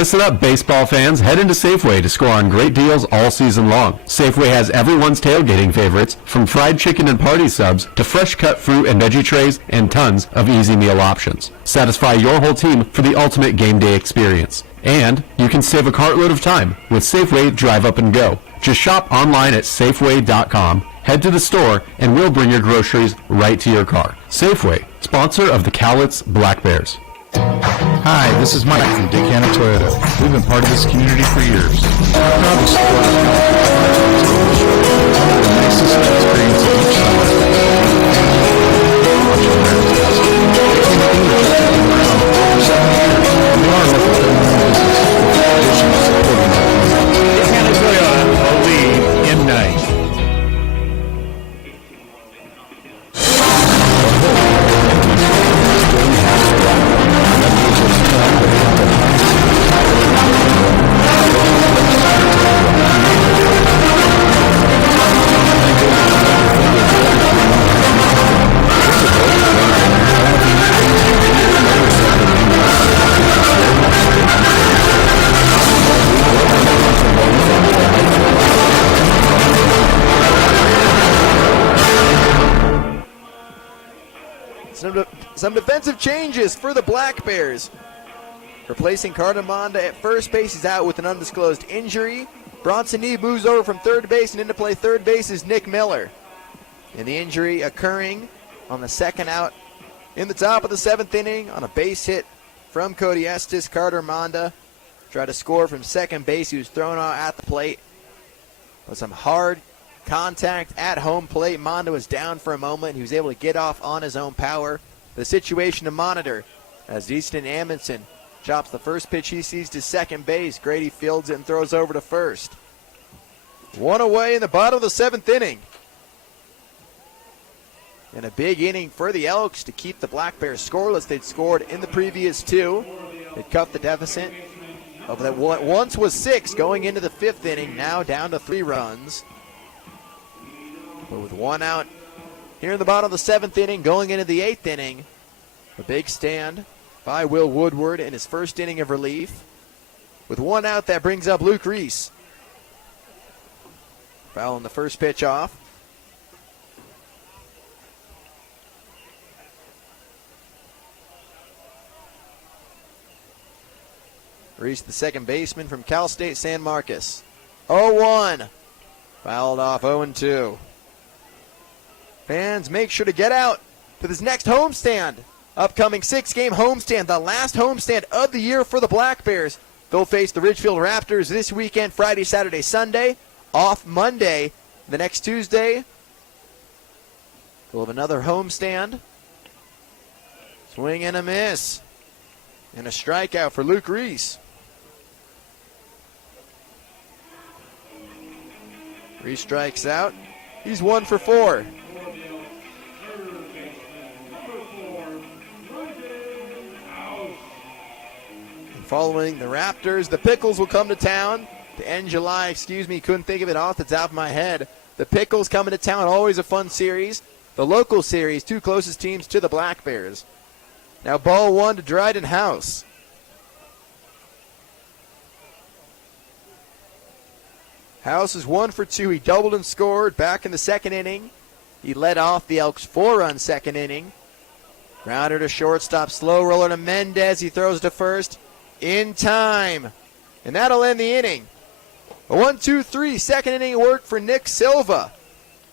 Listen up, baseball fans. Head into Safeway to score on great deals all season long. Safeway has everyone's tailgating favorites, from fried chicken and party subs to fresh cut fruit and veggie trays and tons of easy meal options. Satisfy your whole team for the ultimate game day experience. And you can save a cartload of time with Safeway Drive Up and Go. Just shop online at Safeway.com, head to the store, and we'll bring your groceries right to your car. Safeway, sponsor of the Cowlitz Black Bears. Hi, this is Mike from Dick Hanna Toyota. We've been part of this community for years. We're proud to support our one of the nicest experiences each summer. We are looking for more business with the addition of supporting our community. Dick Hanna Toyota, a lead in night. Some defensive changes for the Black Bears. Replacing Carter Monda at first base, he's out with an undisclosed injury. Bronson Neeb moves over from third base, and in to play third base is Nick Miller. And the injury occurring on the second out in the top of the seventh inning on a base hit from Cody Estes. Carter Monda tried to score from second base. He was thrown out at the plate with some hard contact at home plate. Monda was down for a moment. He was able to get off on his own power. The situation to monitor as Easton Amundsen chops the first pitch he sees to second base. Grady fields it and throws over to first. One away in the bottom of the seventh inning. And a big inning for the Elks to keep the Black Bears scoreless. They'd scored in the previous two. They'd cut the deficit of that once was 6 going into the fifth inning, now down to 3 runs. But with one out here in the bottom of the seventh inning, going into the eighth inning, a big stand by Will Woodward in his first inning of relief. With one out, that brings up Luke Reese. Fouling the first pitch off. Reese, the second baseman from Cal State San Marcos. 0-1. Fouled off 0-2. Fans, make sure to get out to this next homestand. Upcoming 6-game homestand, the last homestand of the year for the Black Bears. They'll face the Ridgefield Raptors this weekend, Friday, Saturday, Sunday. Off Monday, the next Tuesday. We'll have another homestand. Swing and a miss. And a strikeout for Luke Reese. Reese strikes out. He's 1 for 4. Following the Raptors, the Pickles will come to town to end July. Couldn't think of it off the top of my head. The Pickles coming to town, always a fun series. The local series, 2 closest teams to the Black Bears. Now ball 1 to Dryden House. House is 1 for 2. He doubled and scored back in the second inning. He led off the Elks' 4-run second inning. Grounder to shortstop, slow roller to Mendez. He throws to first. In time. And that'll end the inning. A 1-2-3 second inning work for Nick Silva.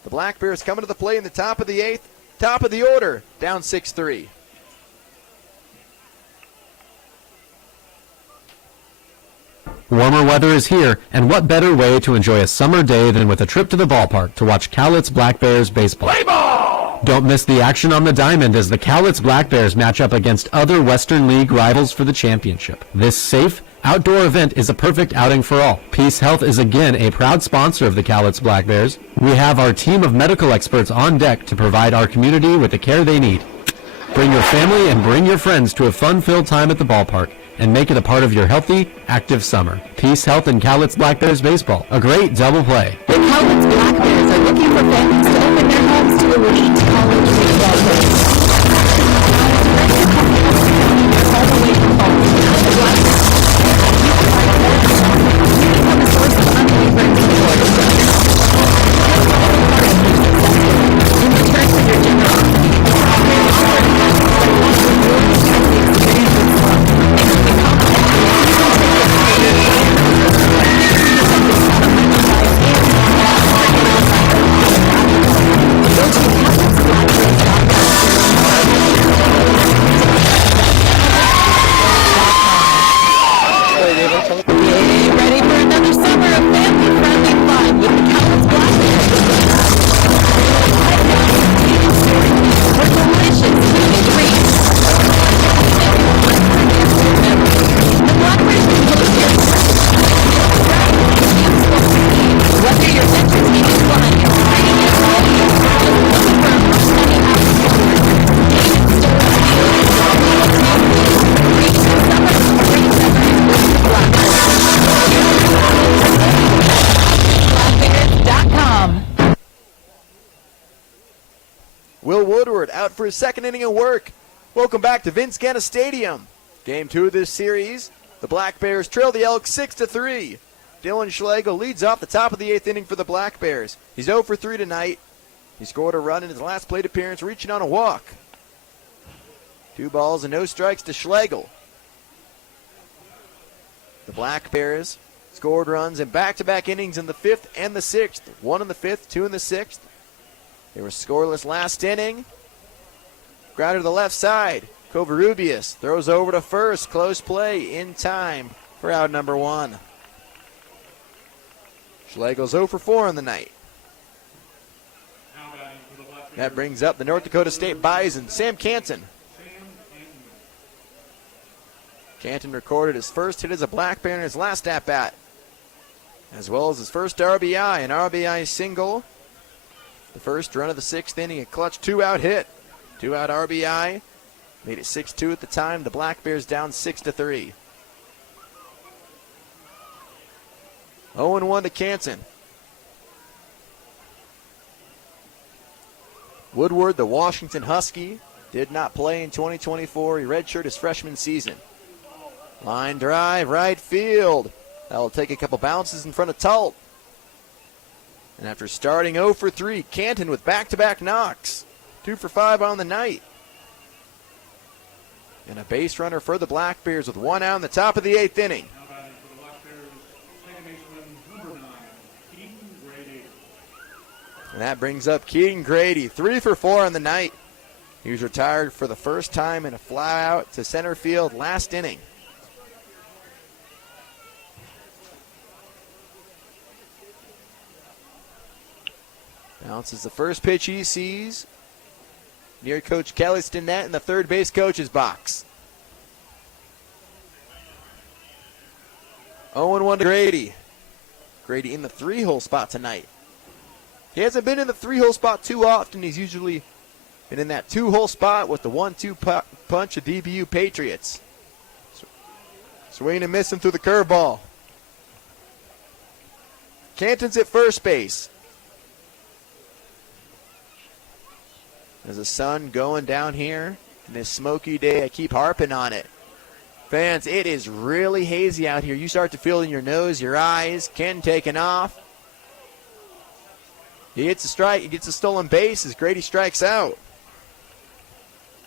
The Black Bears coming to the plate in the top of the 8th. Top of the order. Down 6-3. Warmer weather is here, and what better way to enjoy a summer day than with a trip to the ballpark to watch Cowlitz Black Bears baseball. Play ball! Don't miss the action on the diamond as the Cowlitz Black Bears match up against other Western League rivals for the championship. This safe, outdoor event is a perfect outing for all. Peace Health is again a proud sponsor of the Cowlitz Black Bears. We have our team of medical experts on deck to provide our community with the care they need. Bring your family and bring your friends to a fun-filled time at the ballpark and make it a part of your healthy, active summer. Peace Health and Cowlitz Black Bears baseball. A great double play. The Cowlitz Black Bears are looking for families to open their homes to elite college baseball players. Now it's ready to come to us and your home away from home. The Black Bears Will Woodward out for his second inning of work. Welcome back to Vince Ganna Stadium. Game 2 of this series. The Black Bears trail the Elks 6-3. Dylan Schlegel leads off the top of the 8th inning for the Black Bears. He's 0 for 3 tonight. He scored a run in his last plate appearance, reaching on a walk. 2 balls and no strikes to Schlegel. The Black Bears scored runs in back-to-back innings in the 5th and the 6th. 1 in the 5th, 2 in the 6th. They were scoreless last inning. Grounded to the left side. Covarrubias throws over to first. Close play in time for out number 1. Schlegel's 0 for 4 on the night. That brings up the North Dakota State Bison, Sam Canton. Canton recorded his first hit as a Black Bear in his last at-bat, as well as his first RBI, an RBI single. The first run of the 6th inning, a clutch 2-out hit. 2-out RBI, made it 6-2 at the time. The Black Bears down 6-3. 0-1 to Canton. Woodward, the Washington Husky, did not play in 2024. He redshirted his freshman season. Line drive, right field. That will take a couple bounces in front of Tult. And after starting 0 for 3, Canton with back-to-back knocks. 2 for 5 on the night. And a base runner for the Black Bears with 1 out in the top of the 8th inning. And that brings up Keaton Grady, 3 for 4 on the night. He was retired for the first time in a fly out to center field last inning. Bounces the first pitch he sees near Coach Kelly's net in the third base coach's box. 0-1 to Grady. Grady in the 3-hole spot tonight. He hasn't been in the 3-hole spot too often. He's usually been in that 2-hole spot with the 1-2 punch of DBU Patriots. Swing and miss him through the curveball. Canton's at first base. There's the sun going down here in this smoky day. I keep harping on it. Fans, it is really hazy out here. You start to feel it in your nose, your eyes. Ken taking off. He hits a strike. He gets a stolen base as Grady strikes out.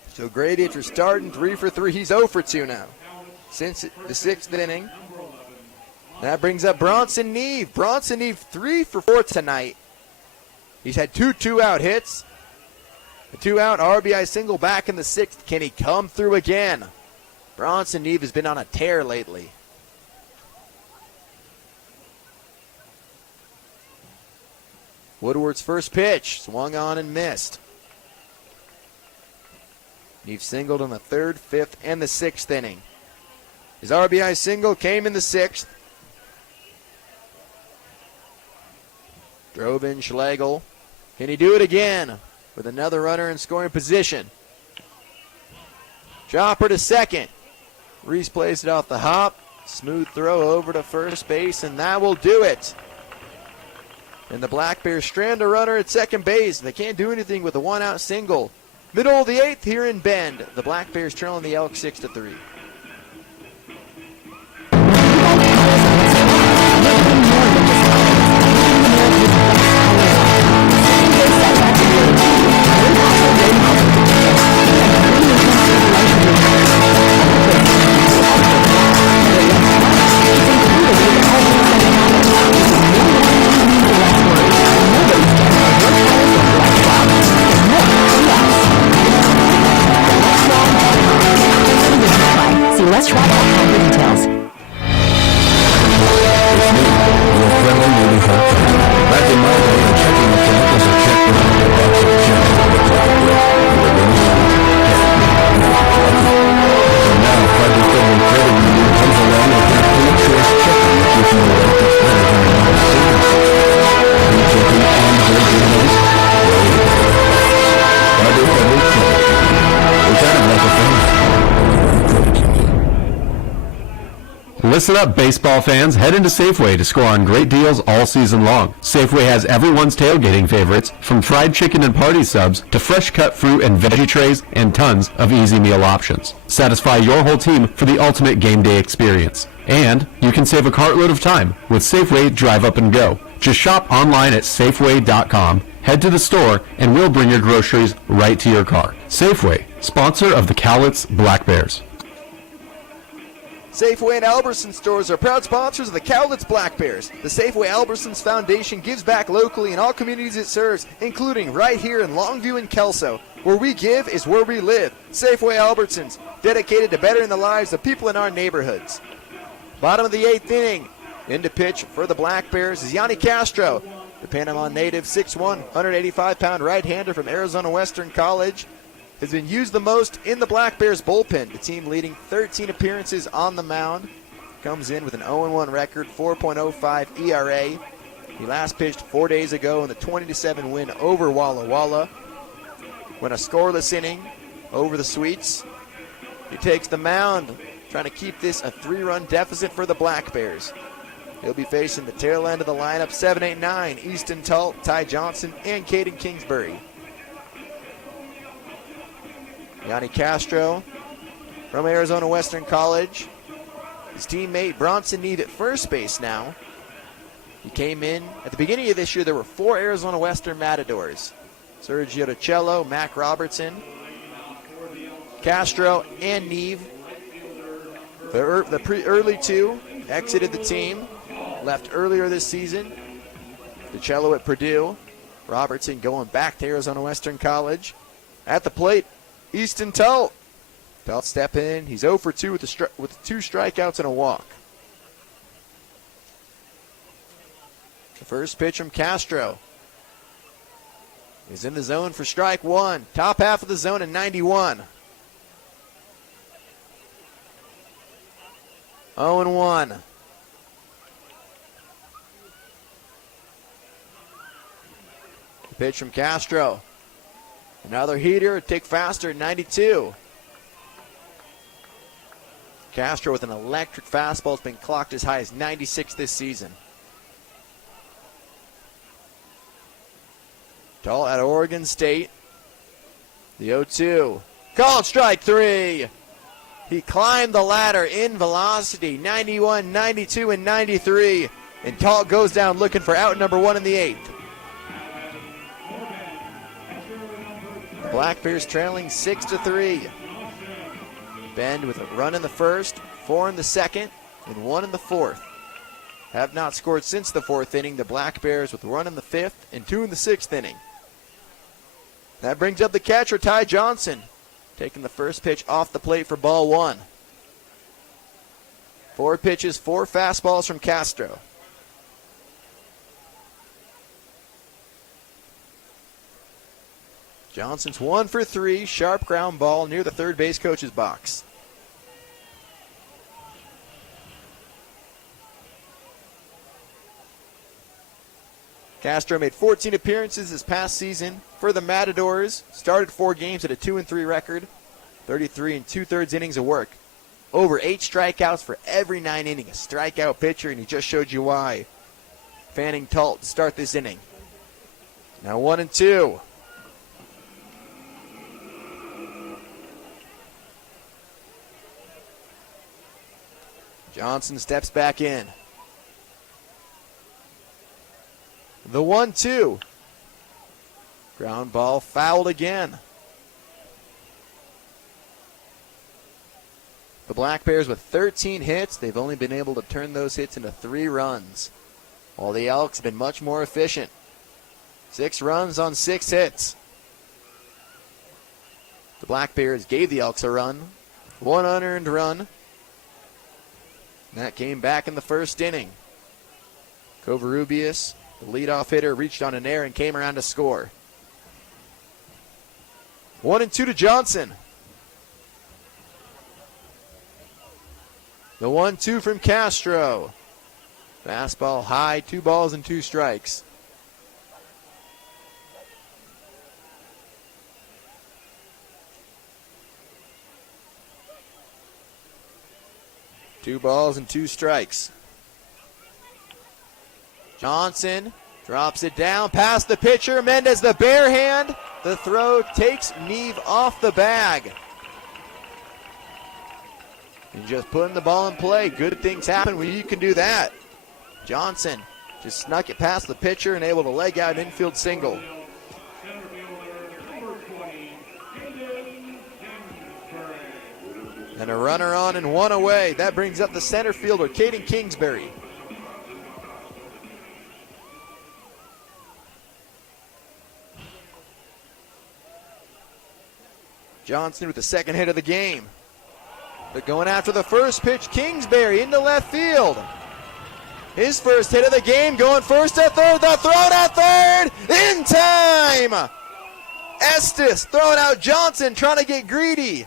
So Grady, after starting 3 for 3, he's 0 for 2 now since the 6th inning. That brings up Bronson Neve. Bronson Neve 3 for 4 tonight. He's had 2 2-out hits. A 2-out RBI single back in the 6th. Can he come through again? Bronson Neve has been on a tear lately. Woodward's first pitch, swung on and missed. Neve singled in the 3rd, 5th, and the 6th inning. His RBI single came in the 6th. Drove in Schlegel. Can he do it again? With another runner in scoring position. Chopper to second. Reese plays it off the hop. Smooth throw over to first base, and that will do it. And the Black Bears strand a runner at second base. They can't do anything with a 1-out single. Middle of the 8th here in Bend. The Black Bears trailing the Elks 6-3. Listen up, baseball fans. Head into Safeway to score on great deals all season long. Safeway has everyone's tailgating favorites, from fried chicken and party subs to fresh cut fruit and veggie trays and tons of easy meal options. Satisfy your whole team for the ultimate game day experience. And you can save a cartload of time with Safeway Drive Up and Go. Just shop online at Safeway.com, head to the store, and we'll bring your groceries right to your car. Safeway, sponsor of the Cowlitz Black Bears. Safeway and Albertsons stores are proud sponsors of the Cowlitz Black Bears. The Safeway Albertsons Foundation gives back locally in all communities it serves, including right here in Longview and Kelso. Where we give is where we live. Safeway Albertsons, dedicated to bettering the lives of people in our neighborhoods. Bottom of the 8th inning. In to pitch for the Black Bears is Yanni Castro, the Panama native, 6'1", 185-pound right-hander from Arizona Western College. Has been used the most in the Black Bears bullpen. The team leading 13 appearances on the mound. Comes in with an 0-1 record, 4.05 ERA. He last pitched 4 days ago in the 20-7 win over Walla Walla. Went a scoreless inning over the Sweets. He takes the mound, trying to keep this a 3-run deficit for the Black Bears. He'll be facing the tail end of the lineup, 7-8-9, Easton Tull, Ty Johnson, and Caden Kingsbury. Yanni Castro from Arizona Western College. His teammate Bronson Neve at first base now. He came in. At the beginning of this year, there were 4 Arizona Western Matadors. Sergio DiCello, Mac Robertson, Castro, and Neve. The early 2 exited the team, left earlier this season. DiCello at Purdue. Robertson going back to Arizona Western College. At the plate, Easton Tull. Tull step in. He's 0 for 2 with 2 strikeouts and a walk. The first pitch from Castro is in the zone for strike 1. Top half of the zone at 91. 0-1. The pitch from Castro. Another heater, tick faster at 92. Castro with an electric fastball has been clocked as high as 96 this season. Tull at Oregon State. The 0-2. Called strike 3. He climbed the ladder in velocity, 91, 92, and 93. And Tull goes down looking for out number 1 in the 8th. The Black Bears trailing 6-3. Bend with a run in the first, 4 in the second, and 1 in the fourth. Have not scored since the 4th inning. The Black Bears with 1 in the 5th and 2 in the 6th inning. That brings up the catcher, Ty Johnson, taking the first pitch off the plate for ball 1. 4 pitches, 4 fastballs from Castro. Johnson's 1 for 3, sharp ground ball near the third base coach's box. Castro made 14 appearances this past season for the Matadors. Started 4 games at a 2-3 record, 33 2/3 innings of work. Over 8 strikeouts for every 9 innings. A strikeout pitcher, and he just showed you why. Fanning Tull to start this inning. Now 1-2. Johnson steps back in. The 1-2. Ground ball fouled again. The Black Bears with 13 hits. They've only been able to turn those hits into 3 runs, while the Elks have been much more efficient. 6 runs on 6 hits. The Black Bears gave the Elks a run. 1 unearned run. That came back in the first inning. Covarrubias, the leadoff hitter, reached on an error and came around to score. 1-2 to Johnson. The 1-2 from Castro. Fastball high, 2 balls and 2 strikes. 2 balls and 2 strikes. Johnson drops it down past the pitcher. Mendez the bare hand. The throw takes Neve off the bag. And just putting the ball in play. Good things happen when you can do that. Johnson just snuck it past the pitcher and able to leg out an infield single. And a runner on and 1 away. That brings up the center fielder, Caden Kingsbury. Johnson with the second hit of the game. But going after the first pitch, Kingsbury into left field. His first hit of the game, going first at third, the throw at third, in time! Estes throwing out Johnson, trying to get greedy.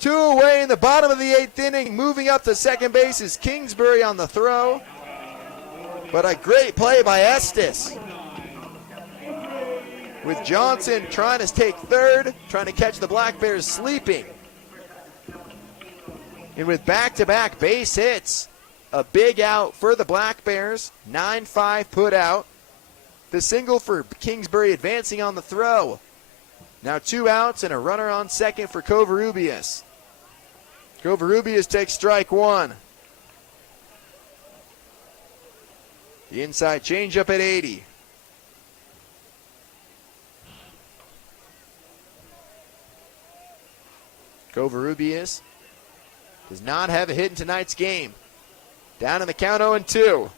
2 away in the bottom of the 8th inning, moving up to second base is Kingsbury on the throw. But a great play by Estes. With Johnson trying to take third, trying to catch the Black Bears sleeping. And with back-to-back base hits, a big out for the Black Bears, 9-5 put out. The single for Kingsbury advancing on the throw. Now 2 outs and a runner on second for Covarrubias. Covarrubias takes strike 1. The inside changeup at 80. Covarrubias does not have a hit in tonight's game. Down in the count 0-2.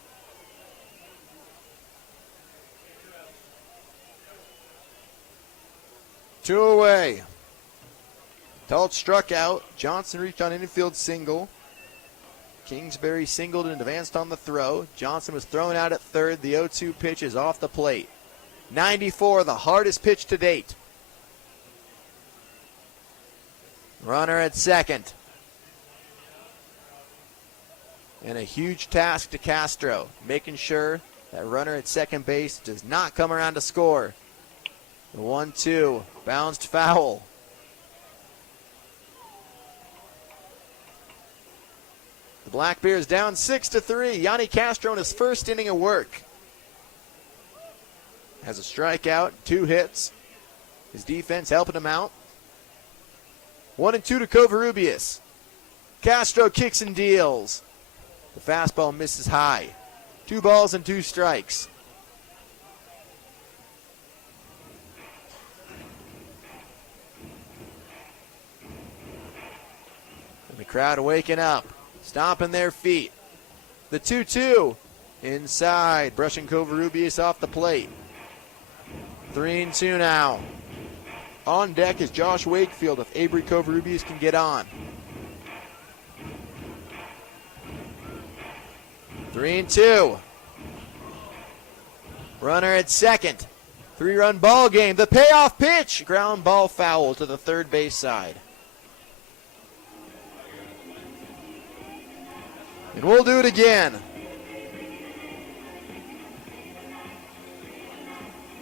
Two away. Talt struck out. Johnson reached on an infield single. Kingsbury singled and advanced on the throw. Johnson was thrown out at third. The 0-2 pitch is off the plate. 94, the hardest pitch to date. Runner at second. And a huge task to Castro, making sure that runner at second base does not come around to score. The 1-2, bounced foul. The Black Bears down 6-3. Yanni Castro in his first inning of work. Has a strikeout, 2 hits. His defense helping him out. 1-2 to Covarrubias. Castro kicks and deals. The fastball misses high. 2 balls and 2 strikes. And the crowd waking up, stomping their feet. The 2-2 inside, brushing Covarrubias off the plate. 3-2 now. On deck is Josh Wakefield if Avery Covarrubias can get on. 3-2. Runner at second. 3-run ball game. The payoff pitch. Ground ball foul to the third base side. And we'll do it again.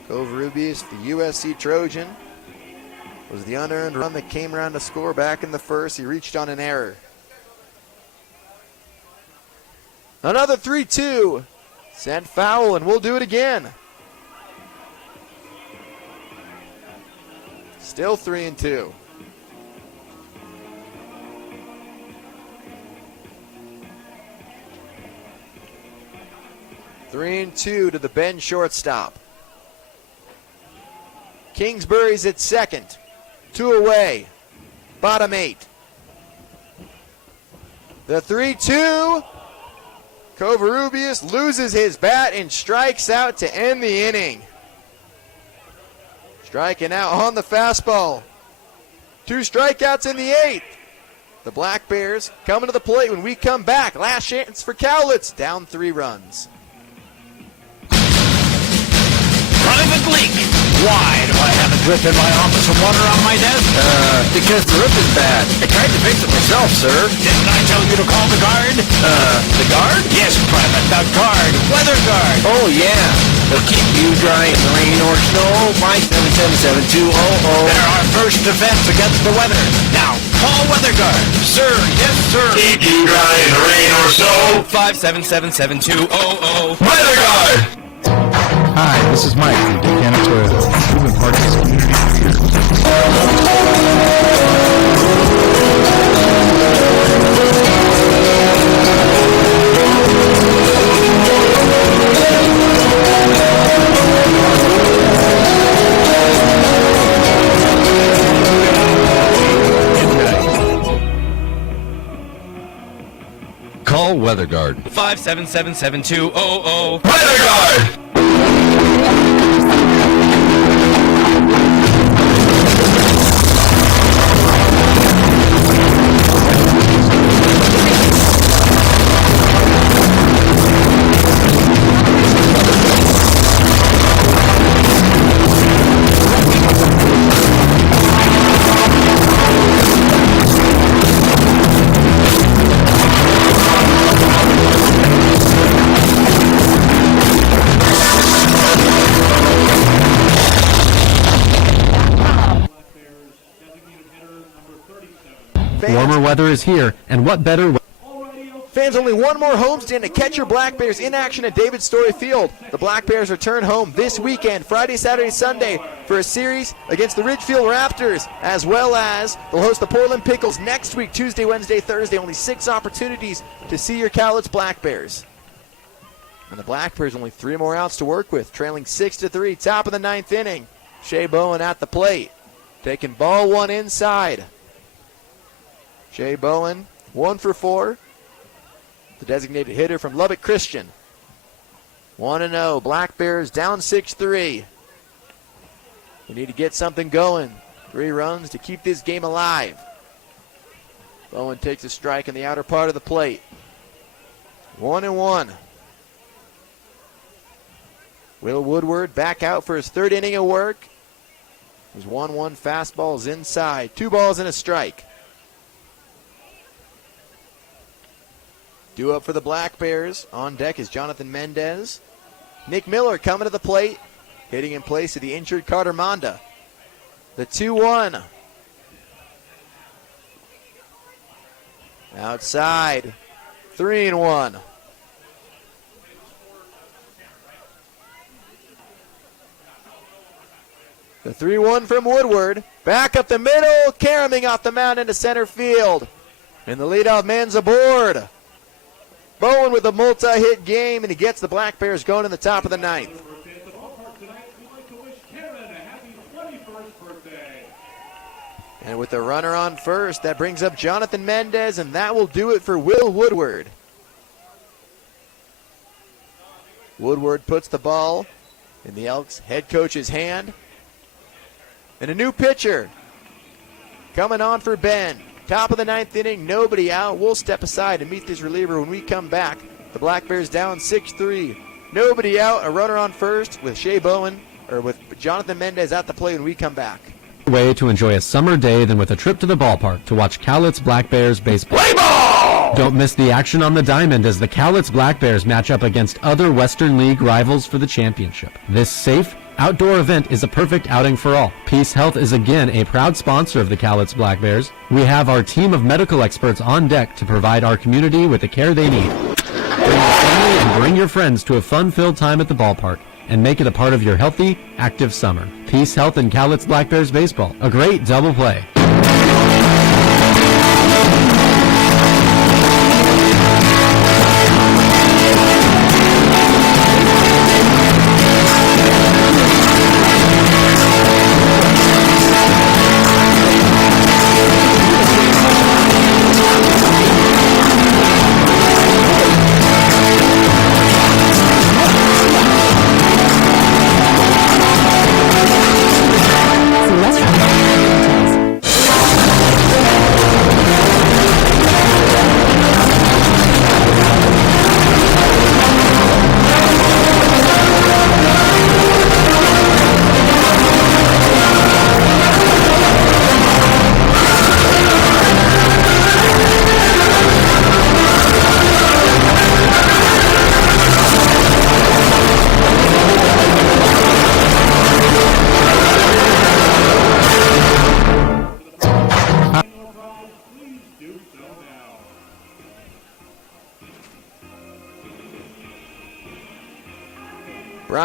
Covarrubias, the USC Trojan, was the unearned run that came around to score back in the first. He reached on an error. Another 3-2. Sent foul, and we'll do it again. Still 3-2. Three and 2 to the Bend shortstop. Kingsbury's at second. 2 away. Bottom 8. The 3-2. Covarrubias loses his bat and strikes out to end the inning. Striking out on the fastball. 2 strikeouts in the 8th. The Black Bears coming to the plate when we come back. Last chance for Cowlitz. Down 3 runs. Private leak. Wide have a drip in my office and water on my desk? Because the roof is bad. I tried to fix it myself, sir. Didn't I tell you to call the guard? The guard? Yes, Private, the guard. Weather guard. Oh, yeah. They'll keep you dry in the rain or snow. My 777-200. They're our first defense against the weather. Now, call Weather Guard. Sir, yes, sir. Keep you dry in the rain or snow. 577-7200. Weather Guard! Hi, this is Mike from Decanna Toyota. We've been part of this community for Call Weather Guard. 577-7200. Weather Guard! Warmer weather is here, and what better way? Fans, only one more homestand to catch your Black Bears in action at David Story Field. The Black Bears return home this weekend, Friday, Saturday, Sunday, for a series against the Ridgefield Raptors, as well as they'll host the Portland Pickles next week, Tuesday, Wednesday, Thursday. Only 6 opportunities to see your Cowlitz Black Bears. And the Black Bears only 3 more outs to work with, trailing 6-3, top of the 9th inning. Shea Bowen at the plate, taking ball 1 inside. Shea Bowen, 1 for 4. The designated hitter from Lubbock Christian. 1-0. Black Bears down 6-3. We need to get something going. 3 runs to keep this game alive. Bowen takes a strike in the outer part of the plate. 1-1. Will Woodward back out for his 3rd inning of work. His 1-1 fastball is inside. 2 balls and a strike. Due up for the Black Bears. On deck is Jonathan Mendez. Nick Miller coming to the plate, hitting in place of the injured Carter Monda. The 2-1. Outside. 3-1. The 3-1 from Woodward. Back up the middle. Caraming off the mound into center field. And the leadoff man's aboard. Bowen with a multi-hit game, and he gets the Black Bears going in the top of the 9th. And with the runner on first, that brings up Jonathan Mendez, and that will do it for Will Woodward. Woodward puts the ball in the Elks head coach's hand. And a new pitcher coming on for Ben. Top of the 9th inning, nobody out. We'll step aside and meet this reliever when we come back. The Black Bears down 6-3. Nobody out, a runner on first with Shea Bowen, or with Jonathan Mendez at the plate when we come back. Way to enjoy a summer day than with a trip to the ballpark to watch Cowlitz Black Bears baseball. Play ball! Don't miss the action on the diamond as the Cowlitz Black Bears match up against other Western League rivals for the championship. This safe, outdoor event is a perfect outing for all. Peace Health is again a proud sponsor of the Cowlitz Black Bears. We have our team of medical experts on deck to provide our community with the care they need. Bring your family and bring your friends to a fun-filled time at the ballpark and make it a part of your healthy, active summer. Peace Health and Cowlitz Black Bears baseball. A great double play.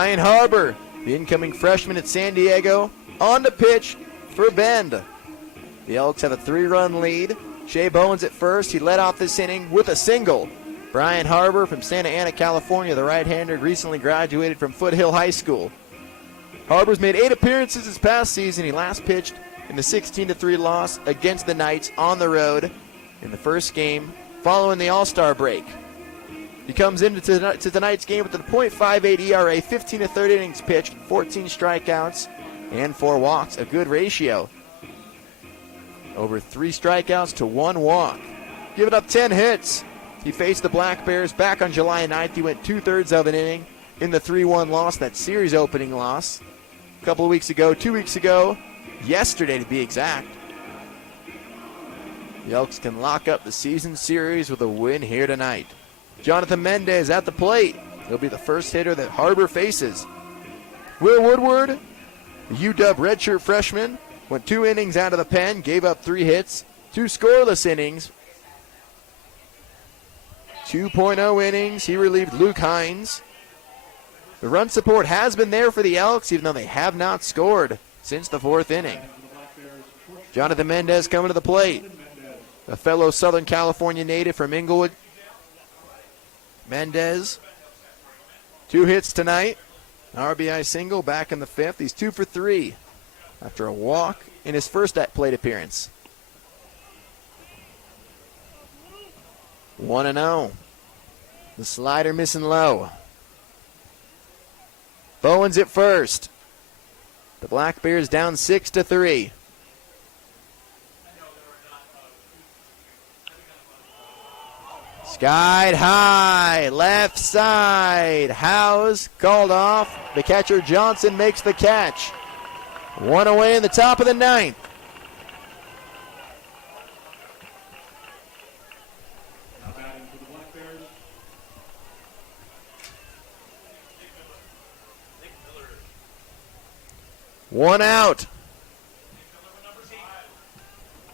Brian Harbor, the incoming freshman at San Diego, on the pitch for Bend. The Elks have a 3-run lead. Shea Bowens at first. He led off this inning with a single. Brian Harbor from Santa Ana, California, the right-hander, recently graduated from Foothill High School. Harbor's made 8 appearances this past season. He last pitched in the 16-3 loss against the Knights on the road in the first game following the All-Star break. He comes into tonight's game with a .58 ERA, 15 to 30 innings pitched, 14 strikeouts, and 4 walks, a good ratio. Over 3 strikeouts to 1 walk. Giving up 10 hits. He faced the Black Bears back on July 9th. He went 2/3 of an inning in the 3-1 loss, that series opening loss. A couple of weeks ago, 2 weeks ago, yesterday to be exact. The Elks can lock up the season series with a win here tonight. Jonathan Mendez at the plate. He'll be the first hitter that Harbor faces. Will Woodward, the UW redshirt freshman, went 2 innings out of the pen, gave up 3 hits, 2 scoreless innings. 2.0 innings. He relieved Luke Hines. The run support has been there for the Elks, even though they have not scored since the 4th inning. Jonathan Mendez coming to the plate. A fellow Southern California native from Inglewood. Mendez, 2 hits tonight. An RBI single back in the 5th. He's 2 for 3 after a walk in his first plate appearance. 1-0. The slider missing low. Bowens at first. The Black Bears down 6-3. Skied high, left side. Howes called off. The catcher Johnson makes the catch. 1 away in the top of the 9th. Now batting for the Black Bears. One out.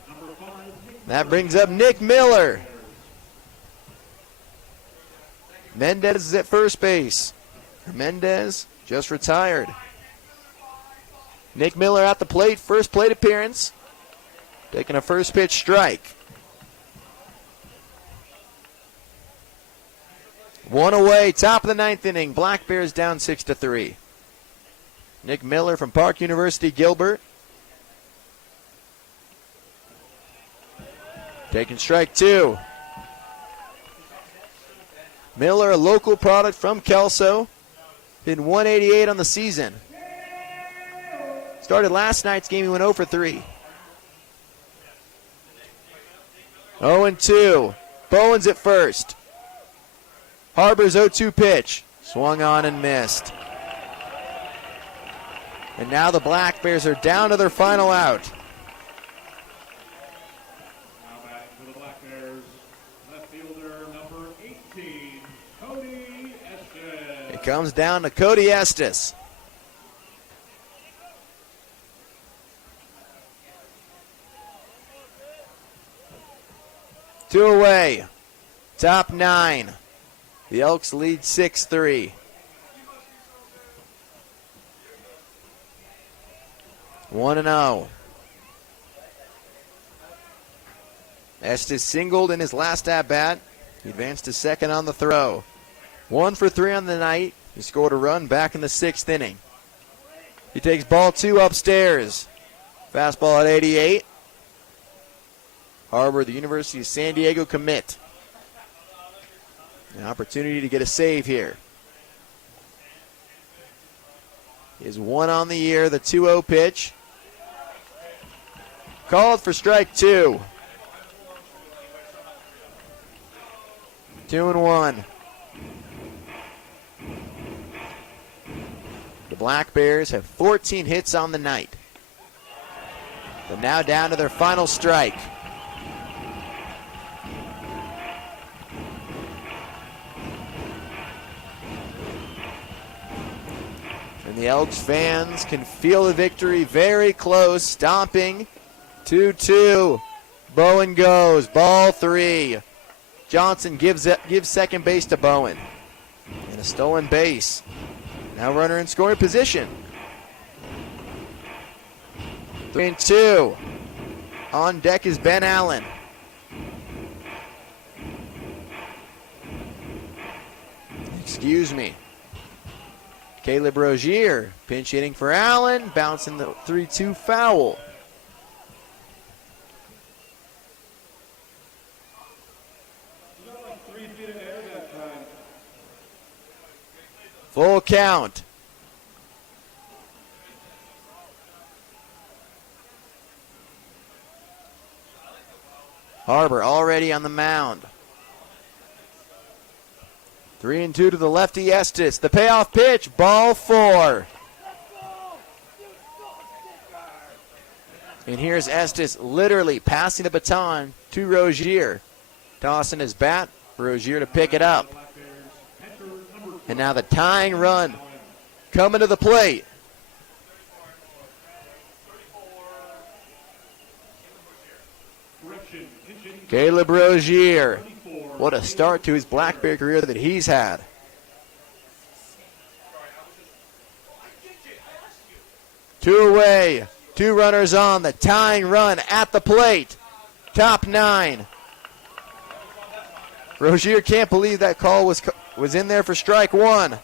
Number 5, That brings up Nick Miller. Mendez is at first base. Mendez just retired. Nick Miller at the plate, first plate appearance. Taking a first pitch strike. 1 away, top of the 9th inning. Black Bears down 6-3. Nick Miller from Park University, Gilbert. Taking strike 2. Miller, a local product from Kelso. Hit 188 on the season. Started last night's game, he went 0 for 3. 0-2. Bowens at first. Harbor's 0-2 pitch. Swung on and missed. And now the Black Bears are down to their final out. now batting for the Black Bears. Left fielder number 18, Cody Estes. It comes down to Cody Estes. Two away. Top 9. The Elks lead 6-3. 1-0. Estes singled in his last at-bat. He advanced to second on the throw. 1 for 3 on the night. He scored a run back in the 6th inning. He takes ball 2 upstairs. Fastball at 88. Harbor, the University of San Diego commit. An opportunity to get a save here. Is 1 on the year, the 2-0 pitch. Called for strike 2. 2-1. The Black Bears have 14 hits on the night. They're now down to their final strike. And the Elks fans can feel the victory very close, stomping. 2-2. Bowen goes. Ball 3. Johnson gives second base to Bowen. And a stolen base. Now runner in scoring position. 3-2. On deck is Ben Allen. Excuse me. Caleb Rozier pinch hitting for Allen, bouncing the 3-2 foul. Full count. Harbor already on the mound. 3-2 to the lefty Estes. The payoff pitch, ball 4. And here's Estes literally passing the baton to Rozier. Tossing his bat, Rozier to pick it up. And now the tying run coming to the plate. Caleb Rozier. What a start to his Black Bear career that he's had. Two away, 2 runners on, the tying run at the plate. Top 9. Rozier can't believe that call was in there for strike 1.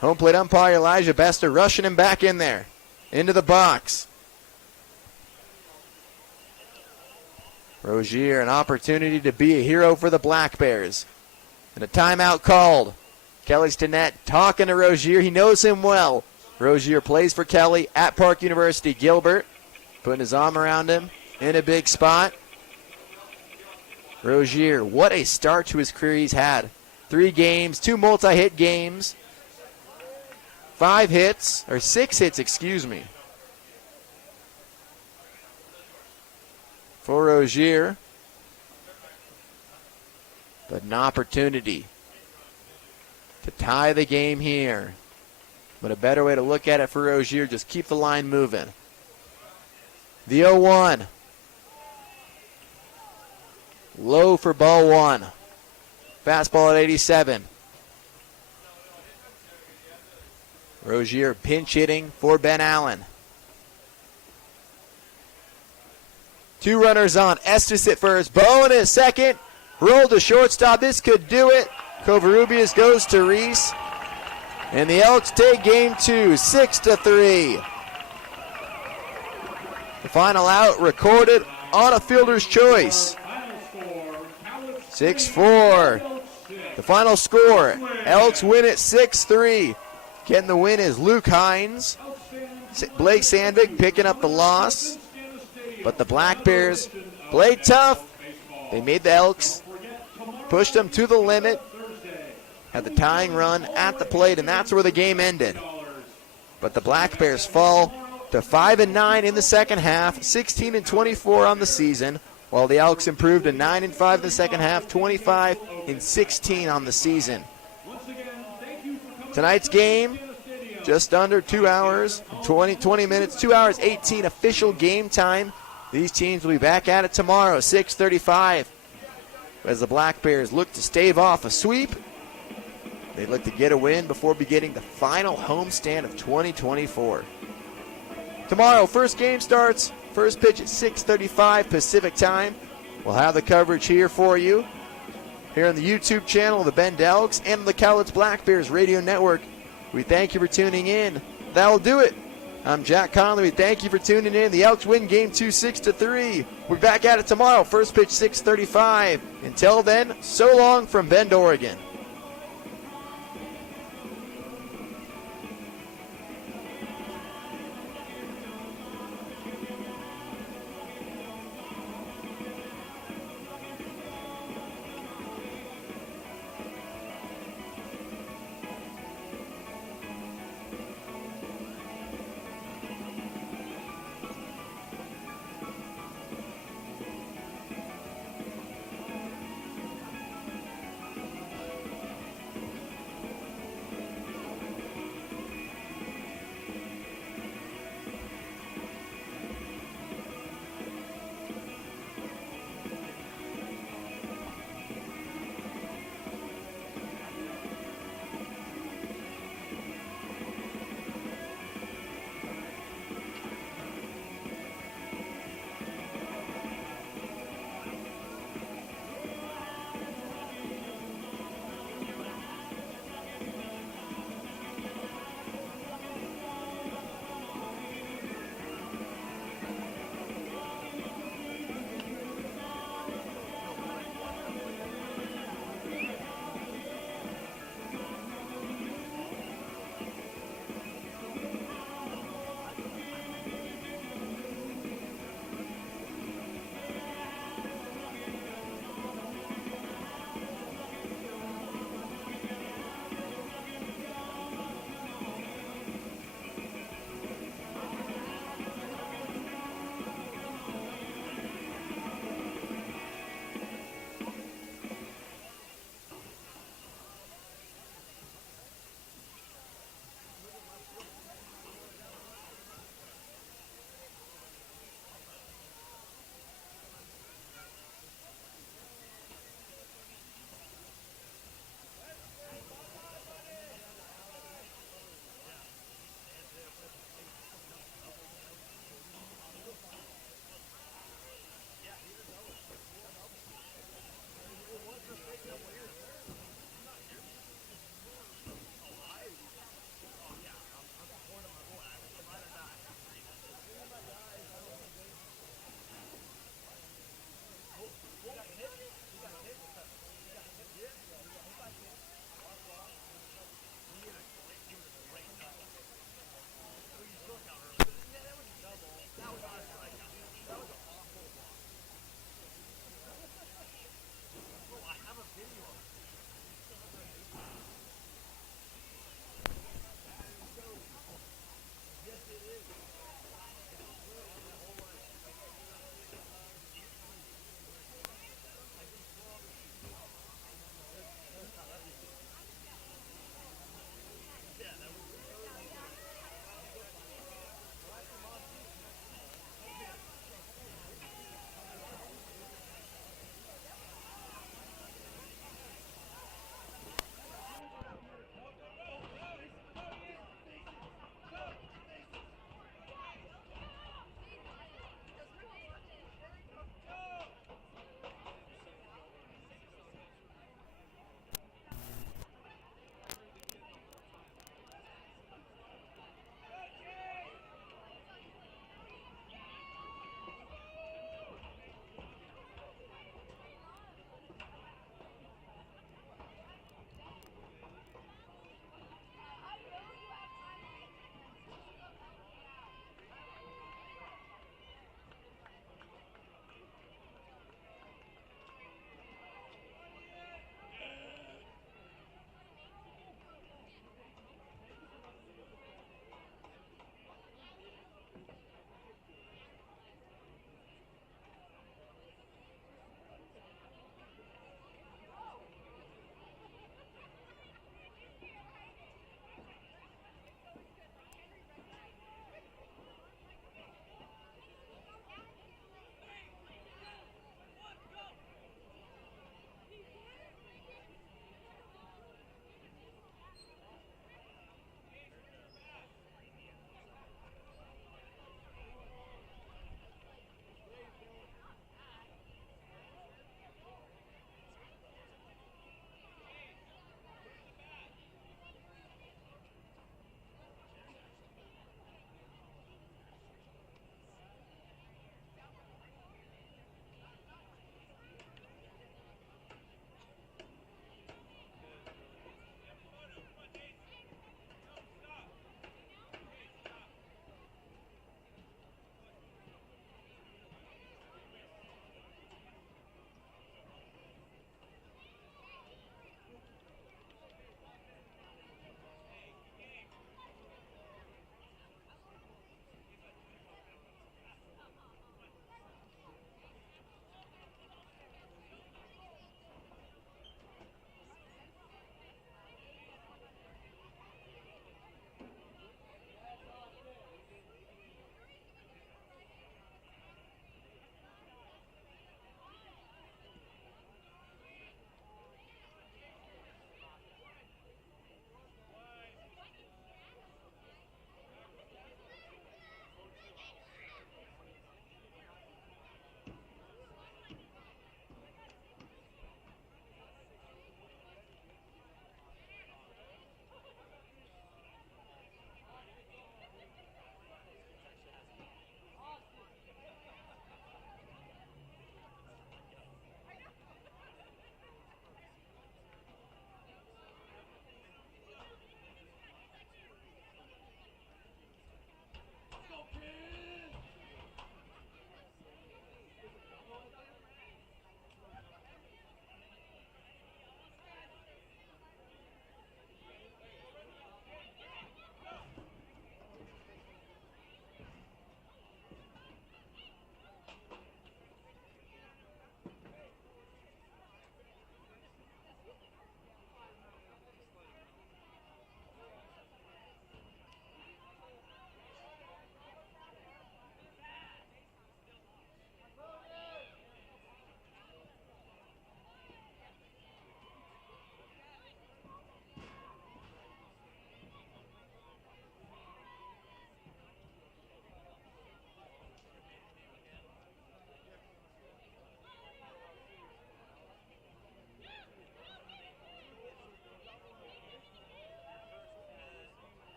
Home plate umpire Elijah Bester rushing him back in there, into the box. Rozier, an opportunity to be a hero for the Black Bears. And a timeout called. Kelly Stinnett talking to Rozier. He knows him well. Rozier plays for Kelly at Park University. Gilbert putting his arm around him in a big spot. Rozier, what a start to his career he's had. 3 games, 2 multi-hit games, 6 hits, excuse me. For Rozier. But an opportunity to tie the game here. But a better way to look at it for Rozier, just keep the line moving. The 0-1. Low for ball 1. Fastball at 87. Rozier pinch hitting for Ben Allen. 2 runners on. Estes at first. Bowen at second. Rolled to shortstop. This could do it. Covarrubias goes to Reese. And the Elks take game 2, 6-3. The final out recorded on a fielder's choice. 6-4. The final score. Elks win it 6-3. Getting the win is Luke Hines. Blake Sandvik picking up the loss. But the Black Bears played tough. They made the Elks, pushed them to the limit, had the tying run at the plate, and that's where the game ended. But the Black Bears fall to 5-9 in the second half, 16-24 on the season, while the Elks improved to 9-5 in the second half, 25-16 on the season. Tonight's game, just under 2 hours, 20 minutes, 2 hours, 18 official game time. These teams will be back at it tomorrow, 6:35, as the Black Bears look to stave off a sweep. They look to get a win before beginning the final homestand of 2024. Tomorrow, first game starts, first pitch at 6:35 Pacific time. We'll have the coverage here for you, here on the YouTube channel of the Bend Elks and the Cowlitz Black Bears Radio Network. We thank you for tuning in. That'll do it. I'm Jack Conley. We thank you for tuning in. The Elks win game 2, 6-3. We're back at it tomorrow. First pitch, 6:35. Until then, so long from Bend, Oregon.